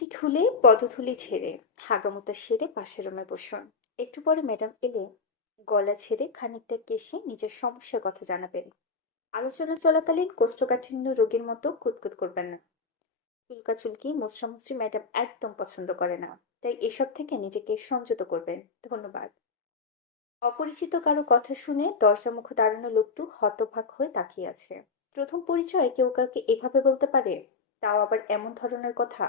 চুটি খুলে পদধূলি ঝেড়ে হাগামোতা সেরে পাশের রুমে বসুন। একটু পরে ম্যাডাম এলে গলা ছেড়ে খানিকটা কেশে নিজের সমস্যার কথা জানাবেন। আলোচনা চলাকালীন কোষ্ঠকাঠিন্য রোগীর মতো কুতকুত করবেন না। চুলকাচুলকি মোছামুছি ম্যাডাম একদম পছন্দ করে না। তাই এসব থেকে নিজেকে সংযত করবেন। ধন্যবাদ। অপরিচিত কারো কথা শুনে দরজা মুখে দাঁড়ানো লোকটু হতবাক হয়ে তাকিয়ে আছে। প্রথম পরিচয়ে কেউ কাউকে এভাবে বলতে পারে, তাও আবার এমন ধরনের কথা।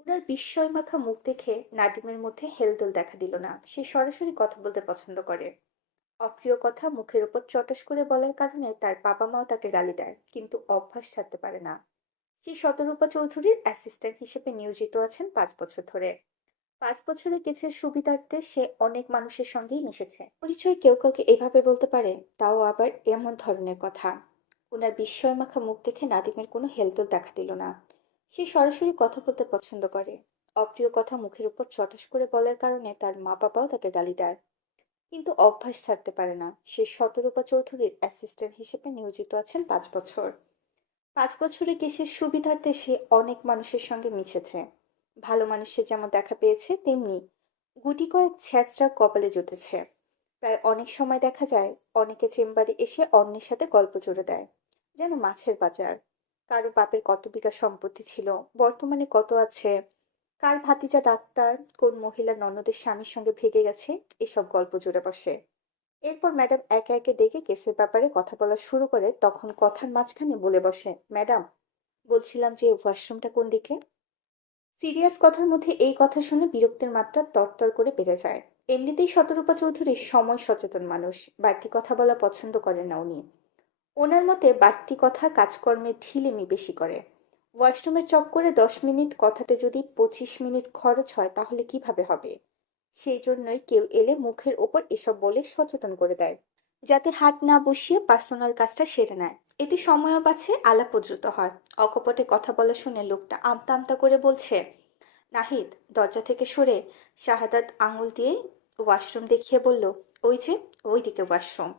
উনার বিস্ময় মাখা মুখ দেখে নাদিমের মধ্যে হেলদোল দেখা দিল না। সে সরাসরি কথা বলতে পছন্দ করে। অপ্রিয় কথা মুখের উপর চটস করে বলার কারণে তার বাবা মাও তাকে গালি দেয়, কিন্তু অভ্যাস ছাড়তে পারে না। সে শতরূপা চৌধুরীর অ্যাসিস্ট্যান্ট হিসেবে নিয়োজিত আছেন 5 বছর ধরে। 5 বছরে কিছু সুবিধার্থে সে অনেক মানুষের সঙ্গেই মিশেছে। পরিচয় কেউ কাউকে এভাবে বলতে পারে, তাও আবার এমন ধরনের কথা। উনার বিস্ময় মাখা মুখ দেখে নাদিমের কোনো হেলদোল দেখা দিল না। সে সরাসরি কথা বলতে পছন্দ করে। অপ্রিয় কথা মুখের উপর চটাস করে বলার কারণে তার মা বাবাও তাকে গালি দেয়, কিন্তু অভ্যাস ছাড়তে পারে না। সে শতরূপা চৌধুরীর অ্যাসিস্ট্যান্ট হিসেবে নিয়োজিত আছেন 5 বছর। 5 বছরে কেসের সুবিধার্থে সে অনেক মানুষের সঙ্গে মিশেছে। ভালো মানুষের যেমন দেখা পেয়েছে, তেমনি গুটি কয়েক ছ্যাঁচড়া কপালে জুটেছে। প্রায় অনেক সময় দেখা যায় অনেকে চেম্বারে এসে অন্যের সাথে গল্প জুড়ে দেয়, যেন মাছের বাজার। কারো বাপের কত বিঘা সম্পত্তি ছিল, বর্তমানে কত আছে, কার ভাতিজা ডাক্তার, কোন মহিলা ননদের স্বামীর সঙ্গে ভেগে গেছে, এসব গল্প জুড়ে বসে। এরপর ম্যাডাম একে একে ডেকে কেসের ব্যাপারে কথা বলা শুরু করে, তখন কথার মাঝখানে বলে বসে, ম্যাডাম, বলছিলাম যে ওয়াশরুমটা কোন দিকে। সিরিয়াস কথার মধ্যে এই কথা শুনে বিরক্তের মাত্রা তরতর করে বেড়ে যায়। এমনিতেই শতরূপা চৌধুরী সময় সচেতন মানুষ, বাড়তি কথা বলা পছন্দ করেন না উনি। ওনার মতে বাড়তি কথা কাজকর্মে ঢিলেমি বেশি করে। ওয়াশরুমের চক্করে 10 মিনিট কথাতে যদি 25 মিনিট খরচ হয় তাহলে কিভাবে হবে। সেই জন্যই কেউ এলে মুখের ওপর এসব বলে সচেতন করে দেয়, যাতে হাত না বসিয়ে পার্সোনাল কাজটা সেরে নেয়। এতে সময়ও বাঁচে, আলাপও দ্রুত হয়। অকপটে কথা বলা শুনে লোকটা আমতা আমতা করে বলছে, নাহিদ দরজা থেকে সরে শাহাদাত আঙুল দিয়ে ওয়াশরুম দেখিয়ে বলল, ওই যে, ওইদিকে ওয়াশরুম।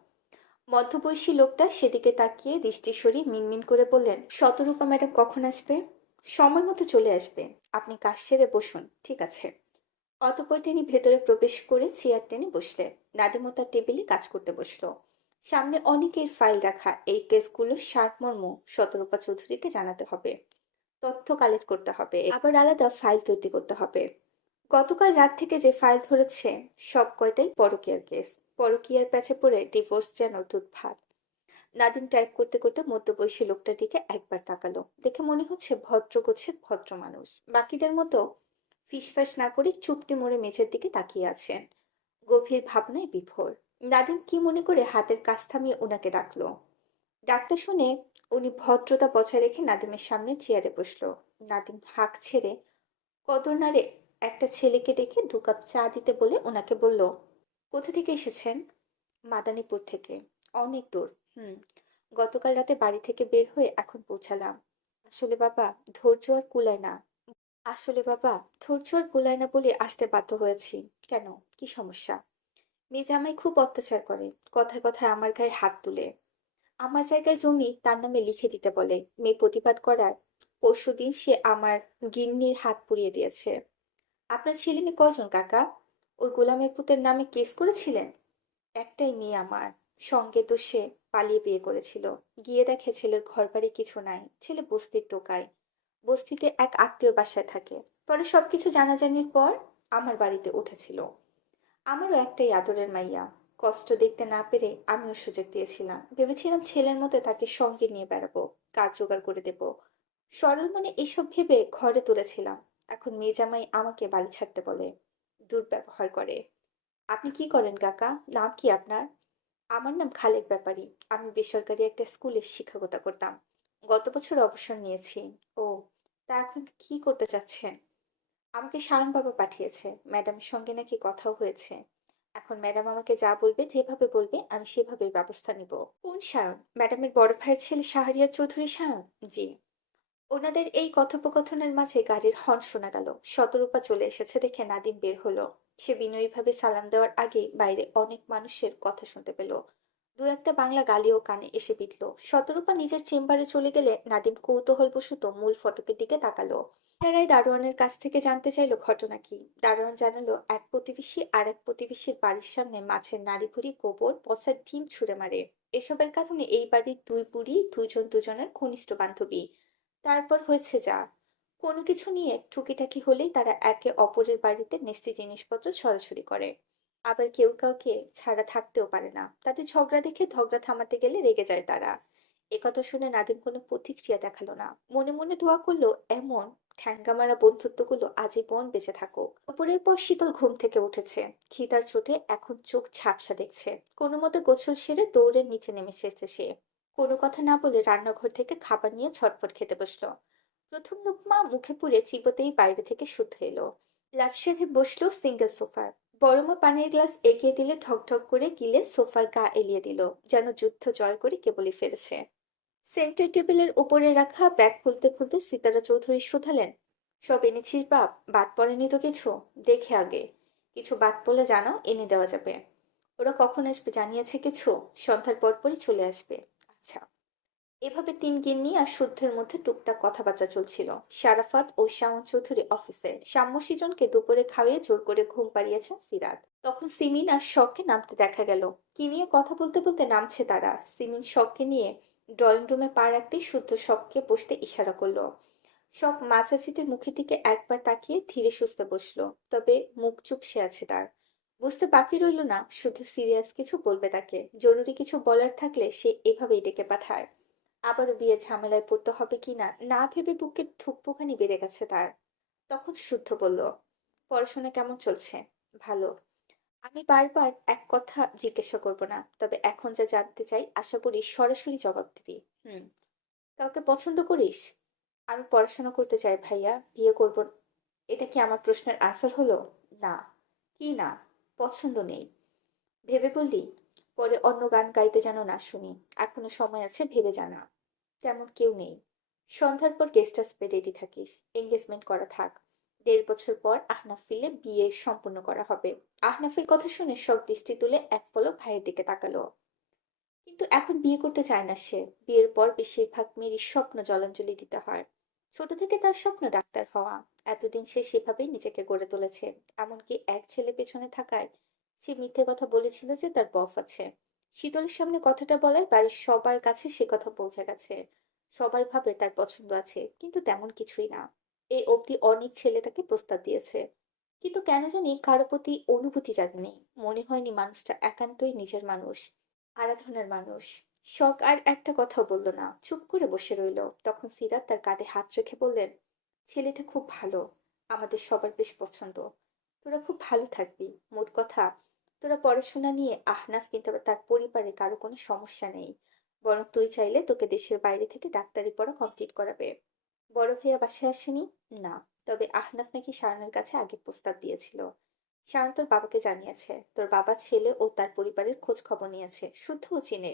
মধ্যবয়সী লোকটা সেদিকে তাকিয়ে দৃষ্টি সরিয়ে মিনমিন করে বললেন, শতরূপা ম্যাডাম কখন আসবে? সময় মতো চলে আসবে। আপনি কাজ সেরে বসুন, ঠিক আছে। অতঃপর তিনি ভেতরে প্রবেশ করে চেয়ার টেনে বসলেন। নাদিমও তার টেবিলে কাজ করতে বসলো। সামনে অনেকের ফাইল রাখা। এই কেসগুলোর সারমর্ম শতরূপা চৌধুরীকে জানাতে হবে, তথ্য কালেক্ট করতে হবে, আবার আলাদা ফাইল তৈরি করতে হবে। গতকাল রাত থেকে যে ফাইল ধরেছে সব কয়টাই পরকীয়ার কেস। পরকীয়ার প্যাচে পড়ে ডিভোর্স যেন দুধ ভাত। নাদিম টাইপ করতে করতে মধ্যবয়সী লোকটার দিকে একবার তাকালো। দেখে মনে হচ্ছে ভদ্র গোছের ভদ্র মানুষ। বাকিদের মতো ফিসফাস না করে চুপটি মোড়ে মেঝের দিকে তাকিয়ে আছেন, গভীর ভাবনায় বিভোর। নাদিম কি মনে করে হাতের কাজ থামিয়ে ওনাকে ডাকলো। ডাকটা শুনে উনি ভদ্রতা বজায় রেখে নাদিমের সামনে চেয়ারে বসলো। নাদিম হাঁক ছেড়ে কদর নাড়ে একটা ছেলেকে ডেকে 2 কাপ চা দিতে বলে ওনাকে বলল, কোথা থেকে এসেছেন? মাদারীপুর থেকে। অনেক দূর। হুম। গতকাল রাতে বাড়ি থেকে বের হয়ে এখন পৌঁছালাম। আসলে বাবা, ধৈর্য আর কুলায় না। বলে আসতে বাধ্য হয়েছি। কেন, কি সমস্যা? মেয়ে জামাই খুব অত্যাচার করে, কথায় কথায় আমার গায়ে হাত তুলে। আমার জায়গায় জমি তার নামে লিখে দিতে বলে। মেয়ে প্রতিবাদ করায় পরশুদিন সে আমার গিন্নির হাত পুড়িয়ে দিয়েছে। আপনার ছেলে মেয়ে কয়জন কাকা? ওই গোলামের পুতের নামে কেস করেছিলেন? একটাই মেয়ে আমার। সঙ্গে তো সে পালিয়ে বিয়ে করেছিল। গিয়ে দেখে ছেলের ঘরবাড়ি কিছু নাই। ছেলে বস্তির টোকায়। বস্তিতে এক আত্মীয়র বাসায় থাকে। পরে সবকিছু জানাজানির পর আমার বাড়িতে উঠেছিল। আমারও একটাই আদরের মাইয়া। কষ্ট দেখতে না পেরে আমিও সুযোগ দিয়েছিলাম। ভেবেছিলাম ছেলের মতো তাকে সঙ্গে নিয়ে বেড়াবো, কাজ জোগাড় করে দেব। সরল মনে এসব ভেবে ঘরে তুলেছিলাম। এখন মেয়ে জামাই আমাকে বাড়ি ছাড়তে বলে, দুর্ব্যবহার করে। আপনি কি করেন কাকা? নাম কি আপনার? আমার নাম খালেক ব্যাপারী। আমি বেসরকারি একটা স্কুলে শিক্ষকতা করতাম। গত বছর অবসর নিয়েছি। ও, তা এখন কি করতে চাচ্ছেন? আমাকে শায়ন বাবা পাঠিয়েছে। ম্যাডামের সঙ্গে নাকি কথাও হয়েছে। এখন ম্যাডাম আমাকে যা বলবে, যেভাবে বলবে আমি সেভাবেই ব্যবস্থা নিব। কোন শায়ন? ম্যাডামের বড় ভাইয়ের ছেলে শাহরিয়ার চৌধুরী শায়ন? জি। ওনাদের এই কথোপকথনের মাঝে গাড়ির হর্ন শোনা গেল। শতরূপা চলে এসেছে দেখে নাদিম বের হলো। সে বিনয়ীভাবে সালাম দেওয়ার আগেই বাইরে অনেক মানুষের কথা শুনতে পেল। দু একটা বাংলা গালিও কানে এসে বিঁধল। শতরূপা নিজের চেম্বারে চলে গেলে নাদিম কৌতূহলবশত মূল ফটকের দিকে তাকালো। তারাই দারোয়ানের কাছ থেকে জানতে চাইলো ঘটনা কি। দারোয়ান জানালো এক প্রতিবেশী আর এক প্রতিবেশীর বাড়ির সামনে মাছের নাড়ি ভুড়ি গোবর পচা ডিম ছুঁড়ে মারে। এসবের কারণে এই বাড়ির দুই বুড়ি দুইজন দুজনের ঘনিষ্ঠ বান্ধবী। তারপর হয়েছে যা, কোনো কিছু নিয়ে টুকিটাকি হলেই তারা একে অপরের বাড়িতে নেস্তি জিনিসপত্র ছড়াছড়ি করে। আবার কেউ কাউকে ছাড়া থাকতেও পারে না, তাদের ঝগড়া দেখে ঝগড়া থামাতে গেলে রেগে যায় তারা। একথা শুনে নাদিম কোনো প্রতিক্রিয়া দেখালো না, মনে মনে দোয়া করলো এমন ঠ্যাঙ্গামারা বন্ধুত্বগুলো আজীবন বেঁচে থাকুক। দুপুরের পর শীতল ঘুম থেকে উঠেছে, খিদার চোটে এখন চোখ ঝাপসা দেখছে। কোনো মতে গোসল সেরে দৌড়ে নিচে নেমে এসেছে সে। কোনো কথা না বলে রান্নাঘর থেকে খাবার নিয়ে ঝটপট খেতে বসলো। প্রথম লোকমা মুখে পুরে চিবোতেই বাইরে থেকে শুদ্ধ এলো। লাট সাহেব বসলো সিঙ্গেল সোফায়। বড় মা পানির গ্লাস এগিয়ে দিলে ঠক ঠক করে গিলে সোফার গা এলিয়ে দিল, যেন যুদ্ধ জয় করে কেবলই ফিরেছে। সেন্টার টেবিলের উপরে রাখা ব্যাগ খুলতে খুলতে সিতারা চৌধুরী শুধালেন, সব এনেছিস বাপ? বাদ পড়েনি তো কিছু? দেখে আগে, কিছু বাদ পড়লে জানো, এনে দেওয়া যাবে। ওরা কখন আসবে জানিয়েছে কিছু? সন্ধ্যার পরপরই চলে আসবে। আচ্ছা। এভাবে তিন গিন্নি আর শুদ্ধের মধ্যে টুকটাক কথাবার্তা চলছিল। শারাফাত ও শাওন চৌধুরী অফিসে, শাম্মসিজনকে দুপুরে খাইয়ে জোর করে ঘুম পাড়িয়েছেন সিরাত। তখন সিমিন আর শখকে নামতে দেখা গেল। কি নিয়ে কথা বলতে বলতে নামছে তারা। সিমিন শখকে নিয়ে ড্রয়িং রুমে পা রাখতেই শুদ্ধ শখকে বসতে ইশারা করলো। শখ মা চাচিদের মুখের দিকে একবার তাকিয়ে ধীরে সুস্থে বসলো, তবে মুখ চুপসে আছে তার। বুঝতে বাকি রইল না শুধু সিরিয়াস কিছু বলবে তাকে, জরুরি কিছু বলার থাকলে সে এভাবেই ডেকে পাঠায়। আবারও বিয়ের ঝামেলায় পড়তে হবে কিনা না ভেবে বুকের ধুকপুকানি বেড়ে গেছে তার। তখন শুদ্ধ বলল, পড়াশোনা কেমন চলছে? ভালো। আমি বারবার এক কথা জিজ্ঞাসা করব না, তবে এখন যা জানতে চাই আশা করি সরাসরি জবাব দিবি। হুম। কাউকে পছন্দ করিস? আমি পড়াশোনা করতে চাই ভাইয়া, বিয়ে করব। এটা কি আমার প্রশ্নের আনসার হলো? না। কি না? পছন্দ নেই। ভেবে বললি? পরে অন্য গান গাইতে যেন না শুনি। এখনো সময় আছে, ভেবে জানা। তেমন কেউ নেই। সন্ধ্যার পর গেস্ট হাউসে রেডি থাকিস, এঙ্গেজমেন্ট করা থাক। 1.5 বছর পর আহনাফ ফিরলে বিয়ে সম্পূর্ণ করা হবে। আহনাফের কথা শুনে শখ দৃষ্টি তুলে এক পলক ভাইয়ের দিকে তাকালো। কিন্তু এখন বিয়ে করতে চায় না সে। বিয়ের পর বেশিরভাগ মেয়েরই স্বপ্ন জলাঞ্জলি দিতে হয়। ছোট থেকে তার স্বপ্ন ডাক্তার হওয়া। এতদিন সে সেভাবেই নিজেকে গড়ে তুলেছে। এমনকি এক ছেলে পেছনে থাকায় সে মিথ্যে কথা বলেছিল যে তার বফ আছে। শীতলের সামনে কথাটা বলায় বাড়ির সবার কাছে সে কথা পৌঁছে গেছে। সবাই ভাবে তার পছন্দ আছে, কিন্তু তেমন কিছুই না। এই অবধি অনেক ছেলে তাকে প্রস্তাব দিয়েছে, কিন্তু কেন জানি কারো প্রতি অনুভূতি জাগেনি। মনে হয়নি মানুষটা একান্তই নিজের মানুষ, আরাধনার মানুষ। শখ আর একটা কথাও বলল না, চুপ করে বসে রইল। তখন সিরাত তার কাঁধে হাত রেখে বললেন, ছেলেটা খুব ভালো, আমাদের সবার বেশ পছন্দ। তোরা খুব ভালো থাকবি। মোট কথা, তোরা পড়াশোনা নিয়ে আহনাফ কিন্তু আবার তার পরিবারে কারো কোনো সমস্যা নেই। বরং তুই চাইলে তোকে দেশের বাইরে থেকে ডাক্তারি পড়া কমপ্লিট করাবে। বড় ভাইয়া বাসায় আসেনি? না। তবে আহনাফ নাকি শায়নের কাছে আগে প্রস্তাব দিয়েছিল। শায়ন তোর বাবাকে জানিয়েছে। তোর বাবা ছেলে ও তার পরিবারের খোঁজ খবর নিয়েছে, শুদ্ধও চিনে।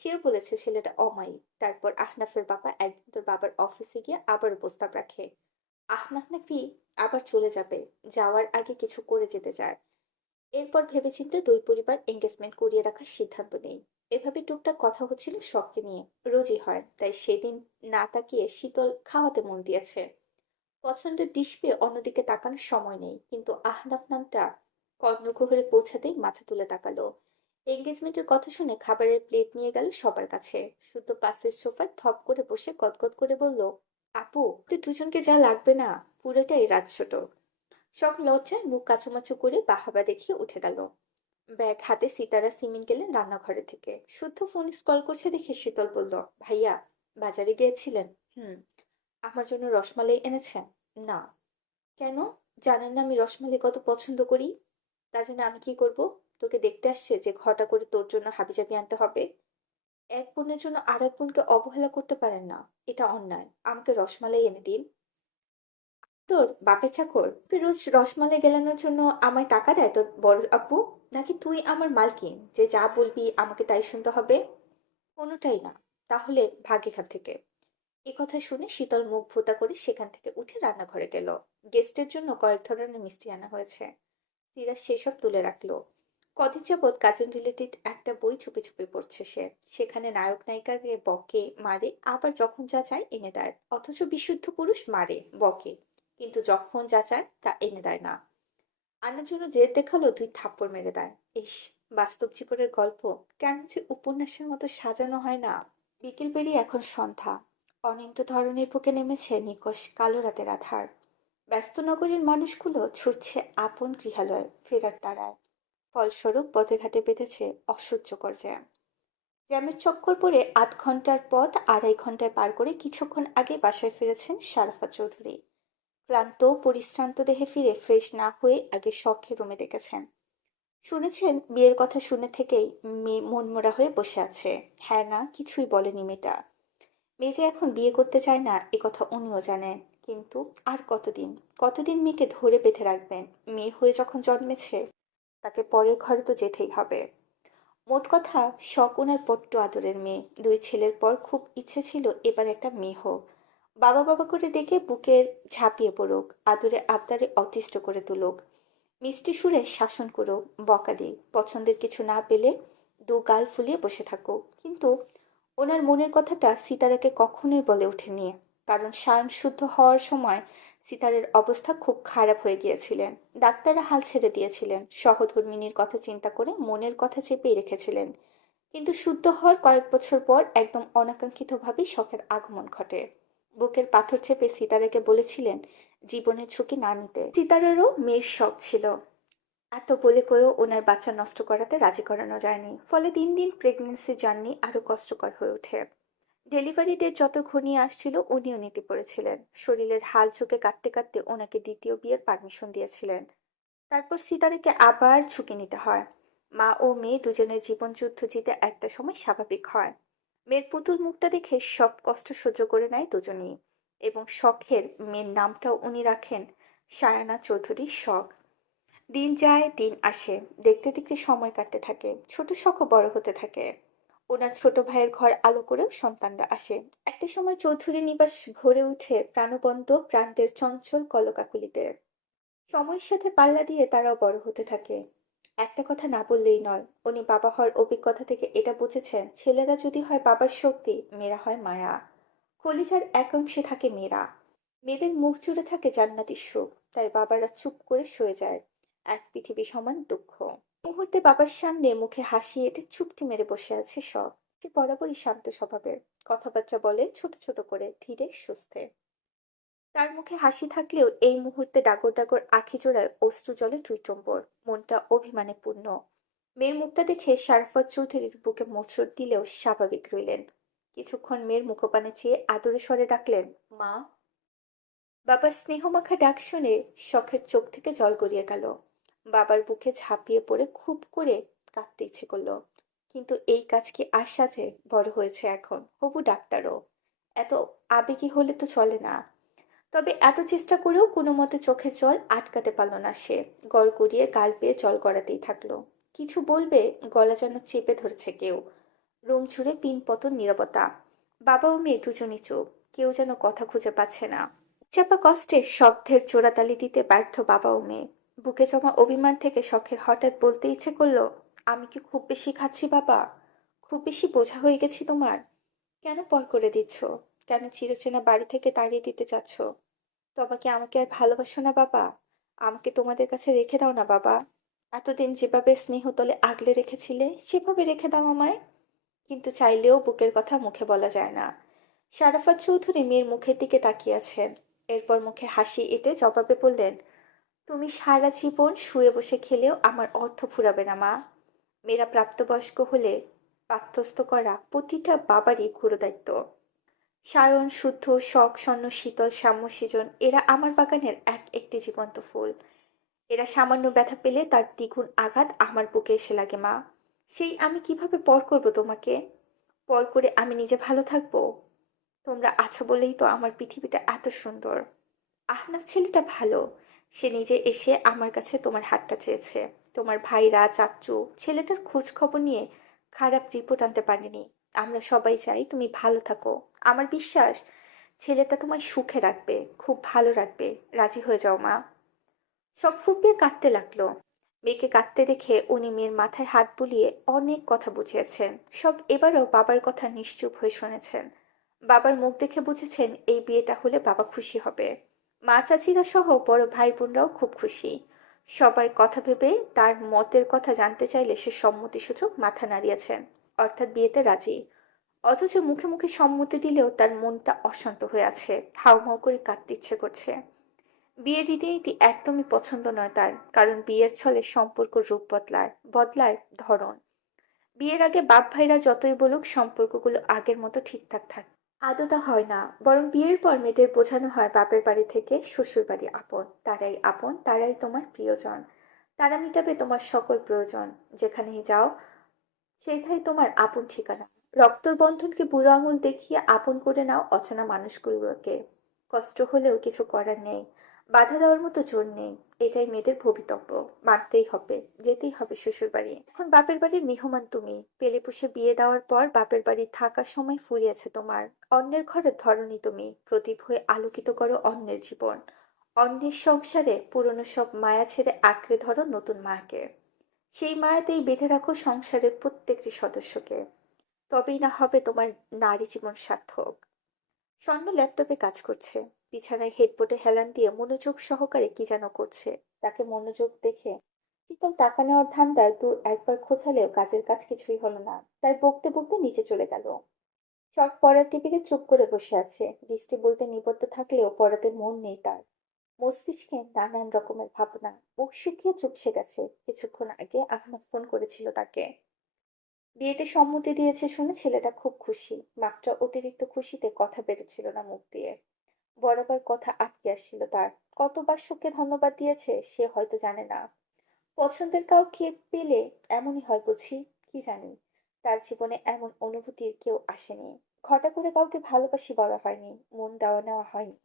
সেও বলেছে ছেলেটা অমায়িক। তারপর আহনাফের বাবা একদিন তোর বাবার অফিসে গিয়ে আবারও প্রস্তাব রাখে। আহনাফ নাকি আবার চলে যাবে, যাওয়ার আগে কিছু করে যেতে চায়। এরপর ভেবেচিন্তে দুই পরিবার এঙ্গেজমেন্ট করিয়ে রাখার সিদ্ধান্ত নেই। এভাবে টুকটাক কথা হচ্ছিল শখকে নিয়ে। রোজই হয়, তাই সেদিন না তাকিয়ে শীতল খাওয়াতে মন দিয়েছে। পছন্দের ডিশ পেয়ে অন্যদিকে তাকানোর সময় নেই, কিন্তু আহনাফ নামটা কর্ণকুহরে পৌঁছাতেই মাথা তুলে তাকালো। এঙ্গেজমেন্টের কথা শুনে খাবারের প্লেট নিয়ে গেল সবার কাছে। শুধু পাশের সোফায় থপ করে বসে গদগদ করে বলল, আপু তো দুজনকে যা লাগবে না, পুরোটাই রাত ছোট। শখ লজ্জায় মুখ কাচুমাচু করে বাহাবা দেখিয়ে উঠে গেল। ব্যাগ হাতে সিতারা সিমিন গেলেন রান্নাঘরে থেকে। শুদ্ধ ফোন স্ক্রল করছে দেখে শীতল বলল, ভাইয়া বাজারে গিয়েছিলেন? হুম। আমার জন্য রসমালাই এনেছেন? না। কেন? জানেন না আমি রসমালাই কত পছন্দ করি? তা জন্য আমি কি করব? তোকে দেখতে আসছে যে ঘটা করে তোর জন্য হাবিজাবি আনতে হবে? এক বোনের জন্য আর এক বোনকে অবহেলা করতে পারেন না, এটা অন্যায়। আমাকে রসমালাই এনে দিন। তোর বাপের চাকর? তুই রোজ রসমালাই গেলানোর জন্য আমায় টাকা দেয় তোর বড় আপু? নাকি তুই আমার মালকিন যে যা বলবি আমাকে তাই শুনতে হবে? কোনোটাই না। তাহলে ভাগ এখান থেকে। এ কথা শুনে শীতল মুখ ভোঁতা করে সেখান থেকে উঠে রান্নাঘরে গেল। গেস্টের জন্য কয়েক ধরনের মিষ্টি আনা হয়েছে। সিরাজ সেসব তুলে রাখলো। কদিন যাবৎ কাজিন রিলেটেড একটা বই চুপি চুপি পড়ছে সে। সেখানে নায়ক নায়িকাকে বকে, মারে, আবার যখন যা চায় এনে দেয়। অথচ বিশুদ্ধ পুরুষ মারে, বকে, কিন্তু যখন যা চায় তা এনে দেয় না। আনার জন্য জেদ দেখালো 2 থাপ্পড় মেরে দেয়। ইস, বাস্তব জীবনের গল্প কেন যে উপন্যাসের মতো সাজানো হয় না। বিকেল পেরিয়ে এখন সন্ধ্যা। অনিন্দ ধরনের বুকে নেমেছে নিকষ কালো রাতের আধার। ব্যস্ত নগরীর মানুষগুলো ছুটছে আপন গৃহালয়ে ফেরার তাড়ায়। ফলস্বরূপ পথে ঘাটে বেঁধেছে অসহ্যকর জ্যাম। জ্যামের চক্কর পড়ে 8 ঘন্টার পথ 2.5 ঘন্টায় পার করে কিছুক্ষণ আগে বাসায় ফিরেছেন শারাফা চৌধুরী। ক্লান্ত পরিশ্রান্ত দেহে ফিরে ফ্রেশ না হয়ে আগে শখের রুমে ডেকেছেন। শুনেছেন বিয়ের কথা শুনে থেকেই মেয়ে মনমরা হয়ে বসে আছে। হ্যাঁ না কিছুই বলেনি মেয়েটা। মেয়ে যে এখন বিয়ে করতে চায় না এ কথা উনিও জানেন। কিন্তু আর কতদিন, কতদিন মেয়েকে ধরে বেঁধে রাখবেন। মেয়ে হয়ে যখন জন্মেছে তাকে পরের ঘরে তো যেতেই হবে। মোট কথা, শখ ওনার বড্ড আদরের মেয়ে। 2 ছেলের পর খুব ইচ্ছে ছিল এবার একটা মেয়ে হোক। বাবা বাবা করে ডেকে বুকের ঝাঁপিয়ে পড়ুক, আদরে আবদারে অতিষ্ঠ করে তুলুক, মিষ্টি সুরে শাসন করুক, বকা দিক, পছন্দের কিছু না পেলে 2 গাল ফুলিয়ে বসে থাকুক। কিন্তু ওনার মনের কথাটা সিতারাকে কখনোই বলে ওঠেনি। কারণ সায়ন শুদ্ধ হওয়ার সময় সিতারের অবস্থা খুব খারাপ হয়ে গিয়েছিলেন। ডাক্তাররা হাল ছেড়ে দিয়েছিলেন, সহধর্মিণীর কথা চিন্তা করে মনের কথা চেপেই রেখেছিলেন। কিন্তু শুদ্ধ হওয়ার কয়েক বছর পর একদম অনাকাঙ্ক্ষিতভাবেই শখের আগমন ঘটে। বুকের পাথর চেপে সিতারাকে বলেছিলেন জীবনের ঝুঁকি না নিতে। সিতারারও মেয়ের শখ ছিল, এত বলে কয়েও ওনার বাচ্চা নষ্ট করাতে রাজি করানো যায়নি। ফলে দিন দিন প্রেগন্যান্সি জার্নি আরো কষ্টকর হয়ে ওঠে। ডেলিভারি ডেট যত ঘনিয়ে আসছিল উনিও নীতি পড়েছিলেন। শরীরের হাল ঝুঁকে কাঁদতে কাঁদতে ওনাকে দ্বিতীয় বিয়ের পারমিশন দিয়েছিলেন। তারপর সিতারাকে আবার ঝুঁকে নিতে হয়। মা ও মেয়ে দুজনের জীবন যুদ্ধ জিতে একটা সময় স্বাভাবিক হয়। মেয়ের পুতুল মুখটা দেখে সব কষ্ট সহ্য করে নেয় দুজনেই। এবং শখের মেয়ের নামটাও উনি রাখেন সায়ানা চৌধুরী শখ। দিন যায় দিন আসে, দেখতে দেখতে সময় কাটতে থাকে, ছোট শখও বড় হতে থাকে। ওনার ছোট ভাইয়ের ঘর আলো করেও সন্তানরা আসে। একটা সময় চৌধুরী নিবাস ভরে উঠে প্রাণবন্ত প্রাণদের চঞ্চল কলকাকুলিতে। সময়ের সাথে পাল্লা দিয়ে তারাও বড় হতে থাকে। একটা কথা না বললেই নয়, উনি বাবা হওয়ার অভিজ্ঞতা থেকে এটা বুঝেছেন ছেলেরা যদি হয় বাবার শক্তি, মেয়েরা হয় মায়া। কলিজার এক অংশে থাকে মেয়েরা। মেয়েদের মুখ জুড়ে থাকে জান্নাতি সুখ, তাই বাবারা চুপ করে সয়ে যায় এক পৃথিবী সমান দুঃখ। মুহূর্তে বাবার সামনে মুখে হাসি এঁটে চুপটি মেরে বসে আছে সব। সে বরাবরই শান্ত স্বভাবের, কথাবার্তা বলে ছোট ছোট করে, ধীরে সুস্থে। তার মুখে হাসি থাকলেও এই মুহূর্তে ডাগর ডাগর আঁখি জোড়ায় অশ্রু জলে টইটম্বর, মনটা অভিমানে পূর্ণ। মেয়ের মুখটা দেখে শারাফত চৌধুরীর বুকে মোচড় দিলেও স্বাভাবিক রইলেন। কিছুক্ষণ মেয়ের মুখপানে চেয়ে আদরে স্বরে ডাকলেন, মা। বাবার স্নেহমাখা ডাক শুনে শখের চোখ থেকে জল গড়িয়ে গেল। বাবার বুকে ঝাঁপিয়ে পড়ে খুব করে কাঁদতে ইচ্ছে করলো। কিন্তু এই কাজ কি আর সাজে? বড় হয়েছে এখন, হবু ডাক্তারও। এত আবেগী হলে তো চলে না। তবে এত চেষ্টা করেও কোনো মতে চোখের জল আটকাতে পারল না সে। গড় গড়িয়ে গাল বেয়ে জল গড়াতেই থাকলো। কিছু বলবে, গলা যেন চেপে ধরেছে কেউ। রুম জুড়ে পিনপতন নীরবতা। বাবা ও মেয়ে দুজনই চুপ, কেউ যেন কথা খুঁজে পাচ্ছে না। চাপা কষ্টে শব্দের জোড়াতালি দিতে ব্যর্থ বাবা ও মেয়ে। বুকে জমা অভিমান থেকে শখের হঠাৎ বলতে ইচ্ছে করলো, আমি কি খুব বেশি খাচ্ছি বাবা? খুব বেশি বোঝা হয়ে গেছি তোমার? কেন পর করে দিচ্ছ? কেন চিরচেনা বাড়ি থেকে তাড়িয়ে দিতে চাচ্ছ? তবে কি আমাকে আর ভালোবাসো না বাবা? আমাকে তোমাদের কাছে রেখে দাও না বাবা। এতদিন যেভাবে স্নেহতলে আগলে রেখেছিলে সেভাবে রেখে দাও আমায়। কিন্তু চাইলেও বুকের কথা মুখে বলা যায় না। শারাফাত চৌধুরী মেয়ের মুখের দিকে তাকিয়ে আছেন। এরপর মুখে হাসি এঁটে জবাবে বললেন, তুমি সারা জীবন শুয়ে বসে খেলেও আমার অর্থ ফুরাবে না মা। মেয়েরা প্রাপ্তবয়স্ক হলে প্রাপ্তস্থ করা প্রতিটা বাবারই গুরুদায়িত্ব। সায়ন, শুদ্ধ, শখ, স্বর্ণ, শীতল, সাম্য, সৃজন এরা আমার বাগানের এক একটি জীবন্ত ফুল। এরা সামান্য ব্যথা পেলে তার দ্বিগুণ আঘাত আমার বুকে এসে লাগে মা। সেই আমি কিভাবে পর করব তোমাকে? পর করে আমি নিজে ভালো থাকবো? তোমরা আছো বলেই তো আমার পৃথিবীটা এত সুন্দর। আহনাফ ছেলেটা ভালো। সে নিজে এসে আমার কাছে তোমার হাতটা চেয়েছে। তোমার ভাইরা, চাচ্চু ছেলেটার খোঁজ খবর নিয়ে খারাপ রিপোর্ট আনতে পারেনি। আমরা সবাই চাই তুমি ভালো থাকো। আমার বিশ্বাস ছেলেটা তোমায় সুখে রাখবে, খুব ভালো রাখবে। রাজি হয়ে যাও মা। শখ ফুপিয়ে কাঁদতে লাগলো। মেয়েকে কাঁদতে দেখে উনি মেয়ের মাথায় হাত বুলিয়ে অনেক কথা বুঝিয়েছেন। সব এবারও বাবার কথা নিশ্চুপ হয়ে শুনেছেন। বাবার মুখ দেখে বুঝেছেন এই বিয়েটা হলে বাবা খুশি হবে। মা চাচিরা সহ বড় ভাই বোনরাও খুব খুশি। সবার কথা ভেবে তার মতের কথা জানতে চাইলে সে সম্মতিসূচক মাথা নাড়িয়েছেন, অর্থাৎ বিয়েতে রাজি। অথচ মুখে মুখে সম্মতি দিলেও তার মনটা অশান্ত হয়ে আছে, হাউমাউ করে কাঁদতে ইচ্ছে করছে। বিয়ের রীতিনীতি একদমই পছন্দ নয় তার, কারণ বিয়ের ছলে সম্পর্ক রূপ বদলায়, বদলায় ধরন। বিয়ের আগে বাপ ভাইরা যতই বলুক সম্পর্কগুলো আগের মতো ঠিকঠাক থাকে, আদৌ তা হয় না। বরং বিয়ের পর মেয়েদের বোঝানো হয় বাপের বাড়ি থেকে শ্বশুর বাড়ি আপন, তারাই আপন, তারাই তোমার প্রিয়জন, তারা মিটাবে তোমার সকল প্রয়োজন। যেখানেই যাও সেটাই তোমার আপন ঠিকানা। রক্তর বন্ধনকে বুড়ো আঙুল দেখিয়ে আপন করে নাও অচেনা মানুষগুলোকে। কষ্ট হলেও কিছু করার নেই, বাধা দেওয়ার মতো জোর নেই। এটাই মেয়েদের ভবিতব্য। মানতেই হবে, যেতেই হবে শ্বশুর বাড়ি। এখন বাপের বাড়ির মেহমান তুমি। পেলে পুষে বিয়ে দেওয়ার পর বাপের বাড়ি থাকার সময় ফুরিয়েছে তোমার। অন্যের ঘরের ধরনী তুমি, প্রদীপ হয়ে আলোকিত করো অন্যের জীবন। অন্যের সংসারে পুরনো সব মায়া ছেড়ে আঁকড়ে ধরো নতুন মাকে। সেই মায়াতেই বেঁধে রাখো সংসারের প্রত্যেকটি সদস্যকে। তবেই না হবে তোমার নারী জীবন সার্থক। স্বর্ণ ল্যাপটপে কাজ করছে, বিছানায় হেডফোনে হেলান দিয়ে মনোযোগ সহকারে কি যেন করছে। তাকে মনোযোগ দেখে শীতল টাকা নেওয়ার ধান্দায় দু একবার খোঁচালেও কাজের কাজ কিছুই হলো না, তাই বকতে বকতে নিচে চলে গেল। সব পড়ার টেবিলে চুপ করে বসে আছে, দৃষ্টি বলতে নিবদ্ধ থাকলেও পড়াতে মন নেই তার। মস্তিষ্কে নানান রকমের ভাবনা, মুখ শুকিয়ে চুপসে গেছে। কিছুক্ষণ আগে আহমেদ ফোন করেছিল তাকে। বিয়েতে সম্মতি দিয়েছে শুনে ছেলেটা খুব খুশি। মাত্র অতিরিক্ত খুশিতে কথা বেরোচ্ছিল না মুখ দিয়ে। বরাবর কথা আটকে আসছিল তার। কতবার সুখে ধন্যবাদ দিয়েছে সে হয়তো জানে না। পছন্দের কাউকে পেলে এমনই হয় বুঝি, কি জানি। তার জীবনে এমন অনুভূতির কেউ আসেনি। ঘটা করে কাউকে ভালোবাসি বলা হয়নি, মন দেওয়া নেওয়া হয়নি।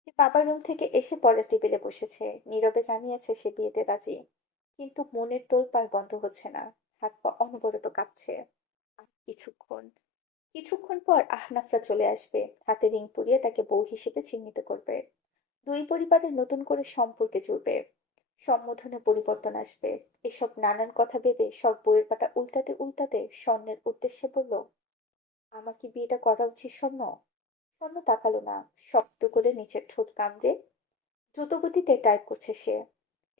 সে বাবার রুম থেকে এসে পড়ার টেবিলে বসেছে, নীরবে জানিয়েছে সে বিয়েতে রাজি। কিন্তু মনের তোলপাড় বন্ধ হচ্ছে না। হাত পা অনবরত কাঁপছে। আর কিছুক্ষণ পর আহনাফরা চলে আসবে, হাতে রিং পরিয়ে তাকে বউ হিসেবে চিহ্নিত করবে। দুই পরিবারের নতুন করে সম্পর্কে জুড়বে। সম্বোধনে পরিবর্তন আসবে। এসব নানান কথা ভেবে সব বইয়ের পাতা উল্টাতে উল্টাতে স্বর্ণের উদ্দেশ্যে বলল, আমার কি বিয়েটা করা উচিত স্বর্ণ? স্বর্ণ তাকালো না। শক্ত করে নিচের ঠোঁট কামড়ে দ্রুতগতিতে টাইপ করছে সে।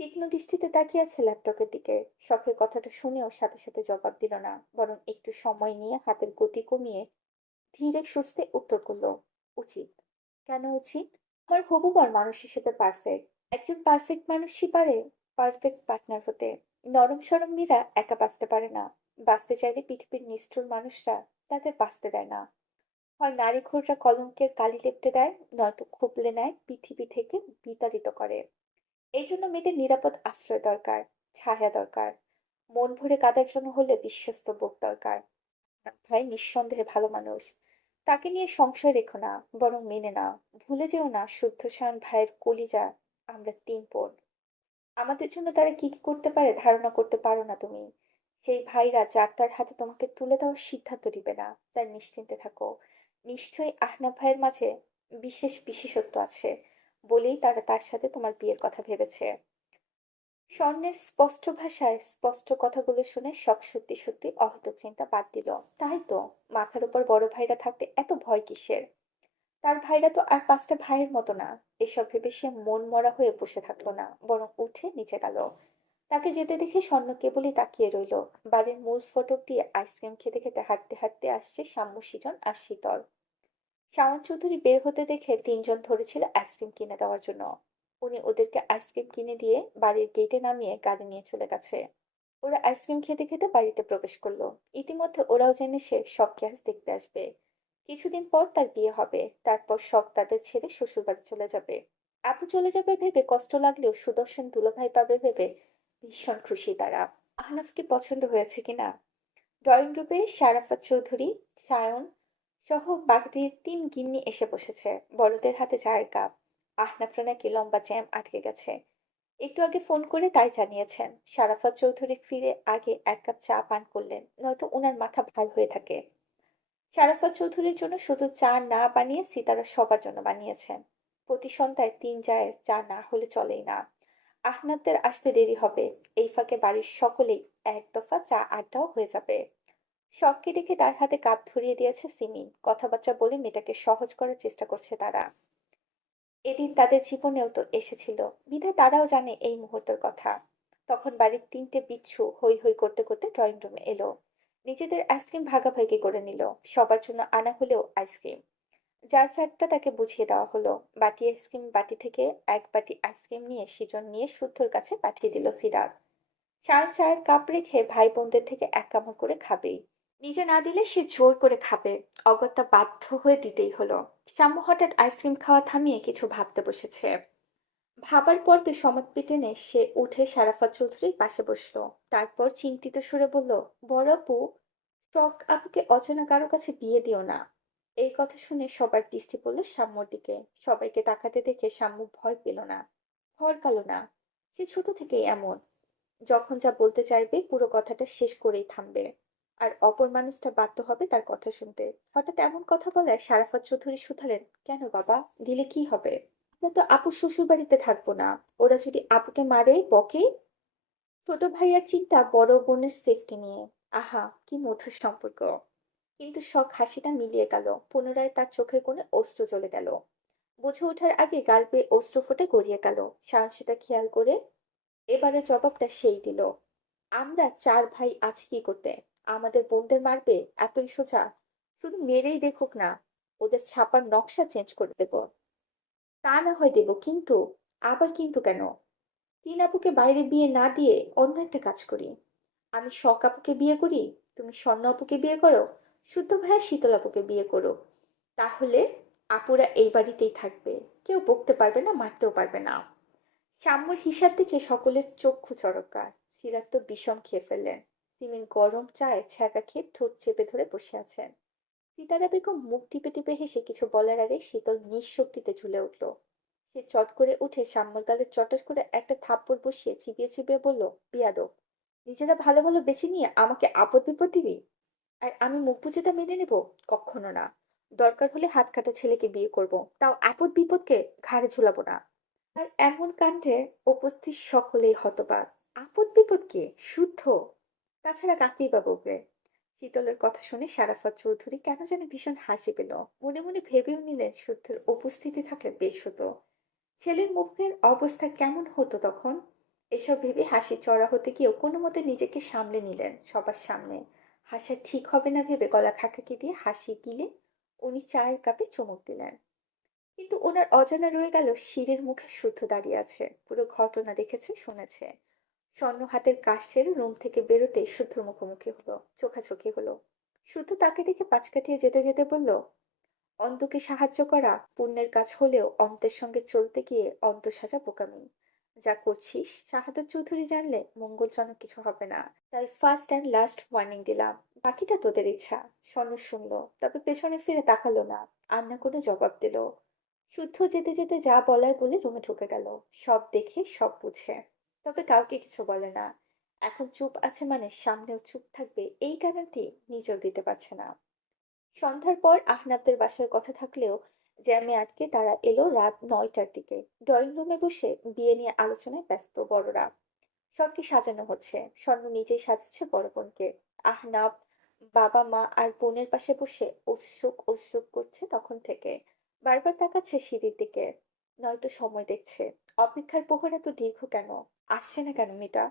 তীক্ষ্ণ দৃষ্টিতে তাকিয়ে আছে ল্যাপটপের দিকে। শখের কথাটা শুনেও সাথে সাথে জবাব দিল না, বরং একটু সময় নিয়ে হাতের গতি কমিয়ে ধীরে সুস্থে উত্তর করলো, উচিত। কেন উচিত? আমার হবু বর মানুষ হিসেবে পারফেক্ট। একজন পারফেক্ট মানুষই পারে পারফেক্ট পার্টনার হতে। নরম সরম মীরা একা বাঁচতে পারে না। বাঁচতে চাইলে পৃথিবীর নিষ্ঠুর মানুষরা তাদের বাঁচতে দেয় না। হয় নারী ঘোররা কলঙ্কের কালি লেপটে দেয়, নয়তো খুবলে নেয় পৃথিবী থেকে বিতাড়িত করে। এই জন্য মেয়েদের নিরাপদ আশ্রয় দরকার, ছায়া দরকার। মন ভরে কাঁদার জন্য হলে বিশ্বস্ত বুক দরকার। ভাই নিঃসন্দেহে ভালো মানুষ। তাকে নিয়ে সংশয় রেখো না, বরং মেনে নাও। ভুলে যেও না শুদ্ধ সায়ন ভাইয়ের কলিজা। আমরা ৩ বোন। আমাদের জন্য তারা কি কি করতে পারে ধারণা করতে পারো না তুমি। সেই ভাইরা যার তার হাতে তোমাকে তুলে দেওয়ার সিদ্ধান্ত দিবে না, তাই নিশ্চিন্তে থাকো। নিশ্চয়ই আহনাফ ভাইয়ের মাঝে বিশেষ বিশেষত্ব আছে বলেই তারা তার সাথে তোমার বিয়ের কথা ভেবেছে। স্বর্ণের স্পষ্ট ভাষায় স্পষ্ট কথাগুলো শুনে শখ সত্যি সত্যি অহেতুক চিন্তা বাদ দিল। তাই তো, মাথার উপর বড় ভাইরা থাকতে এত ভয় কিসের? তার ভাইরা তো আর 5টা ভাইয়ের মতো না। এসব ভেবে সে মন মরা হয়ে বসে থাকলো না, বরং উঠে নিচে গেল। তাকে যেতে দেখে স্বর্ণ কেবলই তাকিয়ে রইল। বাড়ির মূল ফটক দিয়ে আইসক্রিম খেতে খেতে হাঁটতে হাঁটতে আসছে সাম্য সৃজন আর শীতল। শাওন চৌধুরী বের হতে দেখে 3জন ধরেছিল আইসক্রিম কিনে দেওয়ার জন্য। উনি ওদেরকে আইসক্রিম কিনে দিয়ে বাড়ির গেটে নামিয়ে গাড়ি নিয়ে চলে গেছে। ওরা আইসক্রিম খেতে খেতে বাড়িতে প্রবেশ করলো। ইতিমধ্যে ওরাও জেনে সে শখকে আজ দেখতে আসবে। কিছুদিন পর তার বিয়ে হবে, তারপর শখ তাদের ছেড়ে শ্বশুরবাড়ি চলে যাবে। আপু চলে যাবে ভেবে কষ্ট লাগলেও সুদর্শন দুলাভাই পাবে ভেবে ভীষণ খুশি তারা। আহনাফকে পছন্দ হয়েছে কিনা? ড্রয়িং রুমে শারাফাত চৌধুরী, সায়ন সহ বাড়ির 3 গিন্নি এসে বসেছে। বড়দের হাতে চায়ের কাপ। আহনাফরা নাকি লম্বা জ্যাম আটকে গেছে, একটু আগে ফোন করে তাই জানিয়েছেন। শারাফাত চৌধুরী ফিরে আগে 1 কাপ চা পান করলেন, নয়তো উনার মাথা ভার হয়ে থাকে। শারাফাত চৌধুরীর জন্য শুধু চা না বানিয়ে সিতারা সবার জন্য বানিয়েছেন। প্রতি সন্ধ্যায় 3 জায়ের চা না হলে চলেই না। আহনাদের আসতে দেরি হবে। এই ফাঁকে বাড়ির সকলেই এক দফা চা আড্ডাও হয়ে যাবে। শখকে দেখে তার হাতে কাপ ধরিয়ে দিয়েছে সিমি। কথাবার্তা বলে মেয়েটাকে সহজ করার চেষ্টা করছে তারা। এদিন তাদের জীবনেও তো এসেছিল, বিধায় তারাও জানে এই মুহূর্তের কথা। তখন বাড়ির তিনটে বিচ্ছু হৈ হৈ করতে করতে ড্রয়িং রুমে এলো। নিজেদের আইসক্রিম ভাগাভাগি করে নিল। সবার জন্য আনা হলেও আইসক্রিম। যার চারটা তাকে বুঝিয়ে দেওয়া হলো। বাটি আইসক্রিম বাটি থেকে এক বাটি আইসক্রিম নিয়ে সিজন নিয়ে শুদ্ধর কাছে পাঠিয়ে দিল সিরাত। শান চায়ের কাপ রেখে ভাই বোনদের থেকে এক কামড় করে খাবেই। নিজে না দিলে সে জোর করে খাবে। অগত্যা বাধ্য হয়ে দিতেই হলো। শাম্মু হঠাৎ আইসক্রিম খাওয়া থামিয়ে কিছু ভাবতে বসেছে। ভাবার পর্বে সমাপ্তি টেনে সে উঠে সারাফাত চৌধুরীর পাশে বসলো। তারপর চিন্তিত সুরে বলল, বড় আপু, শখ আপুকে অচেনা কারো কাছে বিয়ে দিও না। এই কথা শুনে সবার দৃষ্টি পড়ল শাম্মুর দিকে। সবাইকে তাকাতে দেখে শাম্মু ভয় পেল না, ভড়কালো না। সে ছোট থেকেই এমন, যখন যা বলতে চাইবে পুরো কথাটা শেষ করেই থামবে। আর অপর মানুষটা বাধ্য হবে তার কথা শুনতে। হঠাৎ এমন কথা বলায় সারাফাত চৌধুরী শুধালেন, কেন বাবা, দিলে কি হবে? আমরা তো আপুর শ্বশুর বাড়িতে থাকবো না। ওরা যদি আপুকে মারে বকে? ছোট ভাইয়ার চিন্তা বড় বোনের সেফটি নিয়ে। আহা, কি মধুর সম্পর্ক। কিন্তু শখ হাসিটা মিলিয়ে গেল। পুনরায় তার চোখের কোণে অশ্রু চলে গেল। বুঝে ওঠার আগে গাল বেয়ে অশ্রু ফোঁটা গড়িয়ে গেল। শায়ন সেটা খেয়াল করে এবারে জবাবটা সেই দিল। আমরা চার ভাই আছি কি করতে? আমাদের বোনদের মারবে এতই সোজা? শুধু মেরেই দেখুক না, ওদের ছাপার নকশা চেঞ্জ করে দেব। তা না হয় দেব, কিন্তু আবার কিন্তু কেন? তিন আপুকে বাইরে বিয়ে না দিয়ে অন্য একটা কাজ করি। আমি শখ আপুকে বিয়ে করি, তুমি স্বর্ণ আপুকে বিয়ে করো, শুদ্ধ ভাইয়া শীতল আপুকে বিয়ে করো। তাহলে আপুরা এই বাড়িতেই থাকবে। কেউ বকতে পারবে না, মারতেও পারবে না। সাম্যর হিসাব দেখে সকলের চক্ষু চড়কা। সিরাত তো বিষম খেয়ে ফেললেন। তিমির গরম চায়ে ছ্যাঁকা খেয়ে ঠোঁট চেপে ধরে বসে আছেন। সিতারা বেগম মুখ টিপে টিপে হেসে কিছু বলার আগে শীতল নিঃশক্তিতে ঝুলে উঠল। সে চট করে উঠে সাম্যর গালে চটস করে একটা থাপ্পড় বসিয়ে চিবিয়ে চিবিয়ে বলল, বিয়াদব, নিজেরা ভালো ভালো বেছে নিয়ে আমাকে আপদ বিপদ দিবি? আর আমি মুখ বুজে তা মেনে নেব? কখনো না। দরকার হলে হাত কাটা ছেলেকে বিয়ে করব, তাও আপদ বিপদকে ঘাড়ে ঝুলাবো না। আর এমন কাণ্ডে উপস্থিত সকলেই হতবাক। আপদ বিপদ কে? শুদ্ধ। তাছাড়া কাকেই বা বকবে? শীতলের কথা শুনে সারাফাত চৌধুরী কেন জানি ভীষণ হাসি পেল। মনে মনে ভেবেও নিলেন শুদ্ধের উপস্থিতি থাকলে বেশ হতো। ছেলের মুখের অবস্থা কেমন হতো তখন? এসব ভেবে হাসি চড়া হতে গিয়েও কোনো মতে নিজেকে সামলে নিলেন সবার সামনে। হাসা ঠিক হবে না ভেবে গলা খাকাকি দিয়ে হাসি গিলে উনি চায়ের কাপে চুমুক দিলেন। কিন্তু ওনার অজানা রয়ে গেল শিরের মুখে শুদ্ধ দাঁড়িয়ে আছে, পুরো ঘটনা দেখেছে, শুনেছে। স্বর্ণ হাতের কাজ সেরে রুম থেকে বেরোতে শুদ্ধর মুখোমুখি হলো, চোখাচোখি হলো। শুদ্ধ তাকে দেখে পাশ কাটিয়ে যেতে যেতে বলল, অন্তকে সাহায্য করা পুণ্যের কাজ হলেও অন্তের সঙ্গে চলতে গিয়ে অন্ত সাজা বোকামি। যা করছিস শাহাদত চৌধুরী জানলে মঙ্গলজনক কিছু হবে না। তাই ফার্স্ট অ্যান্ড লাস্ট ওয়ার্নিং দিলাম। বাকিটা তোদের ইচ্ছা। স্বর্ণ শুনলো, তবে পেছনে ফিরে তাকালো না। আর না কোনো জবাব দিল। শুদ্ধ যেতে যেতে যা বলার বলে রুমে ঢুকে গেল। সব দেখে সব বুঝে, তবে কাউকে কিছু বলে না। এখন চুপ আছে মানে সামনেও চুপ থাকবে এই গ্যারান্টি নিজেও দিতে পারছে না। সন্ধ্যার পর আহনাবদের বাসার কথা থাকলেও জ্যামে আটকে তারা এলো রাত 9টার দিকে। ড্রয়িং রুমে বসে বিয়ে নিয়ে আলোচনায় ব্যস্ত বড়রা। সবকে সাজানো হচ্ছে, স্বর্ণ নিজেই সাজাচ্ছে বড় বোনকে। আহনাব বাবা মা আর বোনের পাশে বসে উৎসুক উৎসুক করছে তখন থেকে। বারবার তাকাচ্ছে সিঁড়ির দিকে, নয়তো সময় দেখছে। অপেক্ষার প্রহর এত দীর্ঘ কেন? আসছে না কেন মেয়েটা?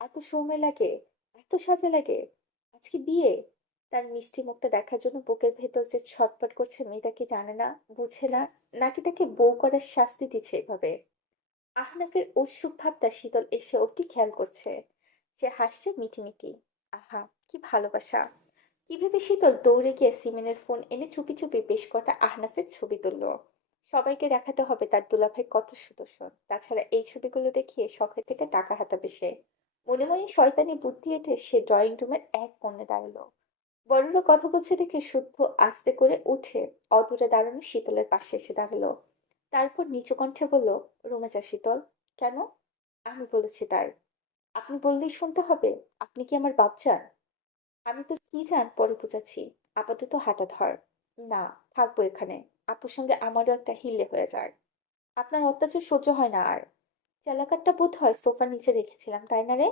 এত সময় লাগে, এত সাজা লাগে। আজকে বিয়ে। তার মিষ্টি মুখটা দেখার জন্য বুকের ভেতর যে ছটফট করছে মেয়েটা কি জানে না, বুঝে না, নাকি তাকে বউ করার শাস্তি দিচ্ছে এভাবে? আহনাফের উৎসুক ভাবটা শীতল এসে অব্দি খেয়াল করছে। সে হাসছে মিটিমিটি। আহা, কি ভালোবাসা। কি ভেবে শীতল দৌড়ে গিয়ে সিমেনের ফোন এনে চুপি চুপি বেশ কটা আহনাফের ছবি তুললো। সবাইকে দেখাতে হবে তার দুলাভাই কত সুদর্শন। তাছাড়া এই ছবিগুলো দেখিয়ে শখের থেকে টাকা হাতাবে সে। মনে মনে শয়তানি বুদ্ধি এঁটে সে ড্রয়িং রুমের এক কোণে দাঁড়ালো। বড়রা কথা বলছে দেখে শুদ্ধ আস্তে করে উঠে অদূরে দাঁড়ানো শীতলের পাশে এসে দাঁড়ালো। তারপর নিচু কণ্ঠে বলল, রুমে যা শীতল। কেন? আমি বলেছি তাই। আপনি বললেই শুনতে হবে? আপনি কি আমার বাচ্চা? আমি তো কি জান পরে বুঝাচ্ছি। আপাতত হাঁটা ধর। না, থাকবো এখানে। আপুর সঙ্গে আমারও একটা হিল্লে হয়ে যায়। আপনার অত্যাচার সহ্য হয় না আর। চালাকাঠটা বোধ হয় সোফার নিচে রেখেছিলাম, তাই না রে?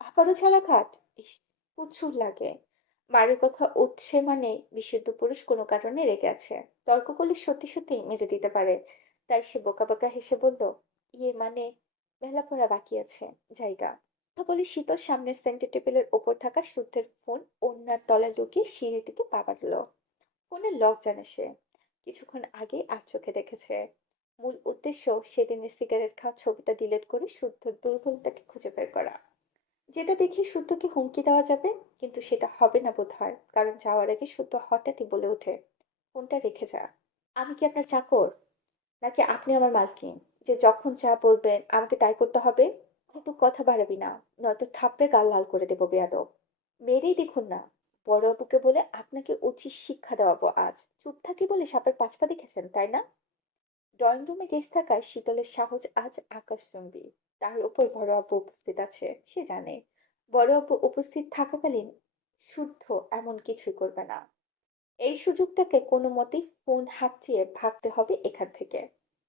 আবারও চালাকাঠ? ইস, প্রচুর লাগে। বাড়ির কথা উঠছে মানে বিশুদ্ধ পুরুষ কোনো কারণে রেগে আছে। তর্ক করলে সত্যি সত্যি মেরে দিতে পারে। তাই সে বোকা বোকা হেসে বলল, ইয়ে মানে মেলা পড়া বাকি আছে, জায়গা। কথা বলে শীতল সামনের সেন্টার টেবিলের ওপর থাকা শুদ্ধের ফোন ওড়নার তলায় লুকিয়ে সিঁড়ির দিকে পা বাড়ালো। ফোনের লক জানে সে। কিছুক্ষণ আগে আর চোখে দেখেছে। মূল উদ্দেশ্য সেদিনের সিগারেট খাওয়া ছবিটা ডিলিট করে শুদ্ধর দুর্বলতাকে খুঁজে বের করা। যেটা দেখে শুদ্ধকে হুমকি দেওয়া যাবে, কিন্তু সেটা হবে না বোধহয়, কারণ যাওয়ার আগে শুদ্ধ হঠাৎই বলে ওঠে, ফোনটা রেখে যা। আমি কি আপনার চাকর, নাকি আপনি আমার মালকিন, যে যখন যা বলবেন আমাকে তাই করতে হবে? কিন্তু কথা বাড়াবি না, নয়তো থাপড়ে গাল লাল করে দেবো বেয়াদব। মেরেই দেখুন না। বড় অপুকে বলে আপনাকে উচিত শিক্ষা দেওয়াবো আজ। চুপ থাকি বলে সাপের পাঁচ পা দেখেছেন, তাই না? ড্রয়িং রুমে গেস্ট থাকায় শীতলের সাহস আজ আকাশচুম্বী। তার উপর বড় আপু উপস্থিত আছে, সে জানে বড় আপু উপস্থিত থাকাকালীন শুদ্ধ এমন কিছুই করবে না। এই সুযোগটাকে কোনো মতেই ফোন হাতিয়ে ভাগতে হবে এখান থেকে।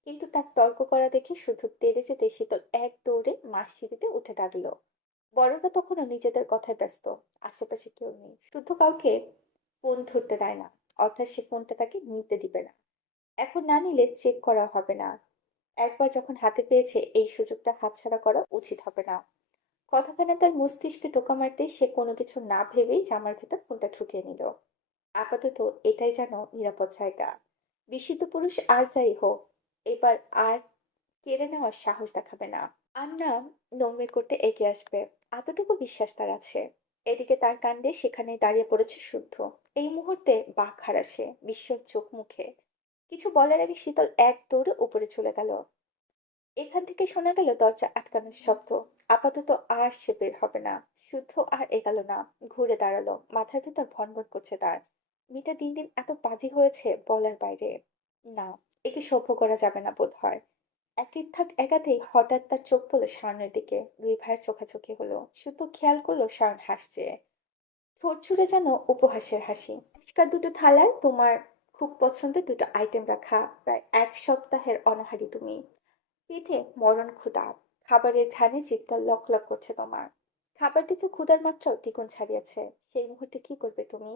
কিন্তু তার তর্ক করা দেখে শুধু তেড়ে যেতে শীতল এক দৌড়ে মাস সিঁড়িতে উঠে দাঁড়ালো। বড়রা তখনও নিজেদের কথায় ব্যস্ত। আশেপাশে কেউ নেই, শুধু কাউকে ফোন ধরতে দেয় না, অর্থাৎ সে ফোনটা তাকে নিতে দিবে না। এখন না নিলে চেক করা হবে না। একবার যখন হাতে পেয়েছে, এই সুযোগটা হাতছাড়া করা উচিত হবে না। কথাখানা তার মস্তিষ্কে টোকা মারতেই সে কোনো কিছু না ভেবেই জামার ভেতর ফোনটা ঢুকিয়ে নিল। আপাতত এটাই যেন নিরাপদ জায়গা। বিশুদ্ধ পুরুষ আর যাই হোক, এবার আর কেড়ে নেওয়ার সাহস দেখাবে না। আন্না নোংমের করতে এগিয়ে আসবে, এতটুকু বিশ্বাস তার আছে। এদিকে তার কাণ্ডে সেখানে দাঁড়িয়ে পড়েছে শুদ্ধ। এই মুহূর্তে বাঘ হারাছে বিশ্বর চোখ মুখে। কিছু বলার আগে শীতল এক দৌড়ে উপরে চলে গেল। এখান থেকে শোনা গেল দরজা আটকানোর শব্দ। আপাতত আর সে বের হবে না। শুদ্ধ আর এগাল না, ঘুরে দাঁড়ালো। মাথার ভেতর ভনভন করছে তার। মেয়েটা দিন দিন এত বাজে হয়েছে বলার বাইরে। না, একে সভ্য করা যাবে না বোধ হয়। একের থাক একাতেই হঠাৎ তার চোখ পড়লো শাওনের দিকে। দুই ভাইয়ের চোখাচোখি হলো। শুধু খেয়াল করলো শাওন হাসছে। ঠোঁট জুড়ে যেন উপহাসের হাসি। আজকাল দুটো থালায় তোমার খুব পছন্দের দুটো আইটেম রাখা, প্রায় এক সপ্তাহের অনাহারি তুমি। পেটে মরণ ক্ষুধা। খাবারের ঘ্রাণে জিভটা লক লক করছে তোমার। খাবার দেখে ক্ষুধার মাত্রাও দ্বিগুণ ছাড়িয়েছে। সেই মুহূর্তে কি করবে তুমি?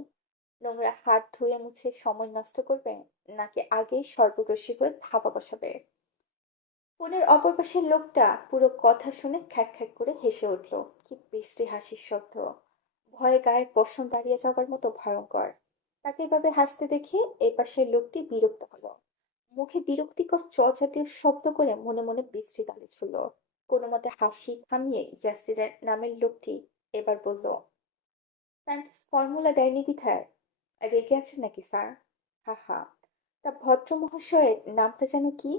নোংরা হাত ধুয়ে মুছে সময় নষ্ট করবে, নাকি আগেই সর্বগ্রাসী হয়ে থাবা বসাবে? ফোনের অপর পাশের লোকটা পুরো কথা শুনে খ্যাক খ্যাক করে হেসে উঠল। কি বিশ্রী হাসির শব্দ! ভয়ে গায়ের পশম দাঁড়িয়ে যাবার মতো ভয়ঙ্কর। তাকে এভাবে হাসতে দেখে এই পাশের লোকটি বিরক্ত হলো। মুখে বিরক্তিকর চ জাতীয় শব্দ করে মনে মনে বিশ্রী গালি ছুড়ল। কোনো মতে হাসি থামিয়ে ইয়াসিরের নামের লোকটি এবার বলল, সায়েন্টিস্ট ফর্মুলা দেয়নি বিধায় রেগে আছেন নাকি স্যার? হা হা। তা ভদ্র মহাশয়ের নামটা যেন কি?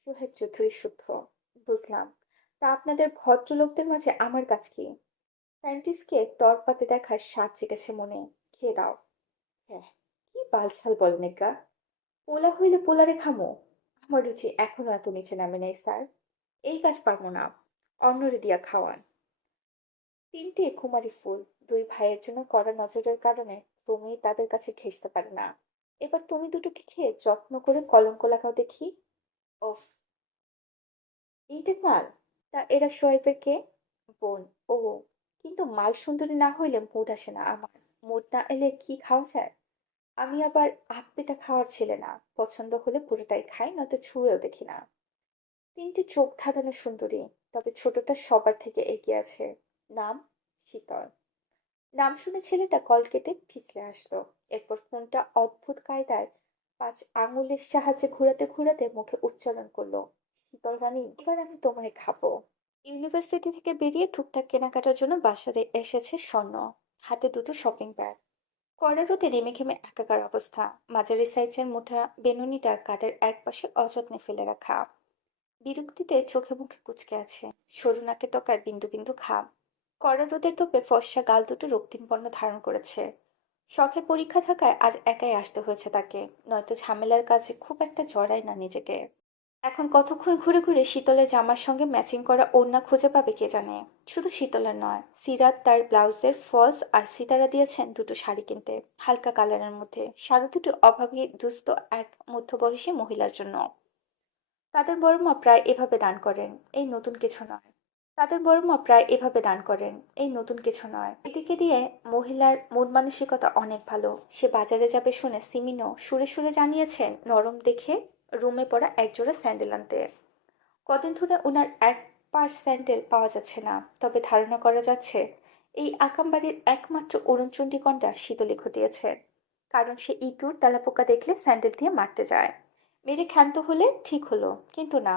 সোহেব চৌধুরী শুদ্ধ। বুঝলাম। তা আপনাদের ভদ্রলোকদের মাঝে আমার কাজ কি? সায়েন্টিস্টকে তরপাতে দেখার স্বাদ জেগেছে মনে। খেয়ে দাও। হ্যাঁ, কি বালছাল বলেন এগা। পোলা হইলে পোলারে খামো। আমার রুচি এখনো এত নিচে নামে নাই স্যার। এই কাজ পারবো না, অন্যরে দিয়া খাওয়ান। তিনটে কুমারী ফুল, দুই ভাইয়ের জন্য কড়া নজরের কারণে তুমি তাদের কাছে ঘেঁষতে পারে না। এবার তুমি দুটোকে খেয়ে যত্ন করে কলঙ্ক লাগাও দেখি। ওফ, ইন্টেক মাল? তা এরা শোয়েবের কে? বোন। ও, কিন্তু মাল সুন্দরী না হইলে মুড আসে না আমার। মুড না এলে কি খাওয়া যায়? আমি আবার আধপেটা খাওয়ার ছেলে না। পছন্দ হলে পুরোটাই খাই, নয়তো ছুঁয়েও দেখি না। তিনটি চোখ ধাঁধানো সুন্দরী, তবে ছোটটা সবার থেকে এগিয়ে আছে। নাম শীতল। নাম শুনে ছেলেটা কল কেটে ফিসলে আসলো। এরপর ফোনটা অদ্ভুত কায়দায় 5 আঙুলের সাহায্যে ঘুরাতে ঘুরাতে মুখে উচ্চারণ করলো, শীতল রানী, এবার আমি তোমায় খাবো। ইউনিভার্সিটি থেকে বেরিয়ে টুকটাক কেনাকাটার জন্য বাসারে এসেছে স্বর্ণ। হাতে দুটো শপিং ব্যাগ। কড়া রোদে ঘেমে একাকার অবস্থা। মাঝারি সাইজের মোটা বেনুনিটা কাঁধের এক পাশে অযত্নে ফেলে রাখা। বিরক্তিতে চোখে মুখে কুঁচকে আছে। সরু নাকে টকায় বিন্দু বিন্দু ঘাম। কড়া রোদের তোপে ফর্সা গাল দুটো রক্তিম বর্ণ ধারণ করেছে। শখের পরীক্ষা থাকায় আজ একাই আসতে হয়েছে তাকে, নয়তো ঝামেলার কাজে খুব একটা জড়ায় না নিজেকে। এখন কতক্ষণ ঘুরে ঘুরে শীতলের জামার সঙ্গে ম্যাচিং করা ওড়না খুঁজে পাবে কে জানে। শুধু শীতলের নয়, সিরাত তার ব্লাউজের ফলস আর সিতারা দিয়েছেন দুটো শাড়ি কিনতে, হালকা কালারের মধ্যে। শাড়ি দুটো অভাবী দুস্থ এক মধ্যবয়সী মহিলার জন্য। তাদের বড় মা প্রায় এভাবে দান করেন, এই নতুন কিছু নয়। তাদের বড় মা প্রায় এভাবে দান করেন, এই নতুন কিছু নয়। এদিকে দিয়ে মহিলার মন মানসিকতা অনেক ভালো। সে বাজারে যাবে শুনে সিমিনও সুরে সুরে জানিয়েছেন নরম দেখে রুমে পড়া একজোড়া স্যান্ডেল আনতে। কদিন ধরে উনার এক পার স্যান্ডেল পাওয়া যাচ্ছে না, তবে ধারণা করা যাচ্ছে এই আকামবাড়ির একমাত্র অরুণচণ্ডী কন্যা শীতলী ঘটিয়েছে। কারণ সে ইঁদুর তেলাপোকা দেখলে স্যান্ডেল দিয়ে মারতে যায়, মেরে ক্ষান্ত হলে ঠিক হলো, কিন্তু না,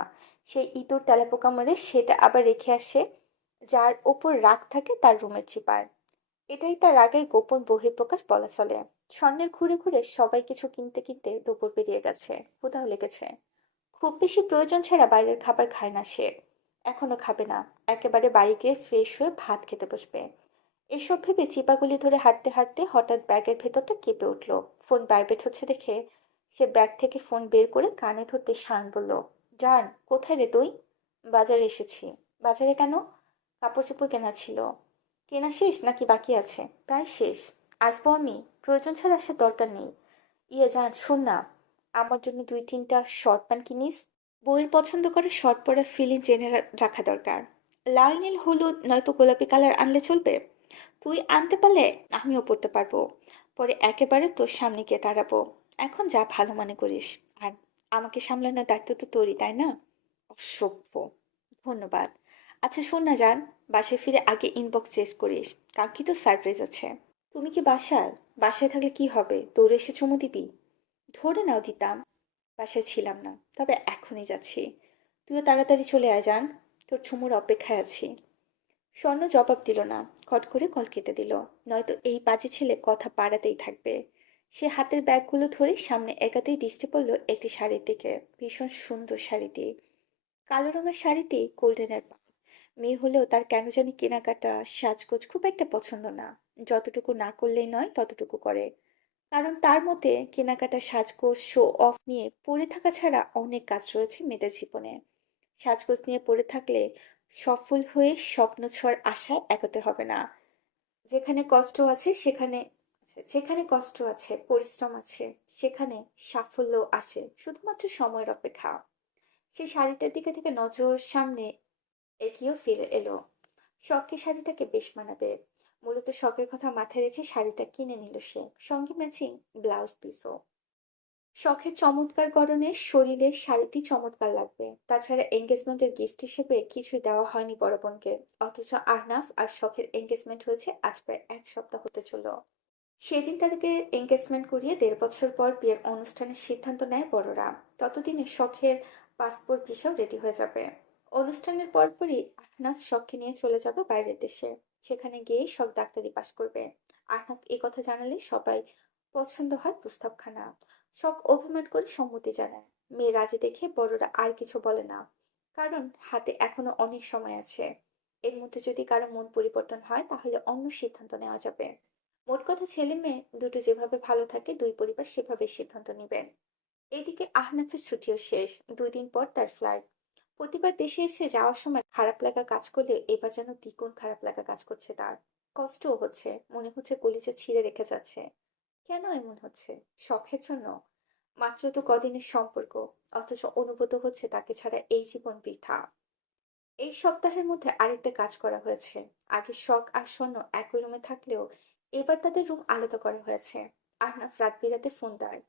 সেই ইঁদুর তেলাপোকা মেরে সেটা আবার রেখে আসে যার ওপর রাগ থাকে তার রুমের চিপায়। এটাই তার রাগের গোপন বহিঃপ্রকাশ বলা চলে। স্বর্ণের ঘুরে ঘুরে সবাই কিছু কিনতে কিনতে দুপুর পেরিয়ে গেছে, ক্ষুধাও লেগেছে। খুব বেশি প্রয়োজন ছাড়া বাইরের খাবার খায় না সে, এখনো খাবে না। একেবারে বাড়ি গিয়ে ফ্রেশ হয়ে ভাত খেতে বসবে। এসব ভেবে চিপাগুলি ধরে হাঁটতে হাঁটতে হঠাৎ ব্যাগের ভেতরটা কেঁপে উঠল। ফোন ভাইব্রেট হচ্ছে দেখে সে ব্যাগ থেকে ফোন বের করে কানে ধরতে সায়ন বলল, জান কোথায় রে তুই? বাজারে এসেছি। বাজারে কেন? কাপড় চোপড় কেনা ছিল। কেনা শেষ নাকি বাকি আছে? প্রায় শেষ। আসবো আমি, প্রয়োজন ছাড়া আসার দরকার নেই। ইয়ে জান শোন না, আমার জন্য 2-3টা শর্ট প্যান্ট কিনিস। বউয়ের পছন্দ করে শর্ট পরা ফিলিং জেনে রাখা দরকার। লাল নীল হলুদ নয়তো গোলাপি কালার আনলে চলবে? তুই আনতে পারলে আমিও পড়তে পারবো। পরে একেবারে তোর সামনে গিয়ে দাঁড়াবো। এখন যা ভালো মনে করিস। আর আমাকে সামলানোর দায়িত্ব তো তোরই, তাই না? অসভ্য। ধন্যবাদ। আচ্ছা শোন না জান, বাসায় ফিরে আগে ইনবক্স চেক করিস, কাঙ্ক্ষিত সারপ্রাইজ আছে। তুমি কি বাসায়? বাসায় থাকলে কি হবে, দৌড়ে এসে চুমু দিবি? ধরে নাও দিতাম। বাসায় ছিলাম না, তবে এখনই যাচ্ছি। তুইও তাড়াতাড়ি চলে আয় জান, তোর চুমুর অপেক্ষায় আছি। স্বর্ণ জবাব দিল না, খট করে কল কেটে দিল। নয়তো এই বাজে ছেলে কথা বাড়াতেই থাকবে। সে হাতের ব্যাগগুলো ধরে সামনে এগাতেই দৃষ্টি পড়ল একটি শাড়ির দিকে। ভীষণ সুন্দর শাড়িটি। কালো রঙের শাড়িটি গোল্ডেনের পাড়। মেয়ে হলেও তার কেন জানি কেনাকাটা সাজগোজ খুব একটা পছন্দ না। যতটুকু না করলেই নয় ততটুকু করে। কারণ তার মতে কেনাকাটা সাজগোজ শো অফ নিয়ে পড়ে থাকা ছাড়া অনেক কাজ রয়েছে মেয়েদের জীবনে। সাজগোজ নিয়ে পড়ে থাকলে সফল হয়ে স্বপ্নছোঁয়ার আশায় এগোতে হবে না। যেখানে কষ্ট আছে সেখানে, যেখানে কষ্ট আছে পরিশ্রম আছে, সেখানে সাফল্য আসে, শুধুমাত্র সময়ের অপেক্ষা। সে শাড়িটার দিকে থেকে নজর সামনে এগিয়েও ফিরে এলো। শখকে শাড়িটাকে বেশ মানাবে। মূলত শখের কথা মাথায় রেখে শাড়িটা কিনে নিল সে, সঙ্গে ম্যাচিং ব্লাউজ পিসও। শখের চমৎকার গড়নে শরীরে শাড়িটি চমৎকার লাগবে। তাছাড়া এঙ্গেজমেন্টের গিফট হিসেবে কিছুই দেওয়া হয়নি বড় বোনকে। অথচ আহনাফ আর শখের এঙ্গেজমেন্ট হয়েছে আজ প্রায় 1 সপ্তাহ হতে চলল। সেদিন তাদেরকে এঙ্গেজমেন্ট করিয়ে 1.5 বছর পর বিয়ের অনুষ্ঠানের সিদ্ধান্ত নেয় বড়রা। ততদিনে শখের পাসপোর্ট ভিসাও রেডি হয়ে যাবে। অনুষ্ঠানের পরপরই আহনাফ শখকে নিয়ে চলে যাবে বাইরের দেশে। সেখানে গিয়েই শখ ডাক্তারি পাশ করবে। আহনাফ এই কথা জানালে সবাই পছন্দ হয় প্রস্তাবখানা। শখ অভিমান করে সম্মতি জানায়। মেয়ে রাজি দেখে বড়রা আর কিছু বলে না, কারণ হাতে এখনো অনেক সময় আছে। এর মধ্যে যদি কারো মন পরিবর্তন হয় তাহলে অন্য সিদ্ধান্ত নেওয়া যাবে। মোট কথা ছেলে মেয়ে দুটো যেভাবে ভালো থাকে দুই পরিবার সেভাবে সিদ্ধান্ত নেবেন। এদিকে আহনাফের ছুটিও শেষ। 2 দিন পর তার ফ্লাইট। প্রতিবার দেশে এসে যাওয়ার সময় খারাপ লাগা কাজ করলে এবার যেন দ্বিগুণ খারাপ লাগা কাজ করছে তার। কষ্টও হচ্ছে, মনে হচ্ছে কলিজা ছিঁড়ে রেখে যাচ্ছে। কেন এমন হচ্ছে? শখের জন্য? মাত্র তো কদিনের সম্পর্ক, অথচ অনুভূত হচ্ছে তাকে ছাড়া এই জীবন বৃথা। এই সপ্তাহের মধ্যে আরেকটা কাজ করা হয়েছে। আগে শখ আর স্বর্ণ একই রুমে থাকলেও এবার তাদের রুম আলাদা করা হয়েছে। আহনাফ রাত বিরাতে ফোন দেয়।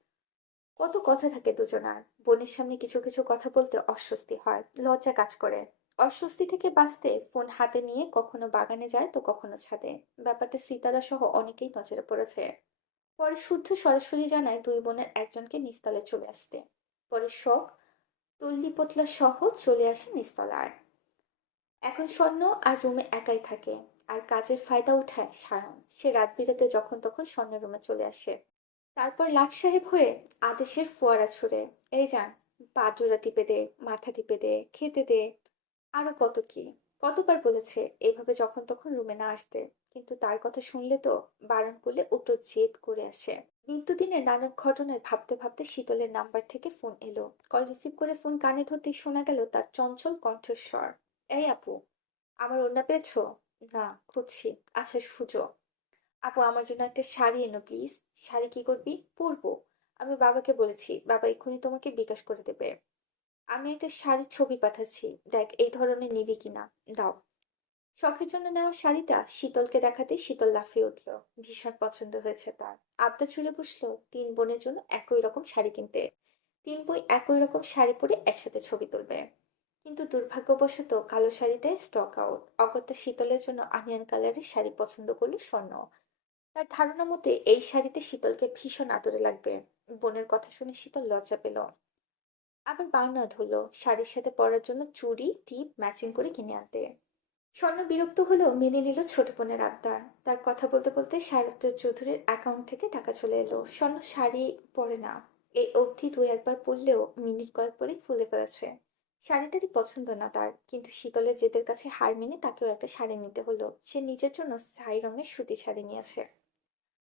কত কথা থাকে দুজনার, বোনের সামনে কিছু কিছু কথা বলতে অস্বস্তি হয়, লজ্জা কাজ করে। অস্বস্তি থেকে বাঁচতে ফোন হাতে নিয়ে কখনো বাগানে যায় তো কখনো ছাদে। ব্যাপারটা সিতারা সহ অনেকেই নজরে পড়েছে। পরে শুদ্ধ সরাসরি জানায় দুই বোনের একজনকে নিস্তালে চলে আসতে। পরে শখ তুল্লি পোটলা সহ চলে আসে নিস্তালায়। এখন স্বর্ণ আর রুমে একাই থাকে। আর কাজের ফায়দা উঠায় সায়ন। সে রাত বিরাতে যখন তখন স্বর্ণের রুমে চলে আসে। তারপর লাট সাহেব হয়ে আদেশের ফোয়ারা ছুড়ে, এই যান, পা জোড়া টিপে দে, মাথা টিপে দে, খেতে দে, আরো কত কি। কতবার বলেছে এইভাবে যখন তখন রুমে না আসতে, কিন্তু তার কথা শুনলে তো বারণ করলে উল্টো জেদ করে আসে। নিত্যদিনের নানান ঘটনায় ভাবতে ভাবতে শীতলের নাম্বার থেকে ফোন এলো। কল রিসিভ করে ফোন কানে ধরতেই শোনা গেল তার চঞ্চল কণ্ঠস্বর। এই আপু, আমার ওড়না পেয়েছো? না, খুঁজছি। আচ্ছা সুজো। আপু আমার জন্য একটা শাড়ি এনো প্লিজ। শাড়ি কি করবি? পরবো। আমি বাবাকে বলেছি, বাবা এক্ষুনি তোমাকে বিকাশ করে দেবে। আমি একটা শাড়ির ছবি পাঠাচ্ছি, দেখ এই ধরনের নিবি কিনা। দাও। শখের জন্য নেওয়া শাড়িটা শীতলকে দেখাতেই শীতল লাফিয়ে উঠলো। ভীষণ পছন্দ হয়েছে তার। আবদার ছুড়ে বসলো তিন বোনের জন্য একই রকম শাড়ি কিনতে। তিন বই একই রকম শাড়ি পরে একসাথে ছবি তুলবে। কিন্তু দুর্ভাগ্যবশত কালো শাড়িটায় স্টক আউট। অগত্যা শীতলের জন্য আনিয়ান কালারের শাড়ি পছন্দ করলো স্বর্ণ। তার ধারণা মতে এই শাড়িতে শীতলকে ভীষণ আদরে লাগবে। বোনের কথা শুনে শীতল লজ্জা পেল। আবার বায়না ধরলো শাড়ির সাথে পরার জন্য চুড়ি টিপ ম্যাচিং করে কিনে আনতে। স্বর্ণ বিরক্ত হলেও মেনে নিল ছোট বোনের আবদার। তার কথা বলতে বলতে সারদা চৌধুরীর অ্যাকাউন্ট থেকে টাকা চলে এলো। স্বর্ণ শাড়ি পরে না, এই অবধি দুই একবার পরলেও মিনিট কয়েক পরেই খুলে ফেলেছে। শাড়িটারই পছন্দ না তার, কিন্তু শীতলের জেদের কাছে হার মেনে তাকেও একটা শাড়ি নিতে হলো। সে নিজের জন্য ছাই রঙের সুতি শাড়ি নিয়েছে।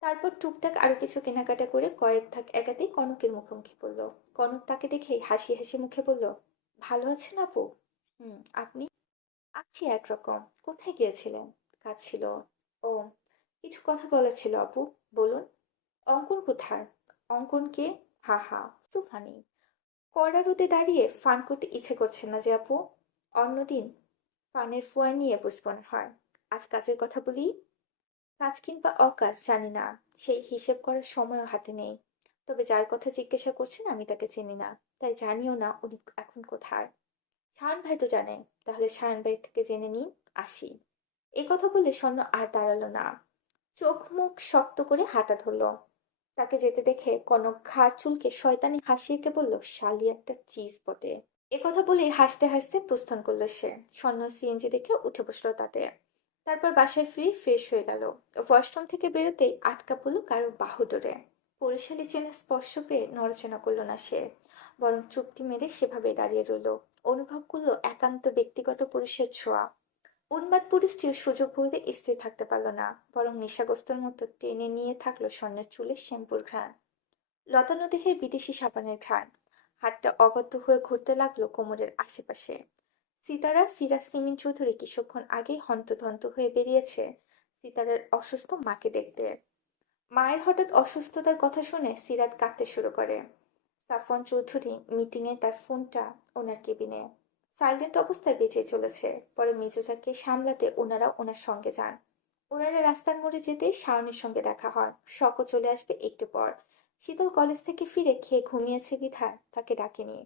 তারপর টুকটাক আরো কিছু কেনাকাটা করে কয়েক থাক একাতেই কনকের মুখোমুখি পড়লো। কনক তাকে দেখেই হাসি হাসি মুখে বলল, ভালো আছেন আপু? আপনি? আছি একরকম। কোথায় গিয়েছিলেন? কাজ ছিল। ও, কিছু কথা বলার ছিল আপু। বলুন। অঙ্কন কোথায়? অঙ্কন কে? হা হা, সো ফানি। কড়া রোদে দাঁড়িয়ে ফান করতে ইচ্ছে করছে না যে আপু। অন্যদিন ফানের ফোঁয়া নিয়ে বুঝবন হয়। আজ কাজের কথা বলি। কাজ কিংবা অকাজ জানি না, সেই হিসেব করার সময়ও হাতে নেই। তবে যার কথা জিজ্ঞাসা করছেন আমি তাকে চিনি না, তাই জানিও না উনি এখন কোথায়। শায়ন ভাই তো জানে, তাহলে শায়ন ভাই থেকে জেনে নিন। আসি। এ কথা বলে স্বর্ণ আর দাঁড়ালো না। চোখ মুখ শক্ত করে হাঁটা ধরলো। তাকে যেতে দেখে কনক ঘাড় চুলকে শয়তানি হাসি এঁকে বলল, শালি একটা চিজ বটে। এ কথা বলেই হাসতে হাসতে প্রস্থান করলো সে। স্বর্ণ সিএনজি দেখে উঠে বসলো তাতে। তারপর বাসায় ফ্রেশ হয়ে গেল। ওয়াশরুম থেকে বেরোতেই আটকা পড়লো কারো বাহু ডোরে। পরিশালী চেনা স্পর্শ পেয়ে নড়াচড়া করলো না সে, বরং চুপটি মেরে সেভাবেই দাঁড়িয়ে রইলো। অনুভব করলো একান্ত ব্যক্তিগত পুরুষের ছোঁয়া। উন্মাদ পুরুষটিও সুযোগ বুঝে স্থির থাকতে পারল না, বরং নেশাগ্রস্তর মতো টেনে নিয়ে থাকলো স্বর্ণের চুলের শ্যাম্পুর ঘ্রাণ, লতানো দেহের বিদেশি সাবানের ঘ্রাণ। হাতটা অবাধ্য হয়ে ঘুরতে লাগলো কোমরের আশেপাশে। সিরাজ সিমিন চৌধুরী কিছুক্ষণ আগেই হন্তদন্ত হয়ে বেরিয়েছে সিতারার অসুস্থ মাকে দেখতে। মায়ের হঠাৎ অসুস্থতার কথা শুনে সিরাত কাঁদতে শুরু করে। সাফওয়ান চৌধুরী মিটিংয়ে তার ফোনটা ওনার কেবিনে। সাইলেন্ট অবস্থায় বেঁচে চলেছে। পরে মির্জাকে সামলাতে ওনারা ওনার সঙ্গে যান। ওনারা রাস্তার মোড়ে যেতেই শাওনের সঙ্গে দেখা হয়। শকও চলে আসবে একটু পর। শীতল কলেজ থেকে ফিরে খেয়ে ঘুমিয়েছে বিধায় তাকে ডাকেনি।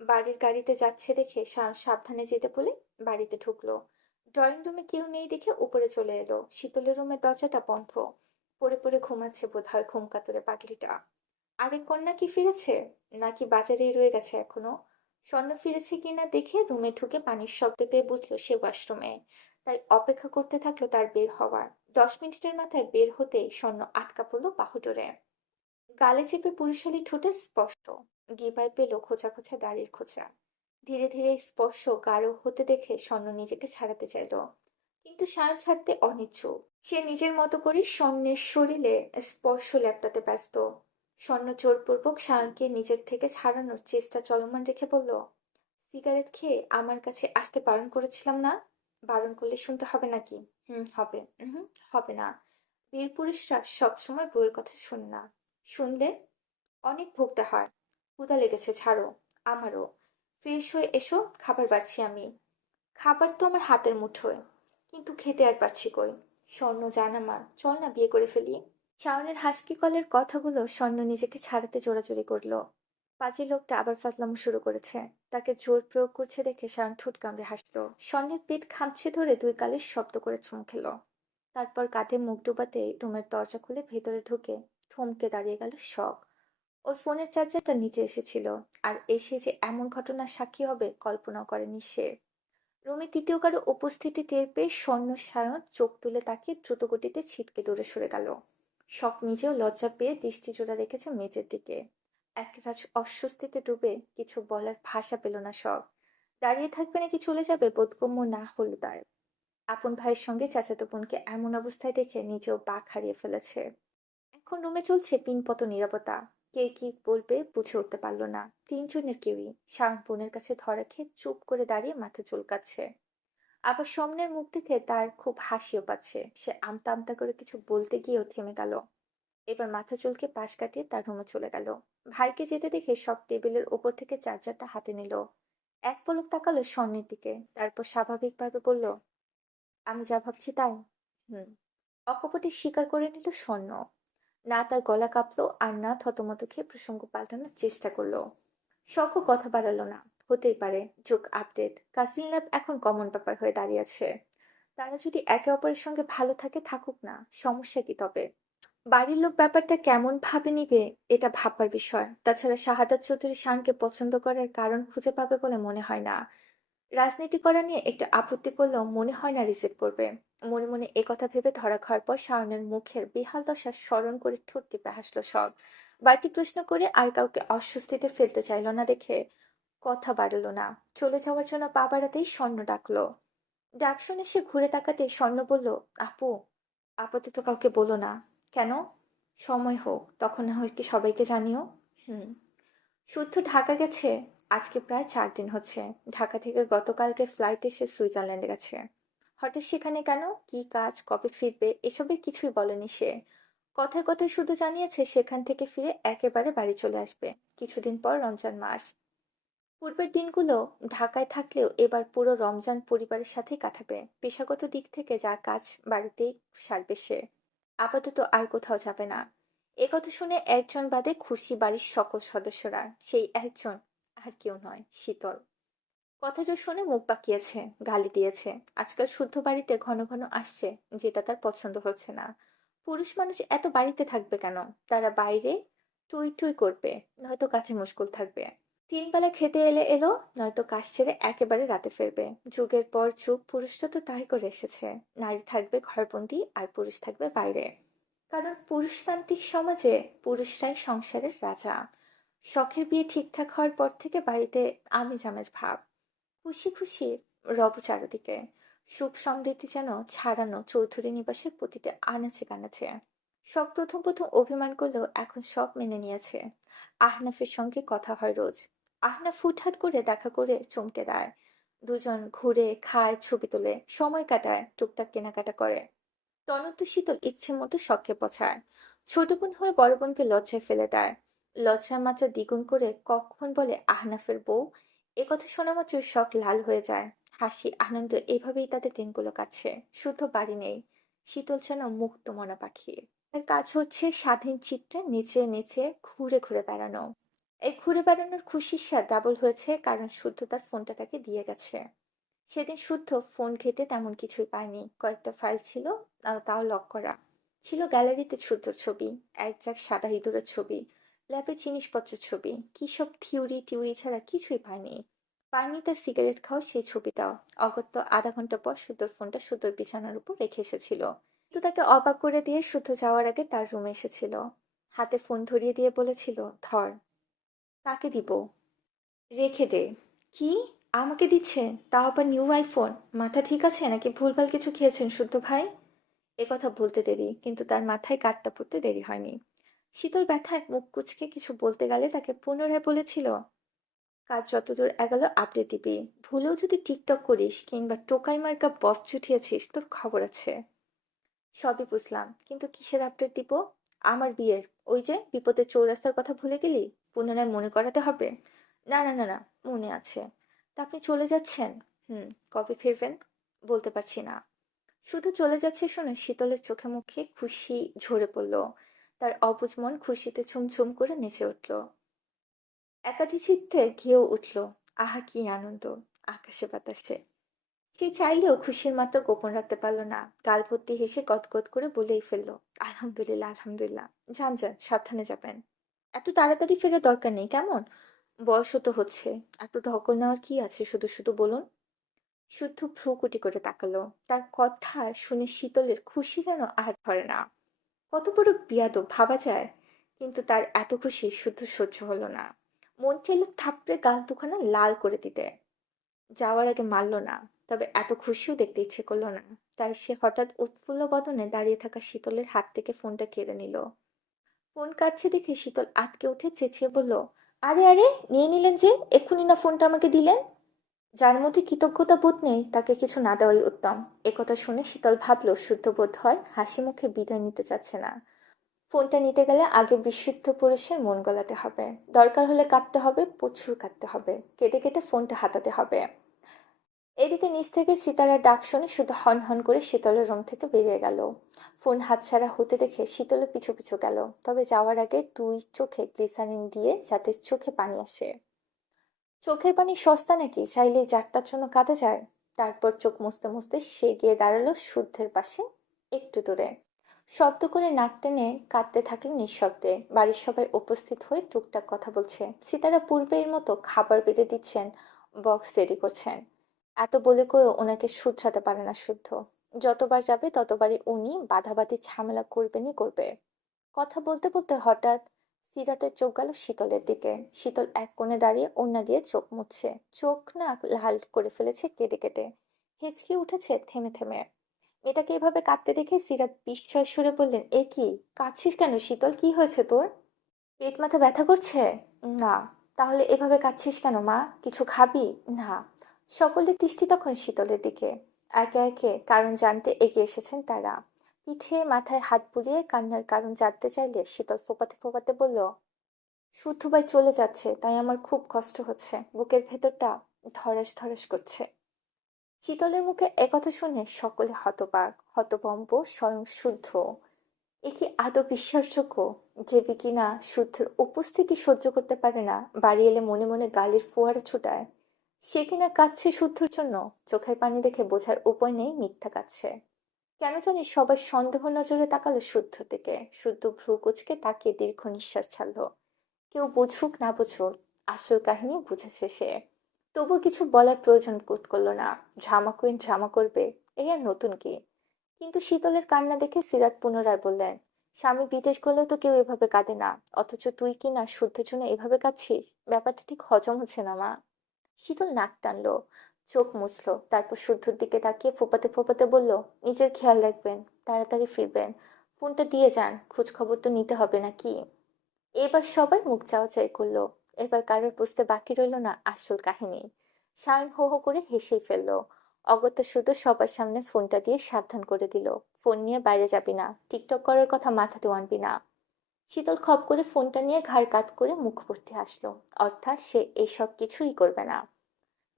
বাড়ির গাড়িতে যাচ্ছে দেখে শাওন সাবধানে যেতে বলে বাড়িতে ঢুকলো। ড্রয়িং রুমে কেউ নেই দেখে উপরে চলে এলো। শীতলের রুমের দরজাটা বন্ধ। পড়ে পড়ে ঘুমাচ্ছে বোধহয় ঘুম কাতরে পাগলিটা। আরেক কন্যা কি ফিরেছে, নাকি বাজারেই রয়ে গেছে এখনো? স্বর্ণ ফিরেছে কিনা দেখে রুমে ঢুকে পানির শব্দ পেয়ে বুঝলো সে ওয়াশরুমে। তাই অপেক্ষা করতে থাকলো তার বের হওয়ার। 10 মিনিটের মাথায় বের হতেই স্বর্ণ আটকা পড়লো বাহুডোরে। গালে চেপে পুরুষালী ঠোঁটের স্পর্শ। গিপায় পেল খোঁচা খোঁচা দাড়ির খোঁচা। ধীরে ধীরে এই স্পর্শ গাঢ় হতে দেখে স্বর্ণ নিজেকে ছাড়াতে চাইল, কিন্তু সায়ন ছাড়তে অনিচ্ছুক। সে নিজের মতো করে স্বর্ণের শরীরে স্পর্শ লেপটাতে ব্যস্ত। স্বর্ণ জোরপূর্বক সায়নকে নিজের থেকে ছাড়ানোর চেষ্টা চলমান রেখে বলল, সিগারেট খেয়ে আমার কাছে আসতে বারণ করেছিলাম না? বারণ করলে শুনতে হবে নাকি? হবে। হবে না। বীর পুরুষরা সবসময় বউয়ের কথা শোনে না। শুনলে অনেক ভুগতে হয়। ক্ষুধা লেগেছে, ছাড়ো। আমারও। ফ্রেশ হয়ে এসো, খাবার বাড়ছি আমি। খাবার তো আমার হাতের মুঠোয়, কিন্তু খেতে আর পারছি কই। স্বর্ণ জান আমার, চল না বিয়ে করে ফেলি। শাওনের হাসকি কলের কথাগুলো স্বর্ণ নিজেকে ছাড়াতে জোরাজুরি করলো। পাজি লোকটা আবার ফাজলামো শুরু করেছে। তাকে জোর প্রয়োগ করছে দেখে শাওন ঠোঁট কামড়ে হাসলো। স্বর্ণের পেট খামচে ধরে দুই গালে শব্দ করে চুমু খেলো। তারপর কাঁধে মুখ ডুবাতে রুমের দরজা খুলে ভেতরে ঢুকে থমকে দাঁড়িয়ে গেল শখ। ওর ফোনের চার্জারটা নিতে এসেছিল, আর এসে যে এমন ঘটনার সাক্ষী হবে কল্পনাও করেনি সে। রুমে তৃতীয় কারো উপস্থিতি টের পেয়ে স্বর্ণ সায়ন চোখ তুলে তাকিয়ে দ্রুতগতিতে ছিটকে দূরে সরে গেল। শখ নিজেও লজ্জা পেয়ে দৃষ্টি জোড়া রেখেছে মেঝের দিকে। একরাশ অস্বস্তিতে ডুবে কিছু বলার ভাষা পেল না শখ। দাঁড়িয়ে থাকবে নাকি চলে যাবে বোধগম্য না হলো তার। আপন ভাইয়ের সঙ্গে চাচাতো বোনকে এমন অবস্থায় দেখে নিজেও বাক হারিয়ে ফেলেছে। এখন রুমে চলছে পিনপত নীরবতা। কে কি বলবে বুঝে উঠতে পারল না। তিনজনের কেউই। শাওন বোনের কাছে ধরা খেয়ে চুপ করে দাঁড়িয়ে মাথা চুলকাচ্ছে। আবার স্বপ্নের মুখ দেখে তার খুব হাসিও পাচ্ছে। সে আমতা আমতা করে কিছু বলতে গিয়েও থেমে গেল। এবার মাথা চুলকে পাশ কাটিয়ে তার রুমে চলে গেল। ভাইকে যেতে দেখে সব টেবিলের উপর থেকে চার্জারটা হাতে নিল। এক পলক তাকালো স্বর্ণের দিকে, তারপর স্বাভাবিকভাবে বলল, আমি যা ভাবছি তাই। হুম। অকপটে স্বীকার করে নিল স্বর্ণ। না তার গলা কাঁপলো আর না থতমত খেয়ে প্রসঙ্গ পাল্টানোর চেষ্টা করলো। শখ কথা বাড়ালো না। হতেই পারে, যুগ আপডেট, কাজিন ল্যাব এখন কমন ব্যাপার হয়ে দাঁড়িয়েছে। তারা যদি একে অপরের সঙ্গে ভালো থাকে, থাকুক না, সমস্যা কি তবে? বাড়ির লোক ব্যাপারটা কেমন ভাবে নিবে, এটা ভাববার বিষয়। তাছাড়া শাহাদাত চৌধুরী শানকে পছন্দ করার কারণ খুঁজে পাবে বলে মনে হয় না। রাজনীতি করা নিয়ে একটু আপত্তি করলেও মনে হয় না রিজেক্ট করবে। মনে মনে একথা ভেবে ধরা খাওয়ার পর শাওনের মুখের বেহাল দশা স্মরণ করে ঠোঁট টিপে হাসলো শখ। বাড়তি প্রশ্ন করে আর কাউকে অস্বস্তিতে ফেলতে চাইলো না দেখে কথা বাড়লো না। চলে যাওয়ার জন্য পা বাড়াতেই স্বর্ণ ডাকলো। ডাক শুনে সে ঘুরে তাকাতে স্বর্ণ বলল, আপু, আপাতত কাউকে বলো না। কেন? সময় হোক, তখন না হয় কি সবাইকে জানিও। হুম। শুদ্ধ ঢাকা গেছে আজকে প্রায় 4 দিন হচ্ছে। ঢাকা থেকে গতকালকে ফ্লাইটে সে সুইজারল্যান্ডে গেছে। হঠাৎ সেখানে কেন, কি কাজ, কবে ফিরবে, এসবের কিছুই বলেনি সে। কথায় কথায় শুধু জানিয়েছে সেখান থেকে ফিরে একেবারে বাড়ি চলে আসবে কিছুদিন পর, রমজান মাস। পূর্বের দিনগুলো ঢাকায় থাকলেও এবার পুরো রমজান পরিবারের সাথেই কাটাবে। পেশাগত দিক থেকে যা কাজ বাড়িতেই সারবে সে। আপাতত আর কোথাও যাবে না। একথা শুনে একজন বাদে খুশি বাড়ির সকল সদস্যরা। সেই একজন আর কেউ নয়, শীতল। কথাটা শুনে মুখ বাঁকিয়েছে, গালি দিয়েছে। আজকাল শুদ্ধ বাড়িতে ঘন ঘন আসছে, যেটা তার পছন্দ হচ্ছে না। পুরুষ মানুষ এত বাড়িতে থাকবে কেন? তারা বাইরে টুই টুই করবে, নয়তো কাছে মুশকুল থাকবে। 3 বেলা খেতে এলে এলো, নয়তো কাজ ছেড়ে একেবারে রাতে ফিরবে। যুগের পর যুগ পুরুষরা তো তাই করে এসেছে। নারী থাকবে ঘরবন্দি আর পুরুষ থাকবে বাইরে। কারণ পুরুষতান্ত্রিক সমাজে পুরুষরাই সংসারের রাজা। শখের বিয়ে ঠিকঠাক হওয়ার পর থেকে বাড়িতে আমেজ আমেজ ভাব। খুশি খুশি রব চারদিকে। সুখ সমৃদ্ধি যেন ছাড়ানো চৌধুরী নিবাসের প্রতিটা আনাচে কানাচে। সব প্রথম প্রথম অভিমান করলেও এখন সব মেনে নিয়েছে। আহনাফের সঙ্গে কথা হয় রোজ। আহনাফ হুটহাট করে দেখা করে চমকে দেয়। দুজন ঘুরে খায়, ছবি তোলে, সময় কাটায়, টুকটাক কেনাকাটা করে। তনন্ত শীতল ইচ্ছে মতো শখে পছায়। ছোট বোন হয়ে বড় বোনকে লজ্জায় ফেলে দেয়। লজ্জার মাত্রা দ্বিগুণ করে কখন বলে আহনাফের বউ। একথা শোনা মাত্র শখ লাল হয়ে যায়। হাসি আনন্দ এভাবেই তাদের দিনগুলো কাটছে। শুধু বাড়ি নেই, শীতল যেন মুক্ত মনা পাখি। তার কাজ হচ্ছে স্বাধীন চিত্রে নিচে নিচে ঘুরে ঘুরে বেড়ানো। এই ঘুরে বেড়ানোর খুশির স্বাদ ডাবল হয়েছে কারণ শুদ্ধ তার ফোনটা তাকে দিয়ে গেছে। সেদিন শুদ্ধ ফোন ঘেঁটে তেমন কিছুই পায়নি। কয়েকটা ফাইল ছিল, তাও লক করা। ছিল গ্যালারিতে শুদ্ধর ছবি, এক ঝাঁক সাদা ইঁদুরের ছবি, ল্যাবের জিনিসপত্রের ছবি। কি সব থিওরি টিউরি ছাড়া কিছুই পায়নি। পায়নি তার সিগারেট খাওয়া সেই ছবিটাও। অগত্য আধা ঘন্টা পর শুদ্ধর ফোনটা শুদ্ধর বিছানার উপর রেখে এসেছিল। কিন্তু তাকে অবাক করে দিয়ে শুদ্ধ যাওয়ার আগে তার রুমে এসেছিল। হাতে ফোন ধরিয়ে দিয়ে বলেছিল, ধর। কাকে দিব? রেখে দে। কি? আমাকে দিচ্ছে? তাও আবার নিউ আইফোন? মাথা ঠিক আছে নাকি ভুলভাল কিছু খেয়েছেন শুদ্ধ ভাই? কথা বলতে দেরি, কিন্তু তার মাথায় কাঠটা পড়তে দেরি হয়নি। শীতল ব্যথায় মুখ কুঁচকে কিছু বলতে গেলে তাকে পুনরায় বলেছিল, কাজ যতদূর এগোলো আপডেট দিবি। ভুলেও যদি টিকটক করিস কিংবা টোকাই মার্কা বফ জুটিয়েছিস, তোর খবর আছে। সবই বুঝলাম, কিন্তু কিসের আপডেট দিব? আমার বিয়ের, ওই যে বিপদের চৌরাস্তার কথা ভুলে গেলি? পুনরায় মনে করাতে হবে? না না না না, মনে আছে। তা আপনি চলে যাচ্ছেন? হুম। কবে ফিরবেন? বলতে পারছি না। শুধু চলে যাচ্ছে শুনে শীতলের চোখে মুখে খুশি ঝরে পড়ল। তার অবুঝ মন খুশিতে ছুমছুম করে নেচে উঠল। একাধি চিত্তে ঘেয়েও উঠল। আহা কি আনন্দ! আকাশে বাতাসে। সে চাইলেও খুশির মাত্রা গোপন রাখতে পারল না। গাল ভর্তি হেসে গদগদ করে বলেই ফেলল, আলহামদুলিল্লাহ আলহামদুলিল্লাহ। যান যান, সাবধানে যাবেন। এত তাড়াতাড়ি ফেরার দরকার নেই কেমন? বয়সও তো হচ্ছে। এত ধকল নেওয়ার কি আছে, শুধু শুধু বলুন। শুদ্ধ ভ্রুকুটি করে তাকালো। তার কথা শুনে শীতলের খুশি যেন আর ধরে না। কত বড় বিয়াদব ভাবা যায়। কিন্তু তার এত খুশি শুদ্ধ সহ্য হলো না। মন চাইল থাপড়ে গাল দুখানা লাল করে দিতে। যাওয়ার আগে মারল না, তবে এত খুশিও দেখতে ইচ্ছে করলো না। তাই সে হঠাৎ উৎফুল্ল বদনে দাঁড়িয়ে থাকা শীতলের হাত থেকে ফোনটা কেড়ে নিল। ফোন কাটছে দেখে শীতল আঁতকে উঠে চেঁচিয়ে বলল, আরে আরে, নিয়ে নিলেন যে! এক্ষুনি না ফোনটা আমাকে দিলেন! যার মধ্যে কৃতজ্ঞতা বোধ নেই তাকে কিছু না দেওয়াই উত্তম। একথা শুনে শীতল ভাবল শুদ্ধ বোধ হয় হাসি মুখে বিদায় নিতে চাচ্ছে না। ফোনটা নিতে গেলে আগে বিশুদ্ধ পুরুষের মন গলাতে হবে। দরকার হলে কাঁদতে হবে, প্রচুর কাঁদতে হবে, কেঁদে কেটে ফোনটা হাতাতে হবে। এদিকে নিচ থেকে সিতারার ডাক শুনে শুধু হন হন করে শীতলের রুম থেকে বেরিয়ে গেল। ফোন হাতছাড়া হতে দেখে শীতলের পিছু পিছু গেল, তবে যাওয়ার আগে দুই চোখে গ্লিসারিন দিয়ে যাতে চোখে পানি আসে। চোখের পানি সস্তা নাকি, চাইলেই যাত্রার জন্য কাঁদা যায়। তারপর চোখ মুছতে মুছতে সে গিয়ে দাঁড়ালো শুদ্ধের পাশে, একটু দূরে। শব্দ করে নাক টেনে কাঁদতে থাকলো নিঃশব্দে। বাড়ির সবাই উপস্থিত হয়ে টুকটাক কথা বলছে। সীতারা পূর্বের মতো খাবার বেড়ে দিচ্ছেন, বক্স রেডি করছেন। এত বলে কয়েও ওনাকে শুধরাতে পারে না শুদ্ধ। যতবার যাবে ততবারই উনি বাধাবাধি ঝামেলা করবেনই করবে। কথা বলতে বলতে হঠাৎ সিরাতের চোখ গেল শীতলের দিকে। শীতল এক কোণে দাঁড়িয়ে ওড়না দিয়ে চোখ মুছছে। চোখ না লাল করে ফেলেছে কেঁদে কেটে। হেঁচকি উঠেছে থেমে থেমে। মেয়েটাকে এভাবে কাঁদতে দেখে সিরাত বিস্ময় সুরে বললেন, এ কি, কাঁদছিস কেন শীতল, কি হয়েছে তোর? পেট মাথা ব্যথা করছে? না। তাহলে এভাবে কাঁদছিস কেন মা, কিছু খাবি? না। সকলের দৃষ্টি তখন শীতলের দিকে। একে একে কারণ জানতে এগিয়ে এসেছেন তারা। পিঠে মাথায় হাত বুলিয়ে কান্নার কারণ জানতে চাইলে শীতল ফোপাতে ফোপাতে বলল, শুদ্ধ ভাই চলে যাচ্ছে, তাই আমার খুব কষ্ট হচ্ছে, বুকের ভেতরটা ধড়াস ধড়াস করছে। শীতলের মুখে একথা শুনে সকলে হতবাক, হতভম্ব, স্বয়ং শুদ্ধ। এ কি আদৌ বিশ্বাসযোগ্য? যে কিনা শুদ্ধর উপস্থিতি সহ্য করতে পারে না, বাড়ি এলে মনে মনে গালির ফোয়ারা ছুটায়, সে কিনা কাঁদছে শুদ্ধর জন্য। চোখের পানি দেখে বোঝার উপায় নেই মিথ্যা কাঁদছে। কেন জানি সবার সন্দেহ নজরে তাকালো শুদ্ধর দিকে। শুদ্ধ ভ্রু কুচকে তাকিয়ে দীর্ঘ নিঃশ্বাস ছাড়লো। কেউ বুঝুক না বুঝুক, আসল কাহিনী বুঝেছে সে। তবু কিছু বলার প্রয়োজন বোধ করলো না। ড্রামা কুইন ড্রামা করবে, এই আর নতুন কি? কিন্তু শীতলের কান্না দেখে সিরাত পুনরায় বললেন, স্বামী বিদেশ গেলেও তো কেউ এভাবে কাঁদে না, অথচ তুই কি না শুদ্ধের জন্য এভাবে কাঁদছিস? ব্যাপারটা ঠিক হজম হচ্ছে না মা। শীতল নাক টানলো, চোখ মুছলো, তারপর শুদ্ধর দিকে তাকিয়ে ফোপাতে ফোপাতে বলল, নিজের খেয়াল রাখবেন, তাড়াতাড়ি ফিরবেন। ফোনটা দিয়ে যান, খোঁজ খবর তো নিতে হবে নাকি? এবার সবাই মুখ চাওয়াচাই করলো। এবার কারোর বুঝতে বাকি রইল না আসল কাহিনী। সায়ন হো হো করে হেসেই ফেললো। অগত্যা শুধু সবার সামনে ফোনটা দিয়ে সাবধান করে দিল, ফোন নিয়ে বাইরে যাবি না, টিকটক করার কথা মাথাতেও আনবি না। শীতল খপ করে ফোনটা নিয়ে ঘাড় কাত করে মুখ ভর্তি হাসলো। অর্থাৎ সে এসব কিছুই করবে না।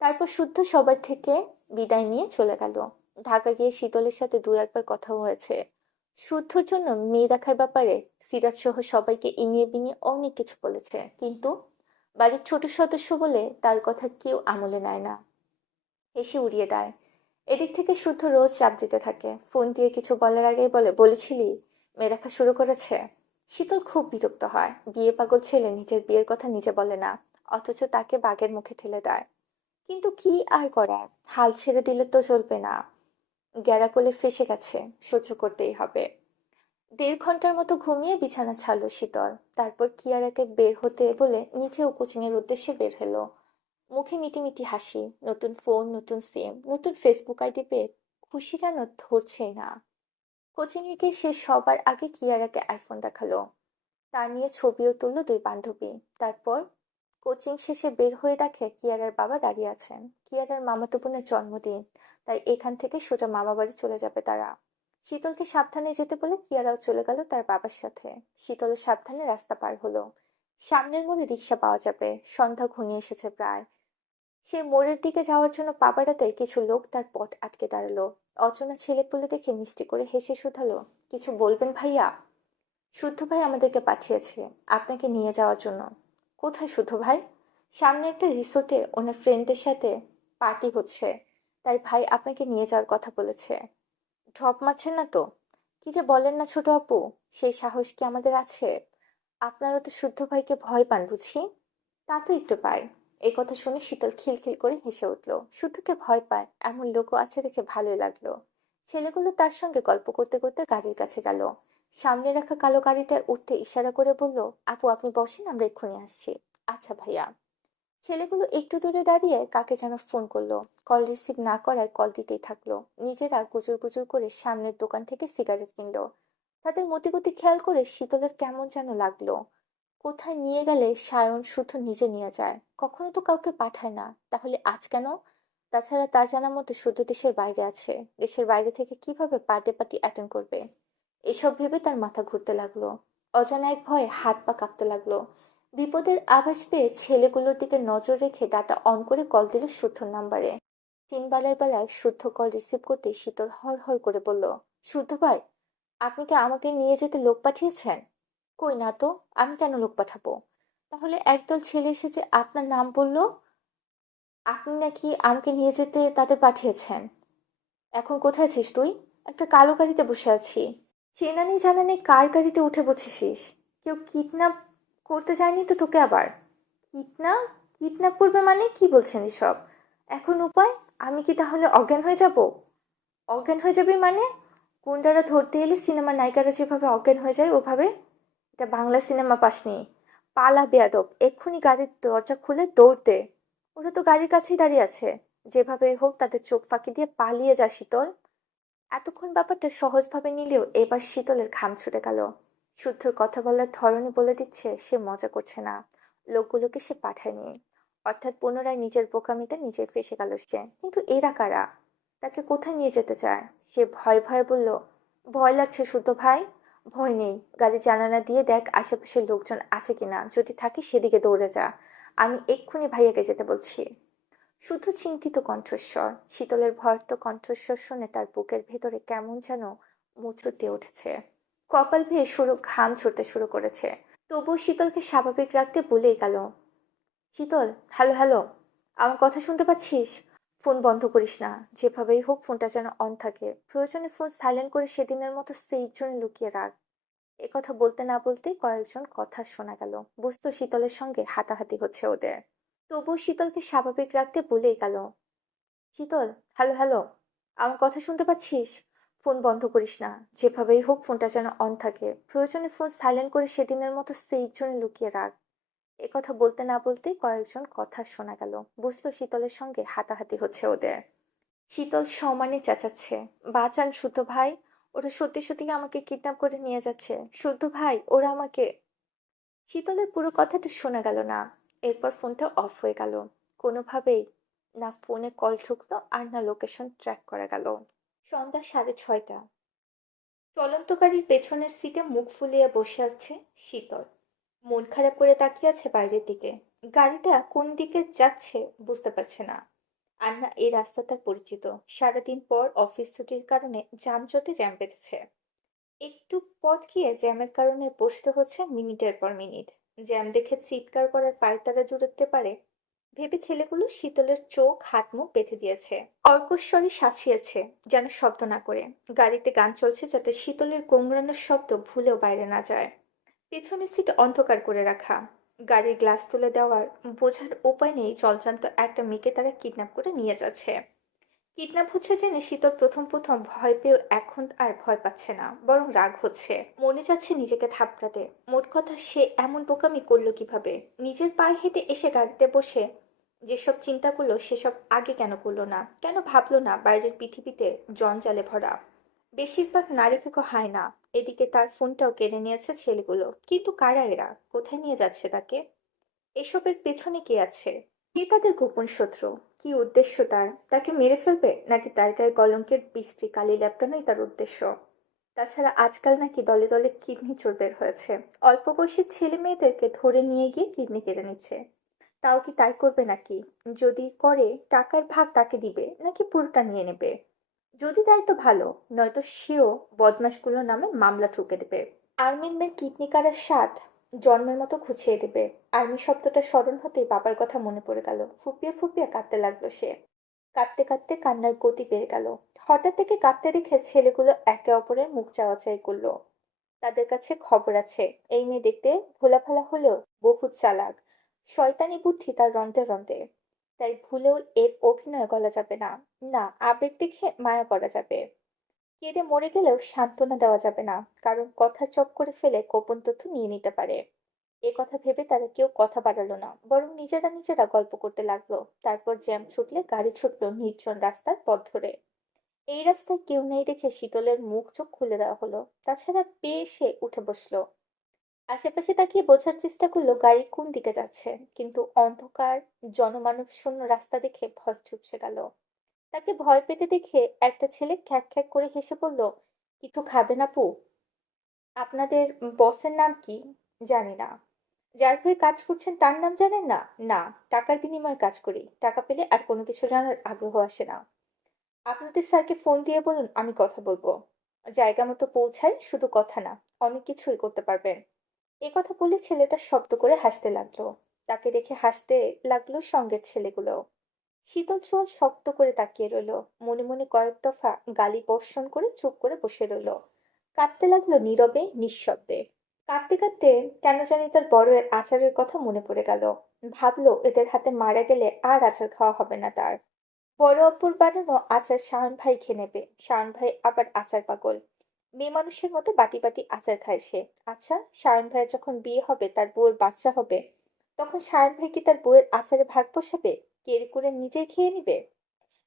তারপর শুদ্ধ সবার থেকে বিদায় নিয়ে চলে গেল। ঢাকা গিয়ে শীতলের সাথে দু একবার কথাও হয়েছে শুদ্ধর জন্য মেয়ে দেখার ব্যাপারে। সিরাজ সহ সবাইকে ইনিয়ে বিনিয়ে অনেক কিছু বলেছে, কিন্তু বাড়ির ছোট সদস্য বলে তার কথা কেউ আমলে নেয় না, এসে উড়িয়ে দেয়। এদিক থেকে শুদ্ধ রোজ চাপ দিতে থাকে, ফোন দিয়ে কিছু বলার আগেই বলে, বলেছিলি মেয়ে দেখা শুরু করেছে। শীতল খুব বিরক্ত হয়। বিয়ে পাগল ছেলে নিজের বিয়ের কথা নিজে বলে না, অথচ তাকে বাঘের মুখে ঠেলে দেয়। কিন্তু কি আর করার, হাল ছেড়ে দিলে তো চলবে না। গ্যারাকলে ফেসে গেছে, সহ্য করতেই হবে। 1.5 ঘন্টার মতো ঘুমিয়ে বিছানা ছাড়লো শীতল। তারপর কিয়ারাকে বের হতে বলে নিচেও কোচিং এর উদ্দেশ্যে বের হলো। মুখে মিটিমিটি হাসি, নতুন ফোন, নতুন সিম, নতুন ফেসবুক আইডি পেয়ে খুশি যেন ধরছেই না। কোচিং এ গিয়ে সে সবার আগে কিয়ারাকে আইফোন দেখালো। তা নিয়ে ছবিও তুললো দুই বান্ধবী। তারপর কোচিং শেষে বের হয়ে দেখে কিয়ারার বাবা দাঁড়িয়ে আছেন। কিয়ারার মামাতো বোনের জন্মদিন, তাই এখান থেকে সোজা মামা বাড়ি চলে যাবে তারা। শীতলকে সাবধানে যেতে বলে কিয়ারাও চলে গেল তার বাবার সাথে। শীতল সাবধানে রাস্তা পার হলো। সামনের মোড়ে রিক্সা পাওয়া যাবে, সন্ধ্যা ঘনিয়ে এসেছে প্রায়। সে মোড়ের দিকে যাওয়ার জন্য পা বাড়াতে কিছু লোক তার পথ আটকে দাঁড়ালো। অচেনা ছেলেপুলে দেখে মিষ্টি করে হেসে শুধালো, কিছু বলবেন ভাইয়া? শুদ্ধ ভাই আমাদেরকে পাঠিয়েছে আপনাকে নিয়ে যাওয়ার জন্য। কোথায় শুদ্ধ ভাই? সামনে একটা রিসোর্টে ওনার ফ্রেন্ডদের সাথে পার্টি হচ্ছে, তাই ভাই আপনাকে নিয়ে যাওয়ার কথা বলেছে। ঢপ মারছেন না তো? কি যে বলেন না ছোট আপু, সেই সাহস কি আমাদের আছে? আপনারা তো শুদ্ধ ভাইকে ভয় পান বুঝি? তা তো একটু পায়। এই কথা শুনে শীতল খিলখিল করে হেসে উঠল। শুদ্ধকে ভয় পায় এমন লোকও আছে দেখে ভালোই লাগলো। ছেলেগুলো তার সঙ্গে গল্প করতে করতে গাড়ির কাছে গেল। সামনে রাখা কালো গাড়িটায় উঠতে ইশারা করে বলল, আপু আপনি বসেন, আমরা এক্ষুনি আসছি। আচ্ছা ভাইয়া। ছেলেগুলো একটু দূরে দাঁড়িয়ে কাকে যেন ফোন করলো। কল রিসিভ না করায় কল দিতেই থাকলো। নিজেরা গুজুর গুজুর করে সামনের দোকান থেকে সিগারেট কিনলো। তাদের মতিগতি খেয়াল করে শীতলের কেমন যেন লাগলো। কোথায় নিয়ে গেলে সায়ন শুধু নিজে নিয়ে যায়, কখনো তো কাউকে পাঠায় না, তাহলে আজ কেন? তাছাড়া তার জানা মতো শুধু দেশের বাইরে আছে, দেশের বাইরে থেকে কিভাবে বার্থডে পার্টি অ্যাটেন্ড করবে? এসব ভেবে তার মাথা ঘুরতে লাগলো। অজানা এক ভয়ে হাত পা কাঁপতে লাগলো। বিপদের আভাস পেয়ে ছেলেগুলোর দিকে নজর রেখে ডাটা অন করে কল দিল শুদ্ধর নাম্বারে। 3 বারের বেলায় শুদ্ধ কল রিসিভ করতে শীতল হর হর করে বলল, শুদ্ধ ভাই, আপনি কি আমাকে নিয়ে যেতে লোক পাঠিয়েছেন? কই না তো, আমি কেন লোক পাঠাবো? তাহলে একদল ছেলে এসেছে আপনার নাম বললো, আপনি নাকি আমাকে নিয়ে যেতে তাদের পাঠিয়েছেন। এখন কোথায় আছিস তুই? একটা কালো গাড়িতে বসে আছি। চেনা নেই জানা নেই কার গাড়িতে উঠে বসেছিস? কেউ কিডন্যাপ করতে যায়নি তো তোকে আবার? কিডন্যাপ? কিডন্যাপ করবে মানে কি বলছেন এসব? এখন উপায়? আমি কি তাহলে অজ্ঞান হয়ে যাব? অজ্ঞান হয়ে যাবে মানে? গুন্ডারা ধরতে এলে সিনেমার নায়িকারা যেভাবে অজ্ঞান হয়ে যায় ওভাবে? এটা বাংলা সিনেমা পাসনি। পালা বেয়াদব, এক্ষুনি গাড়ির দরজা খুলে দৌড় দে। ওরা তো গাড়ির কাছেই দাঁড়িয়ে আছে। যেভাবে হোক তাদের চোখ ফাঁকি দিয়ে পালিয়ে যা শীতল। এতক্ষণ ব্যাপারটা সহজভাবে নিলেও এবার শীতলের ঘাম ছুটে গেল। শুদ্ধর কথা বলার ধরনই বলে দিচ্ছে সে মজা করছে না, লোকগুলোকে সে পাঠায়নি। অর্থাৎ পুনরায় নিজের বোকামিতে নিজে ফেঁসে গেল সে। কিন্তু এরা কারা? তাকে কোথায় নিয়ে যেতে চায়? সে ভয়ে ভয়ে বলল, ভয় লাগছে শুদ্ধ ভাই। ভয় নেই, গাড়ির জানালা দিয়ে দেখ আশেপাশের লোকজন আছে কিনা, যদি থাকে সেদিকে দৌড়ে যা। আমি এক্ষুনি ভাইয়াকে যেতে বলছি। শুধু চিন্তিত কণ্ঠস্বর, শীতলের ভয়ার্ত কণ্ঠস্বর শুনে তার বুকের ভেতরে কেমন যেন মুচড় দিয়ে উঠেছে। কপাল বেয়ে সরু ঘাম ঝরতে শুরু করেছে। তবুও শীতলকে স্বাভাবিক রাখতে ভুলেই গেল। শীতল, হ্যালো হ্যালো, আমার কথা শুনতে পাচ্ছিস? ফোন বন্ধ করিস না, যেভাবেই হোক ফোনটা যেন অন থাকে। প্রয়োজনে ফোন সাইলেন্ট করে সেদিনের মতো সেফ জোনে লুকিয়ে রাখ। কথা বলতে না বলতেই কয়েকজন কথা শোনা গেল। বুঝতো শীতলের সঙ্গে হাতাহাতি হচ্ছে ওদের। তবুও শীতলকে স্বাভাবিক রাখতে ভুলেই গেল। শীতল, হ্যালো হ্যালো, আমার কথা শুনতে পাচ্ছিস? ফোন বন্ধ করিস না, যেভাবেই হোক ফোনটা যেন অন থাকে। প্রয়োজনে ফোন সাইলেন্ট করে সেদিনের মতো সেফ জোনে লুকিয়ে রাখ। কথা বলতে না বলতেই কয়েকজন কথা শোনা গেল। বুঝলো শীতলের সঙ্গে হাতাহাতি হচ্ছে ওদের। শীতল সমানে চেঁচাচ্ছে, বাঁচান শুদ্ধ ভাই, ওরা সত্যি সত্যি আমাকে কিডন্যাপ করে নিয়ে যাচ্ছে। শুদ্ধ ভাই, ওরা আমাকে। শীতলের পুরো কথাটা শোনা গেল না। এরপর ফোনটা অফ হয়ে গেল। কোনোভাবেই না ফোনে কল ঢুকলো আর না লোকেশন ট্র্যাক করা গেল। সন্ধ্যা 6:30। চলন্ত গাড়ির পেছনের সিটে মুখ ফুলিয়ে বসে আছে শীতল। মন খারাপ করে তাকিয়ে আছে বাইরের দিকে। গাড়িটা কোন দিকে যাচ্ছে বুঝতে পারছে না। আর না এই রাস্তা তার পরিচিত। সারাদিন পর অফিস ছুটির কারণে যানজটে জ্যাম বেঁধেছে। একটু পথ গিয়ে জ্যামের কারণে বসতে হচ্ছে মিনিটের পর মিনিট। জ্যাম দেখে চিৎকার করার পায়তারা জুড়তে পারে ভেবে ছেলেগুলো শীতলের চোখ হাত মুখ বেঁধে দিয়েছে। কর্কশ্বরী শাসিয়েছে যেন শব্দ না করে। গাড়িতে গান চলছে যাতে শীতলের গোংরানোর শব্দ ভুলেও বাইরে না যায়। পেছনের সিট অন্ধকার করে রাখা। গাড়ির গ্লাস তুলে দেওয়ার বোঝার উপায় নেই জলজান্ত একটা মেয়েকে তারা কিডন্যাপ করে নিয়ে যাচ্ছে। কিডন্যাপ হচ্ছে জেনে শীতল প্রথম প্রথম ভয় পেয়েও এখন আর ভয় পাচ্ছে না, বরং রাগ হচ্ছে। মনে যাচ্ছে নিজেকে থাপড়াতে। মোট কথা সে এমন বোকামি করলো কিভাবে? নিজের পায়ে হেঁটে এসে গাড়িতে বসে যেসব চিন্তা করলো সেসব আগে কেন করলো না? কেন ভাবলো না বাইরের পৃথিবীতে জঞ্জালে ভরা? বেশিরভাগ নারীকে হয় না। এদিকে তার ফোনটাও কেড়ে নিয়েছে ছেলেগুলো। কিন্তু কারা এরা? কোথায় নিয়ে যাচ্ছে তাকে? এসবের পেছনে কে আছে? কে তাদের গোপন শত্রু? কি উদ্দেশ্য তার? তাকে মেরে ফেলবে নাকি তার গায়ে কলঙ্কের বিশ্রী কালি লেপটানোই তার উদ্দেশ্য? তাছাড়া আজকাল নাকি দলে দলে কিডনি চোর বের হয়েছে। অল্প বয়সী ছেলে মেয়েদেরকে ধরে নিয়ে গিয়ে কিডনি কেড়ে নিচ্ছে। তাও কি তাই করবে নাকি? যদি করে টাকার ভাগ তাকে দিবে নাকি পুরোটা নিয়ে নেবে? যদি তাই তো ভালো, নয়তো সেও বদমাশগুলোর নামে মামলা ঠুকে দেবে। আর্মির মেয়ের কিডনি কাটার স্বাদ জন্মের মতো ঘুচিয়ে দেবে। আর্মি শব্দটা স্মরণ হতেই বাবার কথা মনে পড়ে গেল। ফুপিয়ে ফুপিয়ে কাঁদতে লাগলো সে। কাঁদতে কাঁদতে কান্নার গতি বেড়ে গেল। হঠাৎ থেকে কাঁদতে দেখে ছেলেগুলো একে অপরের মুখ চাওয়াচাই করলো। তাদের কাছে খবর আছে, এই মেয়ে দেখতে ভোলাভালা হলেও বহুত চালাক। শয়তানি বুদ্ধি তার রন্ধ্রে রন্ধ্রে। তাই ভুলেও এর অভিনয় গলা যাবে না। না, আবেগ দেখে মায়া করা যাবে। কেঁদে মরে গেলেও সান্ত্বনা দেওয়া যাবে না, কারণ কথার চক্করে ফেলে গোপন তথ্য নিয়ে নিতে পারে। এ কথা ভেবে তারা কেউ কথা বাড়ালো না, বরং নিজেরা নিজেরা গল্প করতে লাগলো। তারপর জ্যাম ছুটলে গাড়ি ছুটলো নির্জন রাস্তার পথ ধরে। এই রাস্তায় কেউ নেই দেখে শীতলের মুখ চোখ খুলে দেওয়া হলো। তাছাড়া পেয়ে সে উঠে বসলো। আশেপাশে তাকিয়ে বোঝার চেষ্টা করলো গাড়ি কোন দিকে যাচ্ছে, কিন্তু অন্ধকার জনমানব শূন্য রাস্তা দেখে ভয় চুপসে গেল। তাকে ভয় পেতে দেখে একটা ছেলে খ্যাঁক খ্যাঁক করে হেসে বলল, কিছু খাবেন আপু? আপনাদের বসের নাম কি? জানি না। যার হয়ে কাজ করছেন তার নাম জানেন না? না, টাকার বিনিময়ে কাজ করি। টাকা পেলে আর কোনো কিছু জানার আগ্রহ আসে না। আপনাদের স্যারকে ফোন দিয়ে বলুন আমি কথা বলবো। জায়গা মতো পৌঁছায়, শুধু কথা না, অনেক কিছুই করতে পারবেন। এ কথা বলে ছেলেটা শব্দ করে হাসতে লাগলো। তাকে দেখে হাসতে লাগলো সঙ্গের ছেলেগুলো। শীতল চোয়াল শক্ত করে তাকিয়ে রইল। মনে মনে কয়েক দফা গালি বর্ষণ করে চুপ করে বসে রইল। কাঁদতে লাগলো নীরবে নিঃশব্দে। কাঁদতে কাঁদতে কেন জানি তার বড়য়ের আচারের কথা মনে পড়ে গেল। ভাবলো এদের হাতে মারা গেলে আর আচার খাওয়া হবে না তার। বড় অপুর বানানো আচার শাওন ভাই খেয়ে নেবে। শাওন ভাই আবার আচার পাগল। মেয়ে মানুষের মতো বাটি বাটি আচার খায় সে। আচ্ছা, শাওন ভাইয়ের যখন বিয়ে হবে, তার বউয়ের বাচ্চা হবে, তখন শাওন ভাই কি তার বউয়ের আচারে ভাগ বসাবে? কেড়ে করে নিজেই খেয়ে নিবে?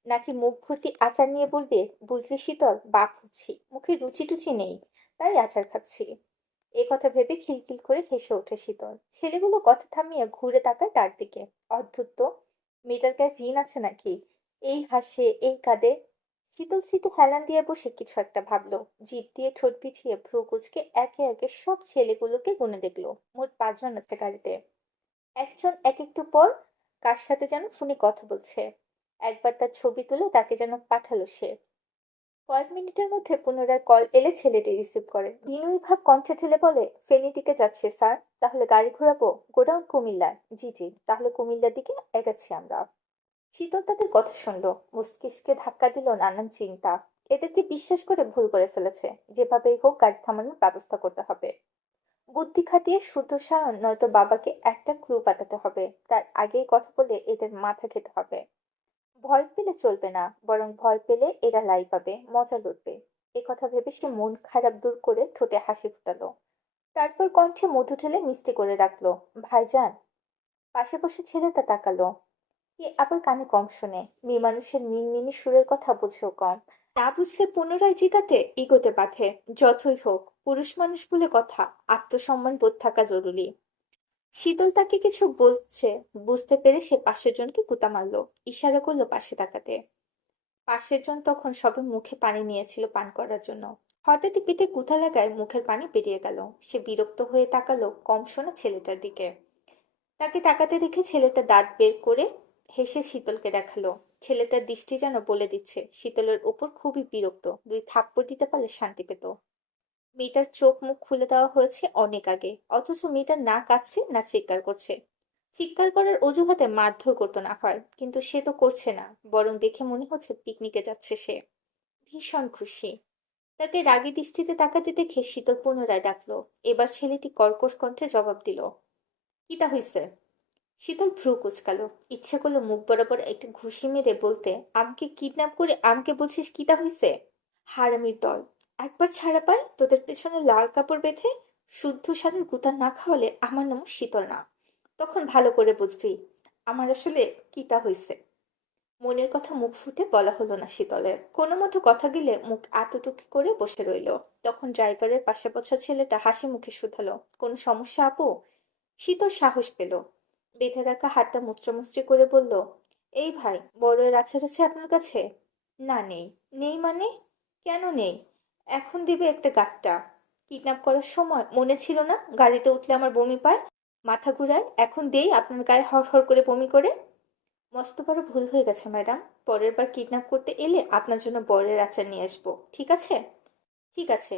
নাকি মুখ ভর্তি আচার নিয়ে বলবে, বুঝলি শীতল, বাপ হচ্ছি, মুখে রুচি টুচি নেই, তাই আচার খাচ্ছি। এ কথা ভেবে খিলখিল করে হেসে ওঠে শীতল। ছেলেগুলো কথা থামিয়ে ঘুরে তাকায় তার দিকে। অদ্ভুত তো, মেয়েটার গায়ে জিন আছে নাকি? এই হাসে, এই কাঁদে। শীতল সিটে হেলান দিয়ে বসে কিছু একটা ভাবলো। জিভ দিয়ে ঠোঁট পিছিয়ে ভ্রু কুচকে একে একে সব ছেলেগুলোকে গুনে দেখলো। মোট 5 জন আছে গাড়িতে। একজন এক একটু পর কার সাথে যেন ফোনে কথা বলছে। একবার তার ছবি তুলে তাকে যেন পাঠালো সে। কয়েক মিনিটের মধ্যে পুনরায় কল এলে ছেলেটি রিসিভ করে। বিনয়ী ভাব কণ্ঠে ঠেলে বলে, ফেনী দিকে যাচ্ছে স্যার। তাহলে গাড়ি ঘোরাবো? গোডাউন কুমিল্লায়। জি জি, তাহলে কুমিল্লার দিকে এগাচ্ছি আমরা। শীতল তাদের কথা শুনলো। মস্তিষ্কে ধাক্কা দিল নানান চিন্তা। এদেরকে বিশ্বাস করে ভুল করে ফেলেছে। যেভাবেই হোক গাড়ি থামানোর ব্যবস্থা করতে হবে। বুদ্ধি খাটিয়ে শুদ্ধ সায়ন নয়তো বাবাকে একটা ক্লু পাঠাতে হবে। তার আগেই কথা বলে এদের মাথা খেতে হবে। ভয় পেলে চলবে না, বরং ভয় পেলে এরা লাই পাবে, মজা লুটবে। এ কথা ভেবে সে মন খারাপ দূর করে ঠোঁটে হাসি ফোটালো। তারপর কণ্ঠে মধু ঢেলে মিষ্টি করে রাখলো, ভাইজান। পাশে বসে ছেলেটা তাকালো। এ আবার কানে কম শোনে। মেয়ে মানুষের মিনমিনি সুরের কথা বুঝেও কম। না বুঝলে পুনরায় জিগাতে ইগোতে বাধে। যতই হোক, পুরুষ মানুষ বলে কথা, আত্মসম্মান বোধ থাকা জরুরি। শীতল তাকে কিছু বলছে বুঝতে পেরে সে পাশের জনকে গুতা মারলো। ইশারা করলো পাশে তাকাতে। পাশের জন তখন সবে মুখে পানি নিয়েছিল পান করার জন্য। হঠাৎই পেটে গুঁতা লাগায় মুখের পানি বেরিয়ে গেল। সে বিরক্ত হয়ে তাকালো কম শোনা ছেলেটার দিকে। তাকে তাকাতে দেখে ছেলেটা দাঁত বের করে হেসে শীতলকে দেখালো। ছেলেটার দৃষ্টি যেন বলে দিচ্ছে শীতলের উপর খুবই বিরক্ত, 2 থাপ্পড় দিতে পারলে শান্তি পেত। মেয়েটার চোখ মুখ খুলে দেওয়া হয়েছে অনেক আগে, অথচ মেয়েটা না কাঁদছে না চিৎকার করছে। চিৎকার করার অজুহাতে মারধর করতো না হয়, কিন্তু সে তো করছে না, বরং দেখে মনে হচ্ছে পিকনিকে যাচ্ছে সে। ভীষণ খুশি। তাকে রাগী দৃষ্টিতে তাকাতে দেখে শীতল পুনরায় ডাকলো। এবার ছেলেটি কর্কশ কণ্ঠে জবাব দিল, কিতা হইছে? শীতল ভ্রু কুচকালো। ইচ্ছে করলো মুখ বরাবর একটা ঘুষি মেরে বলতে, আমাকে কিডন্যাপ করে আমাকে বলছিস কিতা হইছে? হারামির দল, একবার ছাড়া পাই তোদের পেছনে লাল কাপড় বেঁধে শুদ্ধ সারের গুতা না খাওয়ালে আমার নাম শীতল না। তখন ভালো করে বুঝবি আমার আসলে কিতা হইছে। মনের কথা মুখ ফুটে বলা হলো না শীতলের। কোনো মতো কথা গেলে মুখ আতটুকি করে বসে রইল। তখন ড্রাইভারের পাশে বসা ছেলেটা হাসি মুখে শুধালো, কোনো সমস্যা আপু? শীতল সাহস পেল। বেঁধে রাখা হাতটা মুচড়ে করে বলল, এই ভাই, বড়ের আচার আছে আপনার কাছে? না নেই। নেই মানে? কেন নেই? এখন দিবে একটা গাট্টা। কিডন্যাপ করার সময় মনে ছিল না গাড়িতে উঠলে আমার বমি পায়, মাথা ঘুরায়, এখন দেই আপনার গায়ে হর হর করে বমি করে? মস্ত বড় ভুল হয়ে গেছে ম্যাডাম। পরের বার কিডন্যাপ করতে এলে আপনার জন্য বরের আচার নিয়ে আসবো, ঠিক আছে? ঠিক আছে,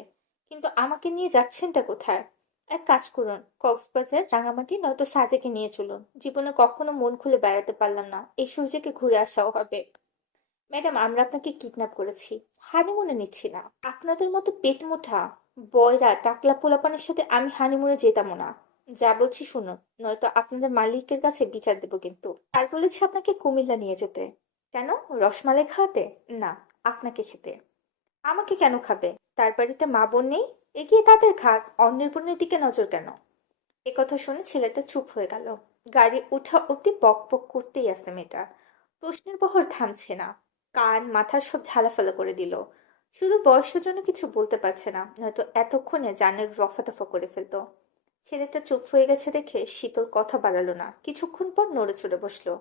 কিন্তু আমাকে নিয়ে যাচ্ছেনটা কোথায়? এক কাজ করুন, কক্সবাজার, রাঙামাটি নয়তো সাজেকে নিয়ে চলুন। জীবনে কখনো মন খুলে বেড়াতে পারলাম না, এই সুযোগে ঘুরে আসাও হবে। ম্যাডাম, আমরা আপনাকে কিডন্যাপ করেছি, হানিমুনে নিচ্ছি না। আপনাদের মতো পেট মোটা বয়রা টাকলা পোলাপানের সাথে আমি হানিমুনে যেতাম না। যা বলছি শুনুন, নয়তো আপনাদের মালিকের কাছে বিচার দেবো কিন্তু। আর বলেছি আপনাকে কুমিল্লা নিয়ে যেতে। কেন? রসমালাই খাওয়াতে? না, আপনাকে খেতে। আমাকে কেন খাবে? তার বাড়িতে মা বোন নেই? এগিয়ে তাদের খাক, অন্যের বোনের দিকে নজর কেন? একথা শুনে ছেলেটা চুপ হয়ে গেল। গাড়ি উঠা অব্দি বক বক করতেই আছে মেয়েটা। প্রশ্নের বহর থামছে না। কান মাথা সব ঝালাফালা করে দিল। শুধু বয়সের জন্য কিছু বলতে পারছে না, নয়তো এতক্ষণে জানের রফাদফা করে ফেলতো। ছেলেটা চুপ হয়ে গেছে দেখে শীতল কথা বাড়ালো না। কিছুক্ষণ পর নড়ে চড়ে বসলো।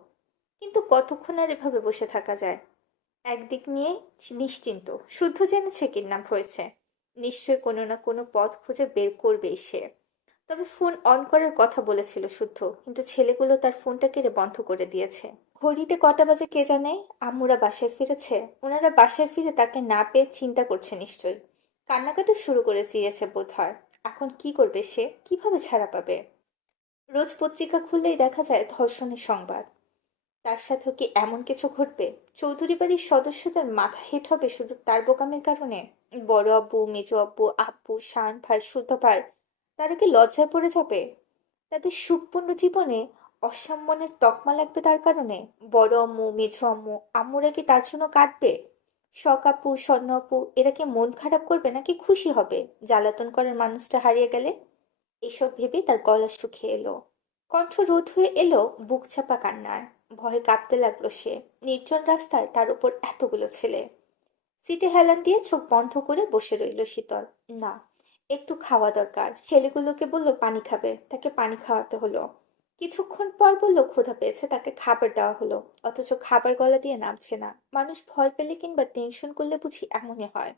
কিন্তু কতক্ষণ আর এভাবে বসে থাকা যায়? একদিক নিয়ে নিশ্চিন্ত, শুদ্ধ জেনেছে কিডন্যাপ হয়েছে। নিশ্চয় কোনো না কোনো পথ খুঁজে বের করবেই সে। তবে ফোন অন করার কথা বলেছিল শুদ্ধ, কিন্তু ছেলেগুলো তার ফোনটা কেড়ে বন্ধ করে দিয়েছে। ঘড়িতে কটা বাজে কে জানে। আম্মুরা বাসায় ফিরেছে। ওনারা বাসায় ফিরে তাকে না পেয়ে চিন্তা করছে নিশ্চয়ই। কান্নাকাটি শুরু করে দিয়েছে বোধহয়। এখন কি করবে সে, কিভাবে ছাড়া পাবে? রোজ পত্রিকা খুললেই দেখা যায় ধর্ষণের সংবাদ। তার সাথেও কি এমন কিছু ঘটবে? চৌধুরী বাড়ির সদস্যদের মাথা হেট হবে শুধু তার বোকামের কারণে? বড় আব্বু, মেজো আব্বু, আব্বু, শান ভাই, সুদ্ধ ভাই, তারা কি লজ্জায় পড়ে যাবে? তাদের সুখপূর্ণ জীবনে অসম্মানের তকমা লাগবে তার কারণে? বড় আম্মু, মেজো আম্মু, আম্মুরা কি তার জন্য কাঁদবে? শখ আপু, স্বর্ণ আপু, এরা কি মন খারাপ করবে নাকি খুশি হবে জ্বালাতন করার মানুষটা হারিয়ে গেলে? এসব ভেবে তার গলা শুকিয়ে এলো। কণ্ঠ রোধ হয়ে এলো বুক চাপা কান্নায়। ভয়ে কাঁপতে লাগলো সে। নির্জন রাস্তায় তার উপর এতগুলো ছেলে। সিটে হেলান দিয়ে চোখ বন্ধ করে বসে রইল শীতল। না, একটু খাওয়া দরকার। ছেলেগুলোকে বলল পানি খাবে, তাকে পানি খাওয়াতে হলো। কিছুক্ষণ পর বলল ক্ষুধা পেয়েছে, তাকে খাবার দেওয়া হলো। অথচ খাবার গলা দিয়ে নামছে না। মানুষ ভয় পেলে কিংবা টেনশন করলে বুঝি এমনই হয়।